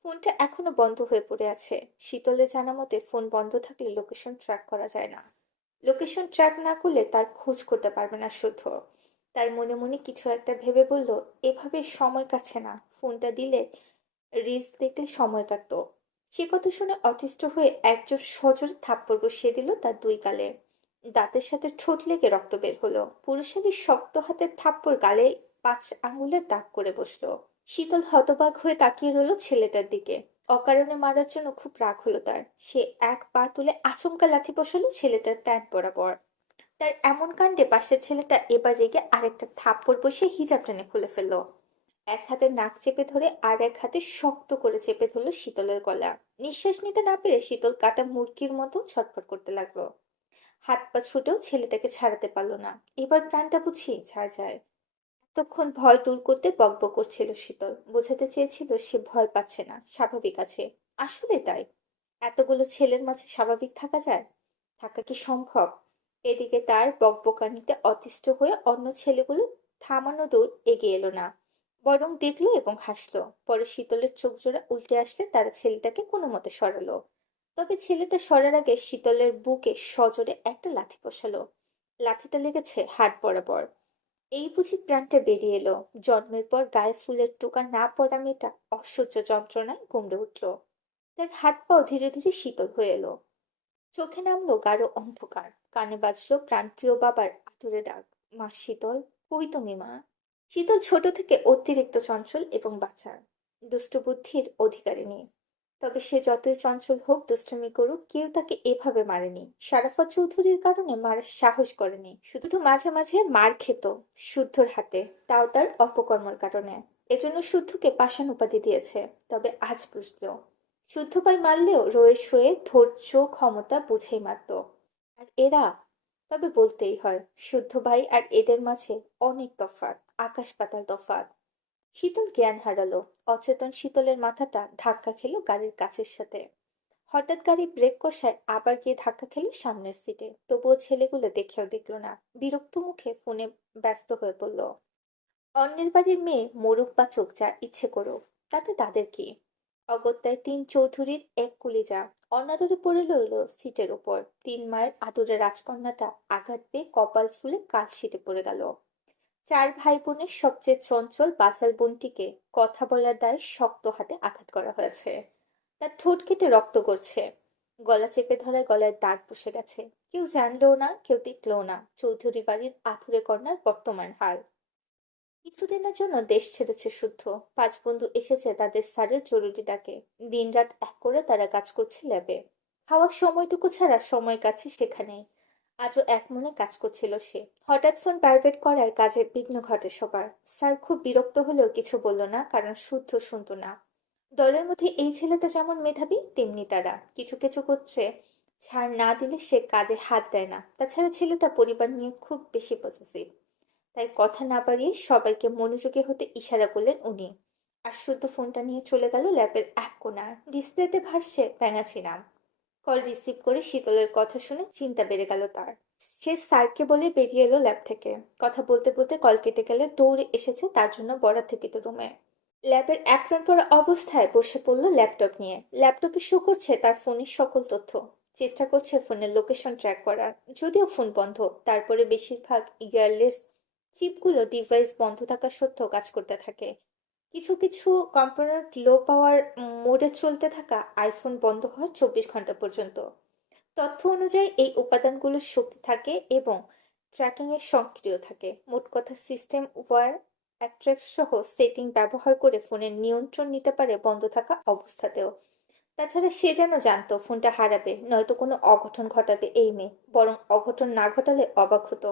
ফোনটা এখনো বন্ধ হয়ে পড়ে আছে। শীতলের জানা মতে ফোন বন্ধ থাকলে লোকেশন ট্র্যাক করা যায় না। লোকেশন ট্র্যাক না করলে তার খোঁজ করতে পারবে না শুদ্ধ। তাই মনে মনে কিছু একটা ভেবে বলল, এভাবে সময় কাটছে না, ফোনটা দিলে রিলস দেখলে সময় কাটতো। সে কথা শুনে অতিষ্ঠ হয়ে একজোর সজোরে থাপ্পড় বসিয়ে দিল তার দুই গালে। দাঁতের সাথে ঠোঁট লেগে রক্ত বের হলো। পুরুষালী শক্ত হাতের থাপ্পড় গালে 5 আঙ্গুলের দাগ করে বসলো। শীতল হতবাক হয়ে তাকিয়ে রইল ছেলেটার দিকে। অকারণে মারার জন্য খুব রাগ হলো তার। সে এক পা তুলে আচমকা লাথি বসালো ছেলেটার প্যান্ট বরাবর। তার এমন কাণ্ডে পাশের ছেলেটা এবার রেগে আরেকটা থাপ্পড় বসিয়ে হিজাব টেনে খুলে ফেললো। এক হাতে নাক চেপে ধরে আর এক হাতে শক্ত করে চেপে ধরলো শীতলের গলা। নিঃশ্বাস নিতে না পেরে শীতল কাটা মুরগির মতো ছটফট করতে লাগলো। হাত পা ছুটেও ছেলেটাকে ছাড়াতে পারলো না। এবার প্রাণটা বুঝি যায় যায়। এতক্ষণ ভয় দূর করতে বকবক করছিল শীতল, বোঝাতে চেয়েছিল সে ভয় পাচ্ছে না, স্বাভাবিক আছে। আসলে তাই। এতগুলো ছেলের মাঝে স্বাভাবিক থাকা যায়? থাকা কি সম্ভব? এদিকে তার বকবকানিতে অতিষ্ঠ হয়ে অন্য ছেলেগুলো থামানো দূর এগিয়ে এলো না, বরং দেখলো এবং হাসলো। পরে শীতলের চোখ জোড়া উল্টে আসলে তারা ছেলেটাকে কোনো মতে সরালো। তবে ছেলেটা সরার আগে শীতলের বুকে সজোরে একটা লাথি বসালো। লাথিটা লেগেছে হাত বরাবর। এই বুঝি প্রাণটা বেরিয়ে এলো। জন্মের পর গায়ে ফুলের টোকা না পড়া মেয়েটা অসহ্য যন্ত্রণায় গুমড়ে উঠল। তার হাত পাও ধীরে ধীরে শীতল হয়ে এলো। চোখে নামলো গাঢ় অন্ধকার। কানে বাজলো প্রাণপ্রিয় বাবার আতুরে ডাক, মা শীতল, কই তুমি মা? শীতল ছোট থেকে অতিরিক্ত চঞ্চল এবং বাঁচা, দুষ্ট বুদ্ধির অধিকারিণী। তবে সে যতই চঞ্চল হোক, দুষ্টুমি করুক, কেউ তাকে এভাবে মারেনি। সারাফত চৌধুরীর কারণে মারার সাহস করেনি। শুধু মাঝে মাঝে মার খেত শুদ্ধর হাতে, তাও তার অপকর্মের কারণে। এজন্য শুদ্ধকে পাষাণ উপাধি দিয়েছে। তবে আজ বুঝলো, শুদ্ধ পাই মারলেও রয়ে সয়ে ধৈর্য ক্ষমতা বুঝেই মারত। আর এরা, তবে বলতেই হয়, শুদ্ধ ভাই আর এদের মাঝে অনেক তফাৎ, আকাশ পাতাল তফাৎ। শীতল জ্ঞান হারালো। অচেতন শীতলের মাথাটা ধাক্কা খেলো গাড়ির কাছের সাথে। হঠাৎ গাড়ি ব্রেক কষায় আবার গিয়ে ধাক্কা খেলো সামনের সিটে। তবুও ছেলেগুলো দেখেও দেখলো না। বিরক্ত মুখে ফোনে ব্যস্ত হয়ে পড়ল। অন্যের বাড়ির মেয়ে মরুক বাচুক, যা ইচ্ছে করুক, তাতে তাদের কি? অগত্যায় 3 চৌধুরীর এক কলিজা অনাদরে পড়ে রইল সিটের উপর। 3 মায়ের আদুরে রাজকন্যাটা আঘাত পেয়ে কপাল ফুলে কাল সিটে পড়ে গেল। 4 ভাই বোনের সবচেয়ে চঞ্চল বাচাল বোনটিকে কথা বলার দায়ে শক্ত হাতে আঘাত করা হয়েছে। তার ঠোঁট কেটে রক্ত গড়ছে। গলা চেপে ধরায় গলায় দাগ বসে গেছে। কেউ জানলেও না, কেউ দেখলেও না চৌধুরী বাড়ির আথুরে কন্যার বর্তমান হাল। কিছুদিনের জন্য দেশ ছেড়েছে শুদ্ধ। 5 বন্ধু এসেছে তাদের স্যারের জরুরি ডাকে। দিনরাত এক করে তারা কাজ করছে ল্যাবে। খাওয়ার সময়টুকু ছাড়া সময় কাছে সেখানেই। আজও এক মনে কাজ করছিল সে। হঠাৎ ফোন ভাইব্রেট করায় কাজের বিঘ্ন ঘটে সবার। স্যার খুব বিরক্ত হলেও কিছু বলল না, কারণ শুদ্ধ শুনতো না। দলের মধ্যে এই ছেলেটা যেমন মেধাবী, তেমনি তারা কিছু কিছু করছে। ছাড় না দিলে সে কাজে হাত দেয় না। তাছাড়া ছেলেটা পরিবার নিয়ে খুব বেশি পসেসিভ। তাই কথা না বাড়িয়ে সবাইকে মনোযোগী হতে ইশারা করলেন উনি। আর শুদ্ধ ফোনটা নিয়ে চলে গেল ল্যাবের এক কোণায়। ডিসপ্লেতে ভাসছে ব্যাঙাচি নাম। কল রিসিভ করে শীতলের কথা শুনে চিন্তা বেড়ে গেল তার। সে স্যারকে বলে বেরিয়ে এলো ল্যাব থেকে। কথা বলতে বলতে কল কেটে গেলে দৌড়ে এসেছে তার জন্য বরাদ্দকৃত রুমে। ল্যাবের অ্যাপ্রন পরা অবস্থায় বসে পড়ল ল্যাপটপ নিয়ে। ল্যাপটপে শো করছে তার ফোনের সকল তথ্য। চেষ্টা করছে ফোনের লোকেশন ট্র্যাক করার, যদিও ফোন বন্ধ। তারপরে বেশিরভাগ ইয়ারলেস চিপগুলো ডিভাইস বন্ধ থাকা সত্ত্বেও কাজ করতে থাকে। কিছু কিছু কম্পোনেন্ট লো পাওয়ার মোডে চলতে থাকা, আইফোন বন্ধ হওয়ার 24 ঘন্টা পর্যন্ত। তথ্য অনুযায়ী এই উপাদানগুলোর শক্তি থাকে এবং ট্র্যাকিংয়ে সক্রিয় থাকে। মোট কথা, সিস্টেম ওয়্যার অ্যাট্রাক্ট সহ সেটিং ব্যবহার করে ফোনের নিয়ন্ত্রণ নিতে পারে বন্ধ থাকা অবস্থাতেও। তাছাড়া সে যেন জানতো ফোনটা হারাবে, নয়তো কোনো অঘটন ঘটাবে এই মেয়ে, বরং অঘটন না ঘটালে অবাক হতো।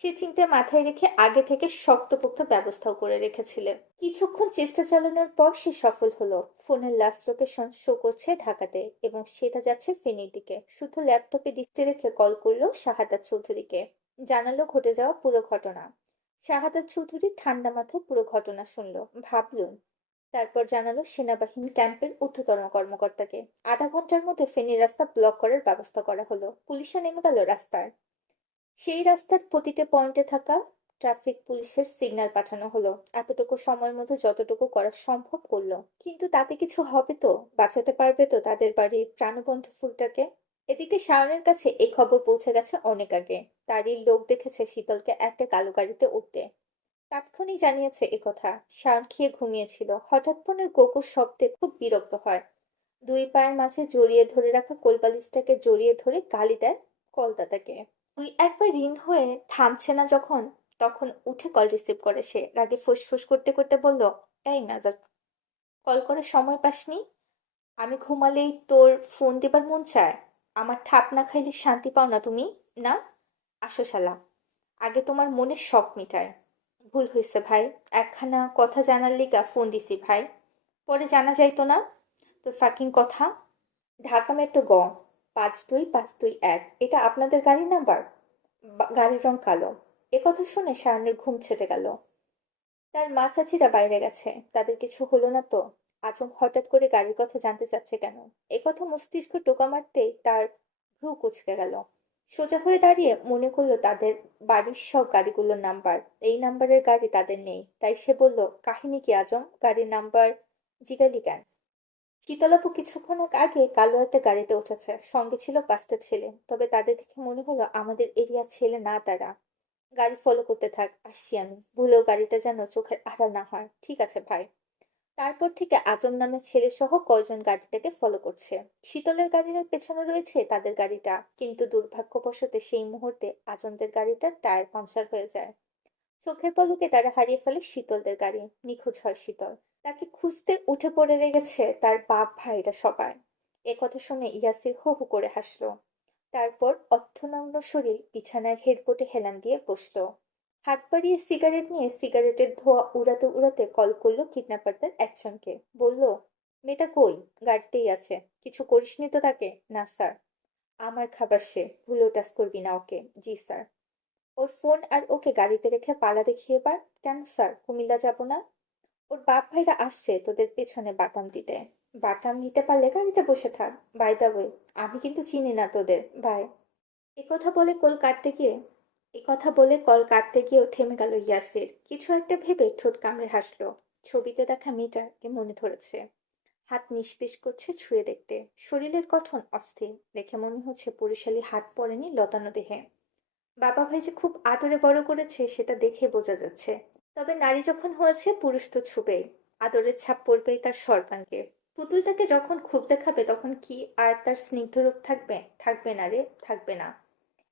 সে চিন্তা মাথায় রেখে আগে থেকে শক্তপোক্ত ব্যবস্থাও করে রেখেছিল। কিছুক্ষণ চেষ্টা চালানোর পর সে সফল হলো। ফোনের লাস্ট লোকেশন শো করছে ঢাকাতে এবং সেটা যাচ্ছে ফেনীর দিকে। শুধু ল্যাপটপে দৃষ্টি রেখে কল করলো শাহাদাত চৌধুরীকে। জানালো ঘটে যাওয়া পুরো ঘটনা। শাহাদাত চৌধুরী ঠান্ডা মাথায় পুরো ঘটনা শুনলো, ভাবলুন। তারপর জানালো সেনাবাহিনী ক্যাম্পের ঊর্ধ্বতন কর্মকর্তাকে। আধা ঘন্টার মধ্যে ফেনীর রাস্তা ব্লক করার ব্যবস্থা করা হলো। পুলিশও নেমে গেল রাস্তায়। সেই রাস্তার প্রতিটা পয়েন্টে থাকা ট্রাফিক পুলিশের সিগন্যাল পাঠানো হলো। এতটুকু সময়ের মধ্যে যতটুকু করা সম্ভব করলো। কিন্তু তাতে কিছু হবে তো? বাঁচাতে পারবে তো তাদের বাড়ির প্রাণবন্ত ফুলটাকে? এদিকে শাওনের কাছে এই খবর পৌঁছে গেছে অনেক আগে। তারই লোক দেখেছে শীতলকে একটা কালো গাড়িতে উঠতে। তাৎক্ষণিক জানিয়েছে একথা। শাওন খেয়ে ঘুমিয়েছিল, হঠাৎ ফোনের গোকুর শব্দে খুব বিরক্ত হয়। দুই পায়ের মাঝে জড়িয়ে ধরে রাখা কোলবালিশটাকে জড়িয়ে ধরে গালি দেয় কলদাতাকে। তুই একবার ঋণ হয়ে থামছে না যখন, তখন উঠে কল রিসিভ করে সে। রাগে ফুসফুস করতে করতে বলল, এই নাজাত, কল করার সময় পাসনি? আমি ঘুমালেই তোর ফোন দিবার মন চায়? আমার ঠাপ না খাইলে শান্তি পাও না তুমি? না? আসো শালা, আগে তোমার মনের শখ মিটায়। ভুল হয়েছে ভাই, একখানা কথা জানার লিগা ফোন দিছি ভাই, পরে জানা যাইতো না? তোর ফাকিং কথা। ঢাকা মেট্রো গ 5252-1, এটা আপনাদের গাড়ির নাম্বার? গাড়ির রং কালো। একথা শুনে শায়নের ঘুম ছেড়ে গেল। তার মা চাচিরা বাইরে গেছে, তাদের কিছু হলো না তো? আজম হঠাৎ করে গাড়ির কথা জানতে চাচ্ছে কেন? একথা মস্তিষ্ক টোকা মারতেই তার ভ্রু কুঁচকে গেল। সোজা হয়ে দাঁড়িয়ে মনে করলো তাদের বাড়ির সব গাড়িগুলোর নাম্বার এই নাম্বারের গাড়ি তাদের নেই। তাই সে বলল, কাহিনী কি আজম, গাড়ির নাম্বার জিগালি কেন? শীতলাপু কিছুক্ষণ আগে কালো একটা গাড়িতে উঠেছে, সঙ্গে ছিল 5টা ছেলে। তবে তাদের দেখে মনে হলো আমাদের এরিয়ার ছেলে না তারা। গাড়ি ফলো করতে থাক, আসছি আমি। ভুলেও গাড়িটা যেন চোখের আড়াল না হয়। ঠিক আছে ভাই। তারপর থেকে আজম নামের ছেলে সহ কয়জন গাড়িটাকে ফলো করছে। শীতলের গাড়ির পেছনে রয়েছে তাদের গাড়িটা, কিন্তু দুর্ভাগ্যবশত সেই মুহূর্তে আজমদের গাড়িটার টায়ার পাংচার হয়ে যায়। চোখের পলকে তারা হারিয়ে ফেলে শীতলদের গাড়ি। নিখোঁজ হয় শীতল। তাকে খুঁজতে উঠে পড়ে লেগেছে তার বাপ ভাইরা সবাই। একথা শুনে ইয়াসির হু হু করে হাসলো। তারপর অর্থনগ্ন শরীর বিছানায় হেডবোটে হেলান দিয়ে বসলো। হাত বাড়িয়ে সিগারেট নিয়ে সিগারেটের ধোঁয়া উড়াতে উড়াতে কল করলো কিডন্যাপারদের একজনকে। বলল, মেয়েটা কই? গাড়িতেই আছে। কিছু করিসনি তো তাকে? না স্যার। আমার খাবার সে, ভুলেও টাচ করবি না ওকে। জি স্যার। ওর ফোন আর ওকে গাড়িতে রেখে পালা দেখি এবার। কেন স্যার, কুমিল্লা যাব না? ওর বাপ ভাইরা আসছে তোদের পেছনে বাটাম দিতে। বাটাম নিতে পারলে গাড়িতে বসে থাক। বাই দা ওয়ে, আমি কিন্তু চিনি না তোদের। বাই। একথা বলে কল কাটতে গিয়ে কল কাটতে গিয়েও থেমে গেল ইয়াসির। কিছু একটা ভেবে ঠোঁট কামড়ে হাসলো। ছবিতে দেখা মেয়েটাকে মনে ধরেছে। হাত নিষ্পিস করছে ছুঁয়ে দেখতে। শরীরের গঠন অস্থির, দেখে মনে হচ্ছে পুরুষালী হাত পড়েনি লতানো দেহে। বাবা ভাই যে খুব আদরে বড় করেছে সেটা দেখে বোঝা যাচ্ছে। তবে নারী যখন হয়েছে পুরুষ তো ছুবেই। আদরের ছাপ পড়বেই তার সর্বাঙ্গে। পুতুলটাকে যখন খুব দেখাবে তখন কি আর তার স্নিগ্ধ রূপ থাকবে? থাকবে না রে, থাকবে না।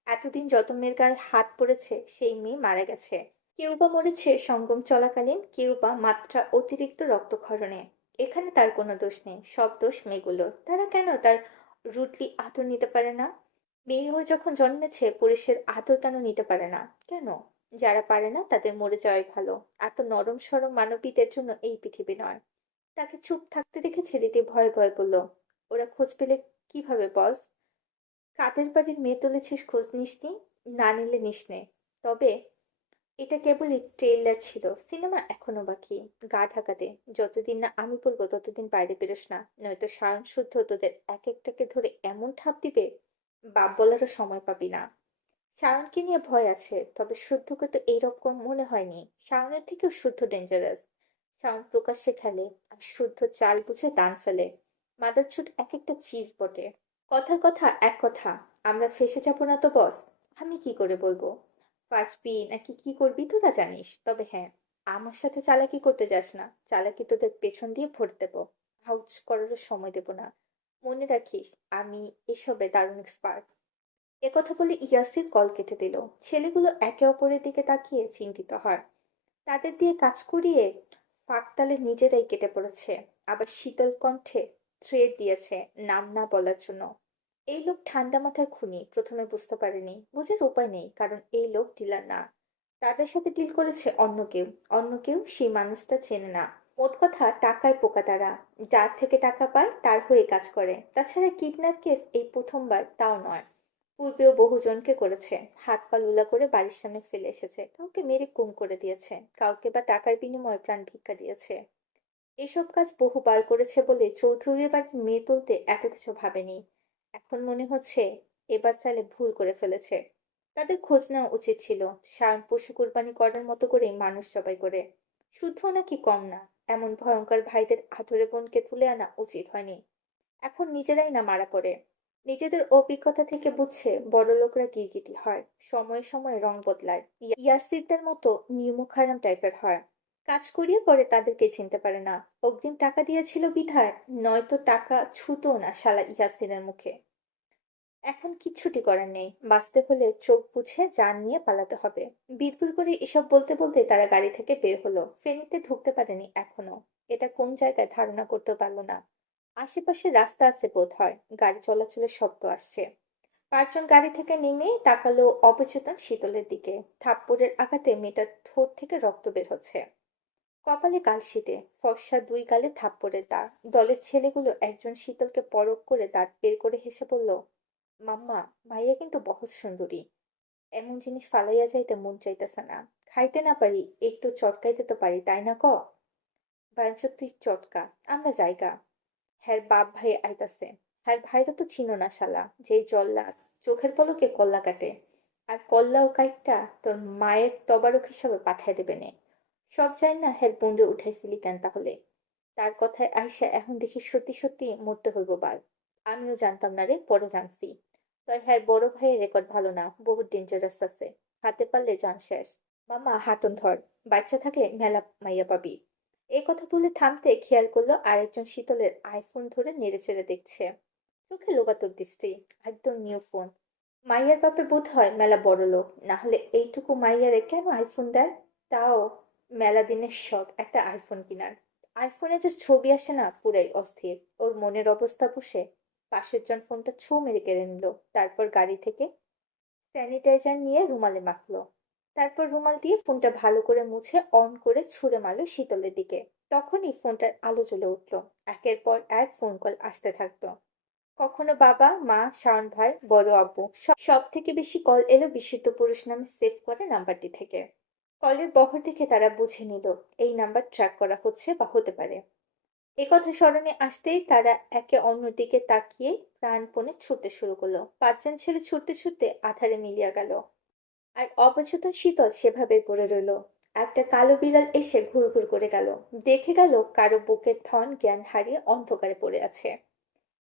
এতদিন যত মেয়ের গায়ে হাত পড়েছে সেই মেয়ে মারা গেছে। কেউ বা মরেছে সঙ্গম চলাকালীন, কেউ বা মাত্রা অতিরিক্ত রক্তক্ষরণে। এখানে তার কোনো দোষ নেই, সব দোষ মেয়েগুলোর। তারা কেন তার রুটলি আদর নিতে পারে না? মেয়ে হয়ে যখন জন্মেছে পুরুষের আদর কেন নিতে পারে না? কেন? যারা পারে না তাদের মরে যাওয়াই ভালো। এত নরম সরম মানবীদের জন্য এই পৃথিবী নয়। তাকে চুপ থাকতে দেখে ছেলেটি ভয়ে ভয়ে বলল, ওরা খোঁজ পেলে কিভাবে বস? কাদের বাড়ির মেয়ে তুলেছিস খোঁজ নিসনি? না নিলে নিস নে। তবে এটা কেবলই ট্রেইলার ছিল, সিনেমা এখনো বাকি। গা ঢাকা দে। যতদিন না আমি বলবো ততদিন বাইরে বেরোস না, নয়তো সায়ন শুদ্ধ তোদের এক একটাকে ধরে এমন ঠাপ দিবে বাপ বলারও সময় পাবি না। সায়নকে নিয়ে ভয় আছে, তবে শুদ্ধকে তো এইরকম মনে হয়নি। সায়নের থেকেও শুদ্ধ ডেঞ্জারাস। শাওন প্রকাশ্যে খেলে আর শুদ্ধ চাল বুঝে দান ফেলে। মাদারচুদ এক একটা চিজ বটে। কথার কথা এক কথা, আমরা ফেঁসে যাবো না তো বস? আমি কি করে বলবো? ফাঁসবি নাকি কি করবি তোরা জানিস। তবে হ্যাঁ, আমার সাথে চালাকি করতে যাস না, চালাকি তোদের পেছন দিয়ে ভরে দেবো। আউচ করারও সময় দেবো না। মনে রাখিস, আমি এসবে দারুণ এক্সপার্ট। একথা বলে ইয়াসির কল কেটে দিল। ছেলেগুলো একে অপরের দিকে তাকিয়ে চিন্তিত হয়। তাদের দিয়ে কাজ করিয়ে ফাঁকতালে নিজেরাই কেটে পড়েছে। আবার শীতল কণ্ঠে থ্রেড দিয়েছে নাম না বলার জন্য। এই লোক ঠান্ডা মাথার খুনি, প্রথমে বুঝতে পারেনি, বোঝার উপায় নেই, কারণ এই লোক ডিলার না। তাদের সাথে ডিল করেছে অন্য কেউ। অন্য কেউ সেই মানুষটা চেনে না। মোট কথা টাকার পোকা তারা। যার থেকে টাকা পায় তার হয়ে কাজ করে। তাছাড়া কিডন্যাপ কেস এই প্রথমবার তাও নয়। পূর্বেও বহুজনকে করেছে। হাত পা লুলা করে বাড়ির সামনে ফেলে এসেছে, কাউকে মেরে গুম করে দিয়েছে, কাউকে বা টাকার বিনিময়ে প্রাণ ভিক্ষা দিয়েছে। এসব কাজ বহুবার করেছে বলে চৌধুরীর বাড়ির মেয়ে তুলতে এত কিছু ভাবেনি। এখন মনে হচ্ছে এবার চাইলে ভুল করে ফেলেছে। তাদের খোঁজ নেওয়া উচিত ছিল। সায়ন পশু কুরবানি করার মতো করেই মানুষ জবাই করে। শুদ্ধ নাকি কম না। এমন ভয়ঙ্কর ভাইদের আদরে বোনকে তুলে আনা উচিত হয়নি। এখন নিজেরাই না মারা পড়ে। নিজেদের অভিজ্ঞতা থেকে বুঝছে বড়লোকরা গিরগিটি হয়, সময়ে সময়ে রং বদলায়। ইয়ারসিদদের মতো নির্মুখারাম টাইপের হয়। কাজ করিয়ে পরে তাদেরকে চিনতে পারে না। অগ্রিম টাকা দিয়েছিল বিধায়, নয়তো টাকা ছুতো না শালা ইয়াসিনের মুখে। এখন কিচ্ছুটি করার নেই, বাঁচতে হলে চোখ বুঝে জান নিয়ে পালাতে হবে। বিড়বিড় করে এসব বলতে বলতে তারা গাড়ি থেকে বের হলো। ফেনীতে ঢুকতে পারেনি এখনো। এটা কোন জায়গায় ধারণা করতেও পারলো না। আশেপাশে রাস্তা আছে বোধ হয়, গাড়ি চলাচলের শব্দ আসছে। পাঁচজন গাড়ি থেকে নেমে তাকালো অবচেতন শীতলের দিকে। থাপ্পড়ের আঘাতে মেয়েটার ঠোঁট থেকে রক্ত বের হচ্ছে। কপালে কালশিটে, ফর্সা দুই গালে থাপ্পড়ের দাগ। দলের ছেলেগুলো একজন শীতলকে পরখ করে দাঁত বের করে হেসে বলল, মাম্মা, ভাইয়া কিন্তু বহুত সুন্দরী। এমন জিনিস ফালাইয়া যাইতে মন চাইতেছে না। খাইতে না পারি, একটু চটকাইতে তো পারি, তাই না ক? বাঞ্চত তুই চটকা, আমরা জায়গা। হ্যার বাপ ভাই আইতাছে। হ্যার ভাইরা তো চিনো না শালা, যেই জল্লাদ, চোখের পলকে কল্লা কাটে। আর কল্লা ও কাইটটা তোর মায়ের তবারক হিসাবে পাঠায় দেবে নে। সব চাই না হ্যার বন্ডে উঠাইছিলি কেন তাহলে? তার কথায় আইসা এখন দেখি সত্যি সত্যি মরতে হইব বাল। আমিও জানতাম না রে, পরে জানছি। তাই হ্যার বড় ভাইয়ের রেকর্ড ভালো না, বহুত ডেঞ্জারাস আছে। হাতে পারলে জান শেষ। মামা হাঁটন ধর, বাচ্চা থাকলে মেলা মাইয়া পাবি। এ কথা বলে থামতে খেয়াল করলো আরেকজন শীতলের আইফোন ধরে নেড়েচেড়ে দেখছে। চোখে লোবাতর দৃষ্টি। একদম নিউ ফোন। মাইয়ার বাপে বোধ হয় মেলা বড় লোক, না হলে এইটুকু মাইয়ারে কেন আইফোন দেয়? তাও মেলা দিনের শখ একটা আইফোন কিনার। আইফোনে যে ছবি আসে না, পুরাই অস্থির। ওর মনের অবস্থা বসে পাশের জন ফোনটা ছো মেরে কেড়ে নিল। তারপর গাড়ি থেকে স্যানিটাইজার নিয়ে রুমালে মাখলো। তারপর রুমাল দিয়ে ফোনটা ভালো করে মুছে অন করে ছুঁড়ে মারলো শীতলের দিকে। তখনই ফোনটার আলো জ্বলে উঠলো। একের পর এক ফোন কল আসতে থাকতো। কখনো বাবা, মা, শাওন ভাই, বড় আব্বু, সব থেকে বেশি কল এলো বিশুদ্ধ পুরুষ নামে সেভ করা নাম্বারটি থেকে। কলের বহর দেখে তারা বুঝে নিল এই নাম্বার ট্র্যাক করা হচ্ছে বা হতে পারে। একথা স্মরণে আসতেই তারা একে অন্যের দিকে তাকিয়ে প্রাণপণে ছুটতে শুরু করলো। পাঁচজন ছেলে ছুটতে ছুটতে আধারে মিলিয়ে গেল। আর অবচেতন শীতল সেভাবে পড়ে রইল। একটা কালো বিড়াল এসে ঘুরঘুর করে গেল। দেখে গেল কারো বুকের ধন জ্ঞান হারিয়ে অন্ধকারে পড়ে আছে।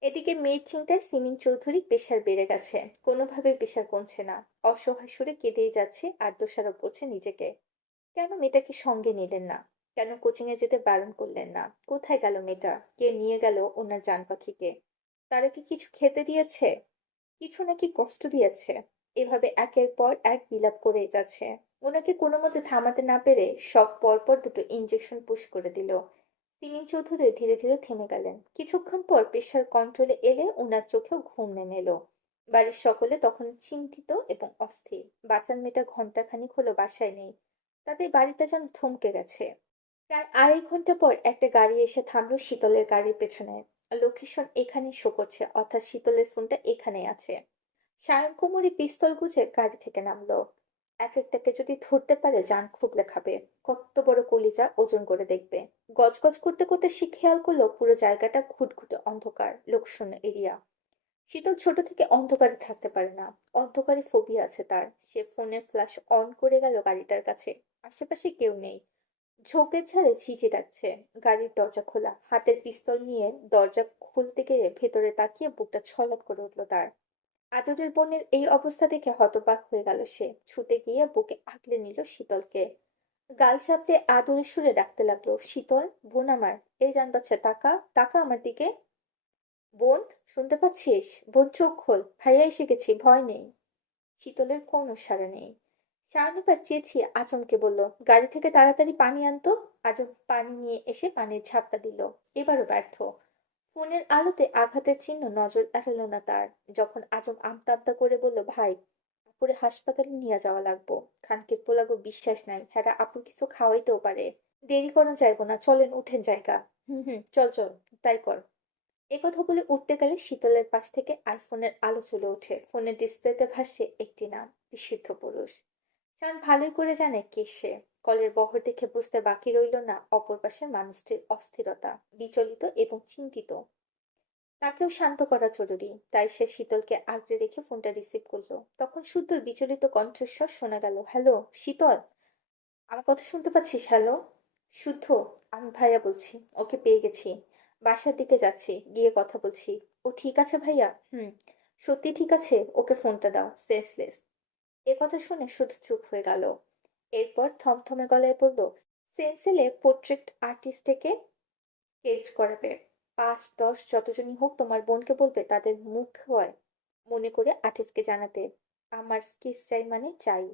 এদিকে মেয়ের চিন্তায় সিমিন চৌধুরী প্রেশার বেড়ে গেছে। কোনোভাবে প্রেশার কমছে না। অসহায় সুরে কেঁদেই যাচ্ছে আর দোষারোপ করছে নিজেকে। কেন মেয়েটাকে সঙ্গে নিলেন না? কেন কোচিং এ যেতে বারণ করলেন না? কোথায় গেল মেয়েটা? কে নিয়ে গেল ওনার জান পাখিকে? তারা কি কিছু খেতে দিয়েছে? কিছু নাকি কষ্ট দিয়েছে? এভাবে একের পর এক বিলাপ করে যাচ্ছে। ওনাকে কোনো মতে থামাতে না পেরে সব পরপর দুটো ইঞ্জেকশন পুশ করে দিল। সিমিন চৌধুরী ধীরে ধীরে থেমে গেলেন। কিছুক্ষণ পর প্রেশার কন্ট্রোলে এলে ওনার চোখেও ঘুম নেমে এলো। বাড়ির সকলে তখন চিন্তিত এবং অস্থির। বাঁচান মেয়েটা ঘন্টাখানিক হলো বাসায় নেই। তাদের বাড়িটা যেন থমকে গেছে। প্রায় 2.5 ঘন্টা পর একটা গাড়ি এসে থামলো শীতলের গাড়ির পেছনে। লোকেশন এখানেই শো করছে, অর্থাৎ শীতলের ফোনটা এখানেই আছে। সায়ন কুমুরি পিস্তল গুজে গাড়ি থেকে নামলো। এক একটাকে যদি ধরতে পারে জান খুবলে খাবে। কত বড় কলিজা ওজন করে দেখবে। গজগজ করতে করতে সে খেয়াল করলো পুরো জায়গাটা ঘুটঘুটে অন্ধকার, লোকশূন্য এরিয়া। শীতল ছোট থেকে অন্ধকারে থাকতে পারে না। অন্ধকারে ফোবিয়া আছে তার। সে ফোনের ফ্ল্যাশ অন করে গেল গাড়িটার কাছে। আশেপাশে কেউ নেই। ঝোপের ঝাড়ে ঝিঁঝি ডাকছে। গাড়ির দরজা খোলা, হাতের পিস্তল নিয়ে দরজা খুলতে গিয়ে ভেতরে তাকিয়ে বুকটা ছলক করে উঠল তার। আদরের বোনের এই অবস্থা দেখে হতবাক হয়ে গেল সে। ছুটে গিয়ে বুকে আগলে নিল শীতলকে। গাল চাপড়ে আদরের সুরে ডাকতে লাগলো, শীতল বোন আমার, এই জান বাচ্চা, তাকা তাকা আমার দিকে। বোন, শুনতে পাচ্ছিস? বোন চোখ খোল, ভাইয়া এসে গেছি, ভয় নেই। শীতলের কোনো সাড়া নেই। শাওনিবার চেঁচিয়ে আচমকে বলল, গাড়ি থেকে তাড়াতাড়ি পানি আনতো। আজব পানি নিয়ে এসে পানির ঝাপটা দিল। এবারও ব্যর্থ। ফোনের আলোতে আঘাতের চিহ্ন নজর এড়ালো না তার। যখন আজম আমতা আমতা করে বলল, ভাই আপুরে হাসপাতালে নিয়ে যাওয়া লাগবো। খানকির পোলাগো বিশ্বাস নাই, হ্যাঁ আপুর কিছু খাওয়াইতেও পারে। দেরি করা যাইবো না, চলেন উঠেন জায়গা। হুম হুম, চল চল, তাই কর। একথা বলে উঠতে গেলে শীতলের পাশ থেকে আইফোনের আলো চলে ওঠে। ফোনের ডিসপ্লেতে ভাসছে একটি নাম, বিশুদ্ধ পুরুষ। কারণ ভালোই করে জানে কে সে। কলের বহর দেখে বুঝতে বাকি রইল না অপর পাশের মানুষটির অস্থিরতা, বিচলিত এবং চিন্তিত। তাকেও শান্ত করা জরুরি, তাই সে শীতলকে আগলে রেখে ফোনটা রিসিভ করলো। তখন শুদ্ধর বিচলিত কণ্ঠস্বর শোনা গেল, হ্যালো শীতল, আমার কথা শুনতে পাচ্ছিস? হ্যালো শুদ্ধ, আমি ভাইয়া বলছি, ওকে পেয়ে গেছি, বাসার দিকে যাচ্ছি, গিয়ে কথা বলছি। ও ঠিক আছে ভাইয়া? হুম, সত্যি ঠিক আছে, ওকে ফোনটা দাও, সেন্সলেস। এ কথা শুনে শুধু চুপ হয়ে গেল। এরপর থমথমে গলায় বলল, সেন্সেলে পোর্ট্রেট আর্টিস্টকে কেজ করাবে। ৫-১০ যতজনই হোক তোমার বোনকে বলবে তাদের মুখ হয় মনে করে আর্টিস্টকে জানাতে, আমার স্কেচ চাই মানে চাই।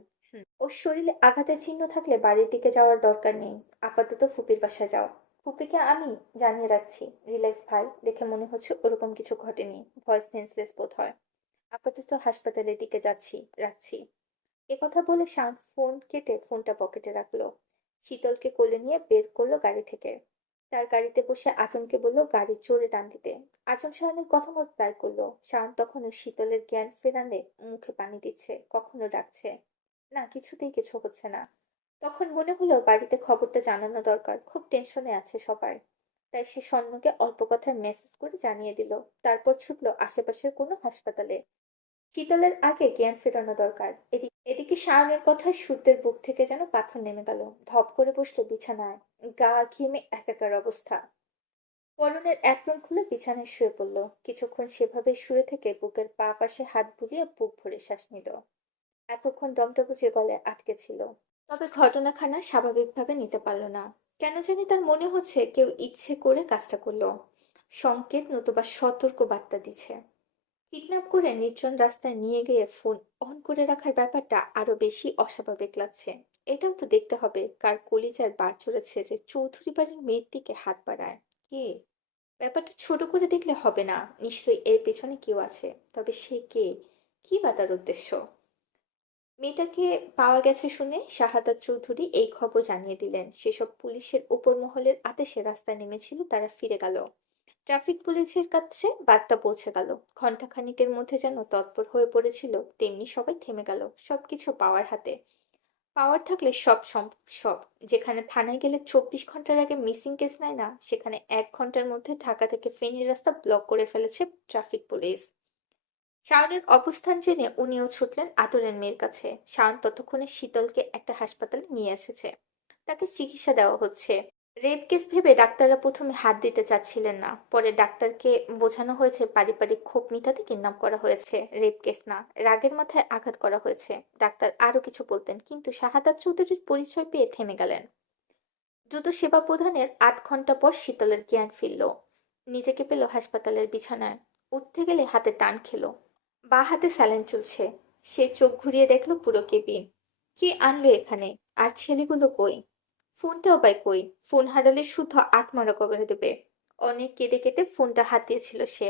ওর শরীরে আঘাতের চিহ্ন থাকলে বাড়ির দিকে যাওয়ার দরকার নেই। আপাতত ফুপির বাসায় যাও। ফুপিকে আমি জানিয়ে রাখছি। রিল্যাক্স ভাই, দেখে মনে হচ্ছে ওরকম কিছু ঘটেনি, ভয়েস সেন্সলেস বোধ হয়। আপাতত হাসপাতালের দিকে যাচ্ছি, রাখছি। একথা বলে শান্ত ফোন কেটে ফোনটা পকেটে রাখলো। শীতলকে কোলে নিয়ে বের করলো গাড়ি থেকে। তার গাড়িতে বসে আজমকে বলল গাড়ির জোরে টান দিতে। আজম সাহানের কথা মতো তাই করলো। শাহান তখনও শীতলের জ্ঞান ফেরানে মুখে পানি দিচ্ছে, কখনো ডাকছে। না, কিছুতেই কিছু হচ্ছে না। তখন মনে হলো বাড়িতে খবরটা জানানো দরকার, খুব টেনশনে আছে সবাই। তাই সে স্বর্ণকে অল্প কথায় মেসেজ করে জানিয়ে দিল। তারপর ছুটলো আশেপাশের কোনো হাসপাতালে। শীতলের আগে জ্ঞান ফেরানো দরকার। এদিকে শাওনের কথায় শুদ্ধের বুক থেকে যেন পাথর নেমে গেল। ধপ করে বসলো বিছানায়। গা ঘেমে একাকার অবস্থা। পরনের অ্যাপ্রন খুলে বিছানায় শুয়ে পড়ল। কিছুক্ষণ সেভাবে শুয়ে থেকে বুকের পা পাশে হাত বুলিয়ে বুক ভরে শ্বাস নিল। এতক্ষণ দমটা বুঝে গলায় আটকে ছিল। তবে ঘটনাখানা স্বাভাবিকভাবে নিতে পারল না। কেন জানি তার মনে হচ্ছে কেউ ইচ্ছে করে কাজটা করলো। সংকেত নতুবা সতর্ক বার্তা দিচ্ছে। কিডন্যাপ করে নির্জন রাস্তায় নিয়ে গিয়ে ফোন অন করে রাখার ব্যাপারটা আরো বেশি অস্বাভাবিক লাগছে। এটাও তো দেখতে হবে কার কলিজার বার চড়েছে যে চৌধুরী বাড়ির মেয়ের দিকে হাত বাড়ায়। কে? ব্যাপারটা ছোট করে দেখলে হবে না, নিশ্চয়ই এর পেছনে কেউ আছে। তবে সে কে? কি বা তার উদ্দেশ্য? মেয়েটাকে পাওয়া গেছে শুনে শাহাদাত চৌধুরী এই খবর জানিয়ে দিলেন। সেসব পুলিশের উপর মহলের আদেশে রাস্তায় নেমেছিল তারা, ফিরে গেল। ট্রাফিক পুলিশের কাছে বার্তা পৌঁছে গেল। ঘন্টাখানিকের মধ্যে যেন তৎপর হয়ে পড়েছিল, তেমনি সবাই থেমে গেল। সবকিছু পাওয়ার হাতে। পাওয়ার থাকলে সব সম্ভব। সব। যেখানে থানায় গেলে ২৪ ঘন্টার আগে মিসিং কেস নেয় না, সেখানে ১ ঘন্টার মধ্যে ঢাকা থেকে ফেনীর রাস্তা ব্লক করে ফেলেছে ট্রাফিক পুলিশ। শাওনের অবস্থান জেনে উনিও ছুটলেন আদরের মেয়ের কাছে। শাওন ততক্ষণে শীতলকে একটা হাসপাতালে নিয়ে এসেছে। তাকে চিকিৎসা দেওয়া হচ্ছে। রেপ কেস ভেবে ডাক্তাররা প্রথমে হাত দিতে চাচ্ছিলেন না। পরে ডাক্তারকে বোঝানো হয়েছে পারিবারিক ক্ষোভ মিটাতে কিডন্যাপ করা হয়েছে, রেপ কেস না। রাগের মাথায় আঘাত করা হয়েছে। ডাক্তার আরো কিছু বলতেন, কিন্তু শাহাদাত চৌধুরীর পরিচয় পেয়ে থেমে গেলেন। দ্রুত সেবা প্রদানের ৮ ঘন্টা পর শীতলের জ্ঞান ফিরল। নিজেকে পেল হাসপাতালের বিছানায়। উঠতে গেলে হাতে টান খেলো। বাঁ হাতে স্যালাইন চলছে। সে চোখ ঘুরিয়ে দেখলো পুরো কেবিন। কে আনলো এখানে? আর ছেলেগুলো কই? ফোনটাও বা কই? ফোন হারালে শুদ্ধ আত্মরা কবরে দেবে। অনেক কেঁদে কেটে ফোনটা হাতিয়েছিল সে।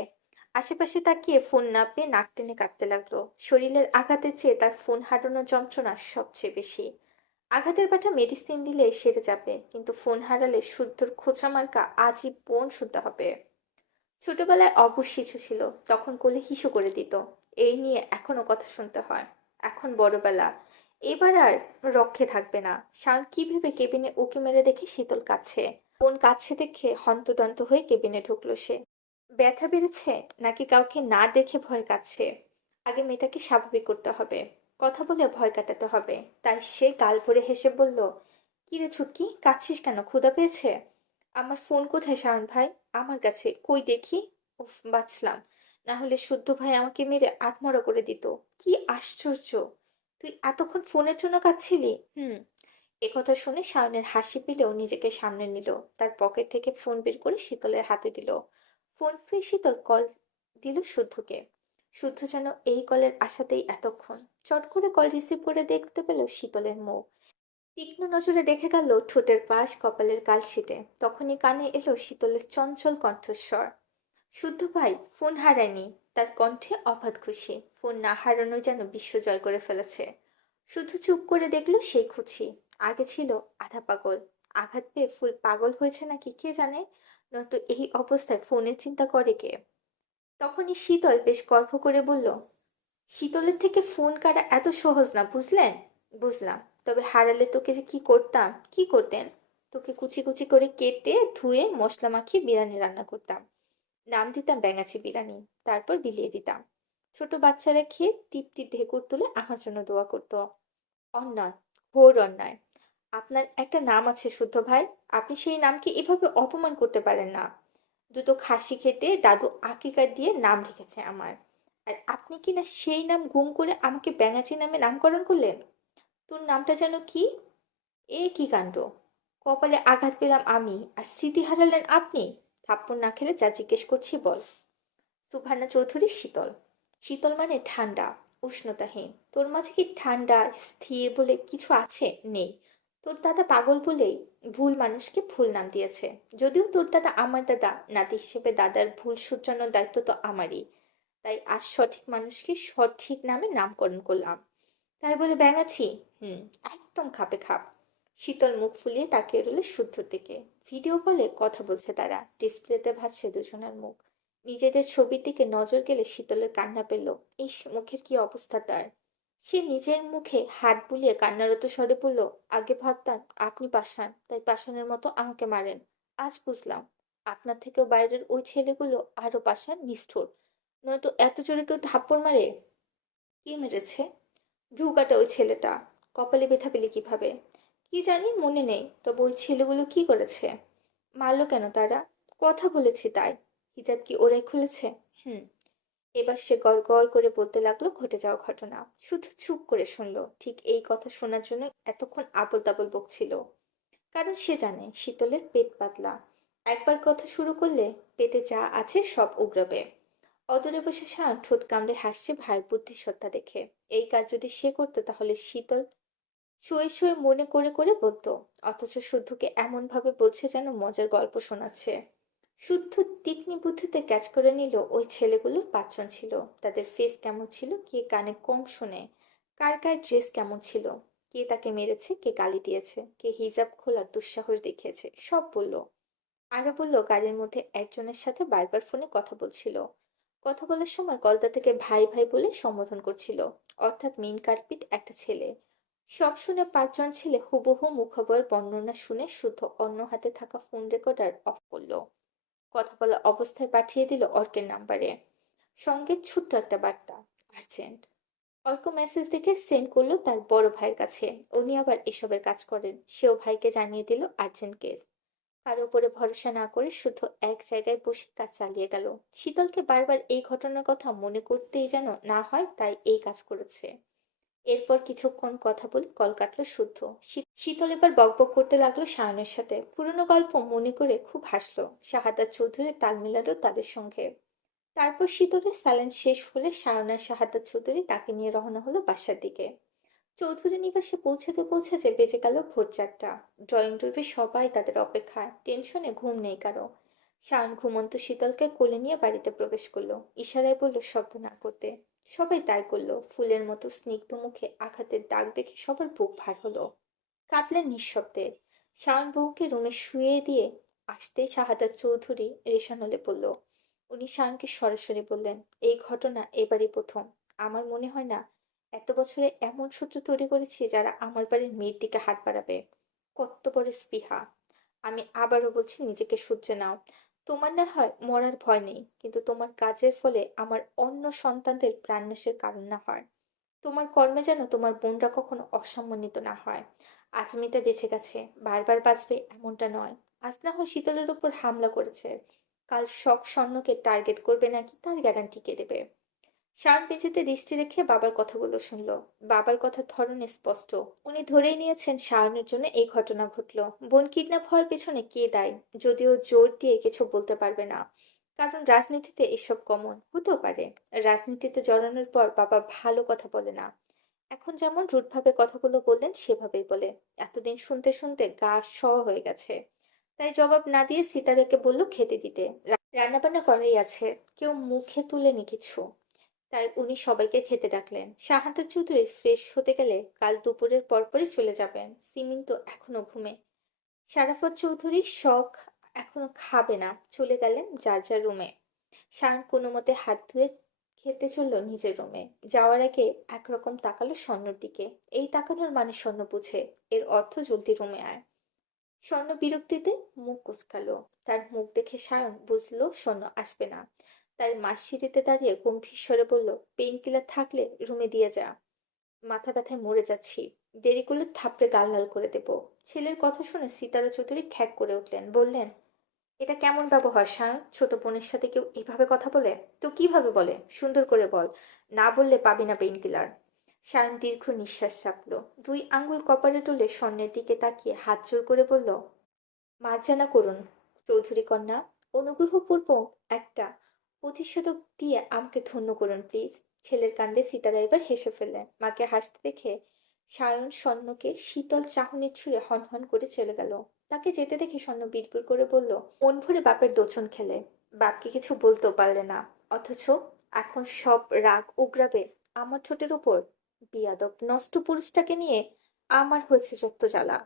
আশেপাশে তাকিয়ে ফোন না পেয়ে নাক টেনে কাঁদতে লাগলো। শরীরের আঘাতের চেয়ে তার ফোন হারানোর যন্ত্রণা সবচেয়ে বেশি। আঘাতের ব্যথা মেডিসিন দিলে সেরে যাবে, কিন্তু ফোন হারালে শুদ্ধর খোঁচা মার্কা আজীবন শুনতে হবে। ছোটবেলায় অবুঝ শিশু ছিল, তখন কোলে হিসু করে দিত। এই নিয়ে এখনো কথা শুনতে হয়। এখন বড়বেলা, এবার আর রক্ষে থাকবে না। শান কি ভেবে কেবিনে উঁকি মেরে দেখে শীতল কাছে। বোন কাছে দেখে হন্তদন্ত হয়ে কেবিনে ঢুকলো সে। ব্যথা বেড়েছে নাকি কাউকে না দেখে ভয় কাছে? আগে মেয়েটাকে স্বাভাবিক করতে হবে, কথা বলে ভয় কাটাতে হবে। তাই সে গাল ভরে হেসে বলল, কিরে ছুটকি, কাঁদছিস কেন? ক্ষুধা পেয়েছে? আমার ফোন কোথায় শাওন ভাই? আমার কাছে। কই দেখি। উফ, বাঁচলাম। না হলে শুদ্ধ ভাই আমাকে মেরে আত্মহত্যা করে দিত। কি আশ্চর্য! তুই এতক্ষণ ফোনের জন্য কাঁদছিলি? হুম। একথা শুনে শাওনের হাসি পেলেও নিজেকে সামনে নিল। তার পকেট থেকে ফোন বের করে শীতলের হাতে দিল। ফোন পেয়ে শীতল কল দিল শুদ্ধকে। শুদ্ধ যেন এই কলের আশাতেই এতক্ষণ। চট করে কল রিসিভ করে দেখতে পেল শীতলের মুখ। তীক্ষ্ণ নজরে দেখে গেল ঠোঁটের পাশ, কপালের কালশিটে। তখনই কানে এলো শীতলের চঞ্চল কণ্ঠস্বর। শুদ্ধ ভাই, ফোন হারায়নি। তার কণ্ঠে অবাধ খুশি। ফোন না হারানো যেন বিশ্ব জয় করে ফেলেছে। শুধু চুপ করে দেখলো সেই খুশি। আগে ছিল আধা পাগল। আঘাত পেয়ে ফুল পাগল হয়েছে নাকি কে জানে। নয়তো এই অবস্থায় ফোনের চিন্তা করে কে? তখনই শীতল বেশ গর্ব করে বলল, শীতলের থেকে ফোন কাটা এত সহজ না, বুঝলেন? বুঝলাম। তবে হারালে তোকে যে কি করতাম? কি করতেন? তোকে কুচি কুচি করে কেটে ধুয়ে মশলা মাখিয়ে বিরিয়ানি রান্না করতাম। নাম দিতাম ব্যাঙাচি বিরিয়ানি। তারপর বিলিয়ে দিতাম। ছোট বাচ্চারা খেয়ে তৃপ্তির ঢেকুর তুলে আমার জন্য দোয়া করতো। অন্যায়, ঘোর অন্যায়। আপনার একটা নাম আছে শুদ্ধ ভাই। আপনি সেই নামকে এভাবে অপমান করতে পারেন না। দুটো খাসি খেটে দাদু আকিকা দিয়ে নাম রেখেছে আমার। আর আপনি কি না সেই নাম গুম করে আমাকে ব্যাঙাচি নামে নামকরণ করলেন? তোর নামটা যেন কি? এ কি কাণ্ড! কপালে আঘাত পেলাম আমি, আর স্মৃতি হারালেন আপনি। থাপ্পড় না খেলে যা জিজ্ঞেস করছি বল। সুভানা চৌধুরী শীতল। শীতল মানে ঠান্ডা, উষ্ণতাহীন। তোর মাঝে কি ঠান্ডা স্থির বলে কিছু আছে? নেই। তোর দাদা পাগল বলেই ভুল মানুষকে ভুল নাম দিয়েছে। যদিও তোর দাদা আমার দাদা, নাতি হিসেবে দাদার ভুল শুধরানোর দায়িত্ব তো আমারই। তাই আজ সঠিক মানুষকে সঠিক নামে নামকরণ করলাম। তাই বলে ব্যাঙাচ্ছি? হুম, একদম খাপে খাপ। শীতল মুখ ফুলিয়ে তাকিয়ে রইল শুদ্ধর দিকে। ভিডিও কলে কথা বলছে তারা। ডিসপ্লেতে ভাসছে দুজনের মুখ। নিজেদের ছবির দিকে নজর গেলে শীতলের কান্না পেল। ইস, মুখের কি অবস্থা তার! সে নিজের মুখে হাত বুলিয়ে কান্নারত স্বরে বলল, আগে ভাবতাম আপনি পাষাণ, তাই পাষাণের মতো আমাকে মারেন। আজ বুঝলাম আপনার থেকেও বাইরের ওই ছেলেগুলো আরো পাষাণ, নিষ্ঠুর। নয়তো এত জোরে কেউ থাপ্পড় মারে? কি মেরেছে? ভ্রু কাটা ওই ছেলেটা। কপালে ব্যথা পেলে কিভাবে? কি জানি, মনে নেই। তবে ওই ছেলেগুলো কি করেছে? মারলো কেন তারা? কথা বলেছি তাই। হিজাব কি ওরাই খুলেছে? হুম। এবার সে গড় গড় করে বলতে লাগলো ঘটে যাওয়া ঘটনা। শুধু চুপ করে শুনলো। ঠিক এই কথা শোনার জন্য এতক্ষণ আবোল তাবোল বকছিল। কারণ সে জানে শীতলের পেট পাতলা। একবার কথা শুরু করলে পেটে যা আছে সব উগড়াবে। অদূরে বসে শান ঠোঁট কামড়ে হাসছে ভাইয়ের বুদ্ধিসত্তা দেখে। এই কাজ যদি সে করতো তাহলে শীতল শুয়ে শুয়ে মনে করে করে বলতো। অথচ শুদ্ধকে এমন ভাবে বলছে যেন মজার গল্প শোনাচ্ছে। শুদ্ধ তীক্ষ্ণ বুদ্ধিতে ক্যাচ করে নিল ওই ছেলেগুলোর পাঁচজন ছিল। তাদের ফেস কেমন ছিল, কে কানে কম শোনে, কার কার ড্রেস কেমন ছিল, কে তাকে মেরেছে, কে গালি দিয়েছে, কে হিজাব খোলার দুঃসাহস দেখিয়েছে, সব বলল। আরো বলল গাড়ির মধ্যে একজনের সাথে বারবার ফোনে কথা বলছিল। কথা বলার সময় কলতা থেকে ভাই ভাই বলে সম্বোধন করছিল। অর্থাৎ মেইন কার্পিট একটা ছেলে। সব শুনে পাঁচজন ছেলে হুবহু মুখবর বর্ণনা শুনে শুদ্ধ অন্য হাতে থাকা ফোন রেকর্ডার অফ করলো। কথা বলা অবস্থায় পাঠিয়ে দিল অর্কের নাম্বারে। সঙ্গে ছোট্ট একটা বার্তা, আর্জেন্ট। অর্ক মেসেজ দেখে সেন্ড করলো তার বড় ভাইয়ের কাছে। উনি আবার এসবের কাজ করেন। সেও ভাইকে জানিয়ে দিল আর্জেন্ট কেস। কারো উপরে ভরসা না করে শুধু এক জায়গায় বসে কাজ চালিয়ে গেল। শীতলকে বারবার এই ঘটনার কথা মনে করতেই যেন না হয়, তাই এই কাজ করেছে। এরপর কিছুক্ষণ কথা বলে কল কাটলো শুদ্ধ। শীতল এবার বকবক করতে লাগলো সায়নের সাথে। পুরনো গল্প মনে করে খুব হাসলো। শাহাদাত চৌধুরী তাল মিলালো তাদের সঙ্গে। তারপর শীতলের স্যালাইন শেষ হলে সায়ন আর শাহাদাত চৌধুরী তাকে নিয়ে রওনা হলো বাসার দিকে। চৌধুরী নিবাসে পৌঁছাতে পৌঁছাতে বেজে গেল ভোর 4টা। ড্রয়িং রুমে সবাই তাদের অপেক্ষায়। টেনশনে ঘুম নেই কারো। সায়ন ঘুমন্ত শীতলকে কোলে নিয়ে বাড়িতে প্রবেশ করলো। ইশারায় বলল শব্দ না করতে। সবাই তাই করলো। ফুলের মতো স্নিগ্ধ মুখে আঘাতের দাগ দেখে সবার বুক ভার হলো। কাঁদলেন নিঃশব্দে। শাওন বউকে রুমে শুয়ে দিয়ে আসতেই শাহাদাত চৌধুরী রেশান হলে বলল। উনি শাওনকে সরাসরি বললেন, এই ঘটনা এবারই প্রথম। আমার মনে হয় না এত বছরে এমন সূত্র তৈরি করেছি যারা আমার বাড়ির মেয়ের দিকে হাত বাড়াবে। কত বড় স্পৃহা! আমি আবারও বলছি, নিজেকে শুধরে নাও। তোমার না হয় মরার ভয় নেই, কিন্তু তোমার কাজের ফলে আমার অন্য সন্তানদের প্রাণনাশের কারণ না হয়। তোমার কর্মে যেন তোমার বোনরা কখনো অসম্মানিত না হয়। আজ মেয়েটা বেঁচে গেছে, বারবার বাঁচবে এমনটা নয়। আজ না হয় শীতলের উপর হামলা করেছে, কাল স্বর্ণকে টার্গেট করবে নাকি তার গ্যারান্টি কে দেবে? শাওন মেঝেতে দৃষ্টি রেখে বাবার কথাগুলো শুনলো। বাবার কথার ধরন স্পষ্ট। উনি ধরেই নিয়েছেন শাওনের জন্য এই ঘটনা ঘটলো। বোন কিডন্যাপ হওয়ার পেছনে কে দায়ী? যদিও জোর দিয়ে কিছু বলতে পারবে না, কারণ রাজনীতিতে এসব কমন হতেও পারে। রাজনীতিতে জড়ানোর পর বাবা ভালো কথা বলে না। এখন যেমন রুটভাবে কথাগুলো বললেন সেভাবেই বলে। এতদিন শুনতে শুনতে গা হয়ে গেছে। তাই জবাব না দিয়ে সিতারাকে বলল খেতে দিতে। রান্নাবান্না করাই আছে, কেউ মুখে তুলেনি কিছু। তাই উনি সবাইকে খেতে ডাকলেন। শাহাদাত চৌধুরী ফ্রেশ হতে গেলে কাল দুপুরের পরপরই চলে যাবেন। সিমিন তো এখনো ঘুমে। শারাফত চৌধুরী শখ এখনো খাবে না, চলে গেলেন যার যার রুমে। শায়ন কোনো মতে হাত ধুয়ে খেতে চলল নিজের রুমে। যাওয়ার আগে একরকম তাকালো স্বর্ণর দিকে। এই তাকানোর মানে স্বর্ণ বুঝে, এর অর্থ জলদি রুমে আয়। স্বর্ণ বিরক্তিতে মুখ কুঁচকালো। তার মুখ দেখে সায়ন বুঝলো স্বর্ণ আসবে না। তাই মাসিঁড়িতে দাঁড়িয়ে গম্ভীর স্বরে বলল, পেইন কিলার থাকলে রুমে দিয়ে যা, মাথা ব্যথায় মরে যাচ্ছি, দেরি করলে থাপড়ে গাল লাল করে দেব। ছেলের কথা শুনে সিতারা চৌধুরী খ্যাক করে উঠলেন, বললেন, এটা কেমন ব্যবহার সায়ন? ছোট বোনের সাথে কেউ এভাবে কথা বলে? তো কিভাবে বলে? সুন্দর করে বল, না বললে পাবি না পেইন কিলার। সায়ন দীর্ঘ নিঃশ্বাস চাপলো। দুই আঙ্গুল কপালে তুলে স্বর্ণের দিকে তাকিয়ে হাত জোর করে বলল, মার্জনা করুন চৌধুরী কন্যা, অনুগ্রহপূর্বক একটা প্রতিষেধক দিয়ে আমাকে ধন্য করুন প্লিজ। ছেলের কাণ্ডে সীতারা এবার হেসে ফেললেন। মাকে হাসতে দেখে সায়ন স্বর্ণকে শীতল চাহনির ছুঁড়ে হনহন করে চলে গেল। তাকে যেতে দেখে স্বর্ণ বিড়বিড় করে বলল, মন ভরে বাপের দোচন খেলে, বাপকে কিছু বলতেও পারলে না, অথচ এখন সব রাগ উগরাবে আমার ঠোঁটের উপর। বিয়াদব নষ্ট পুরুষটাকে নিয়ে আমার হয়েছে যত জ্বালা।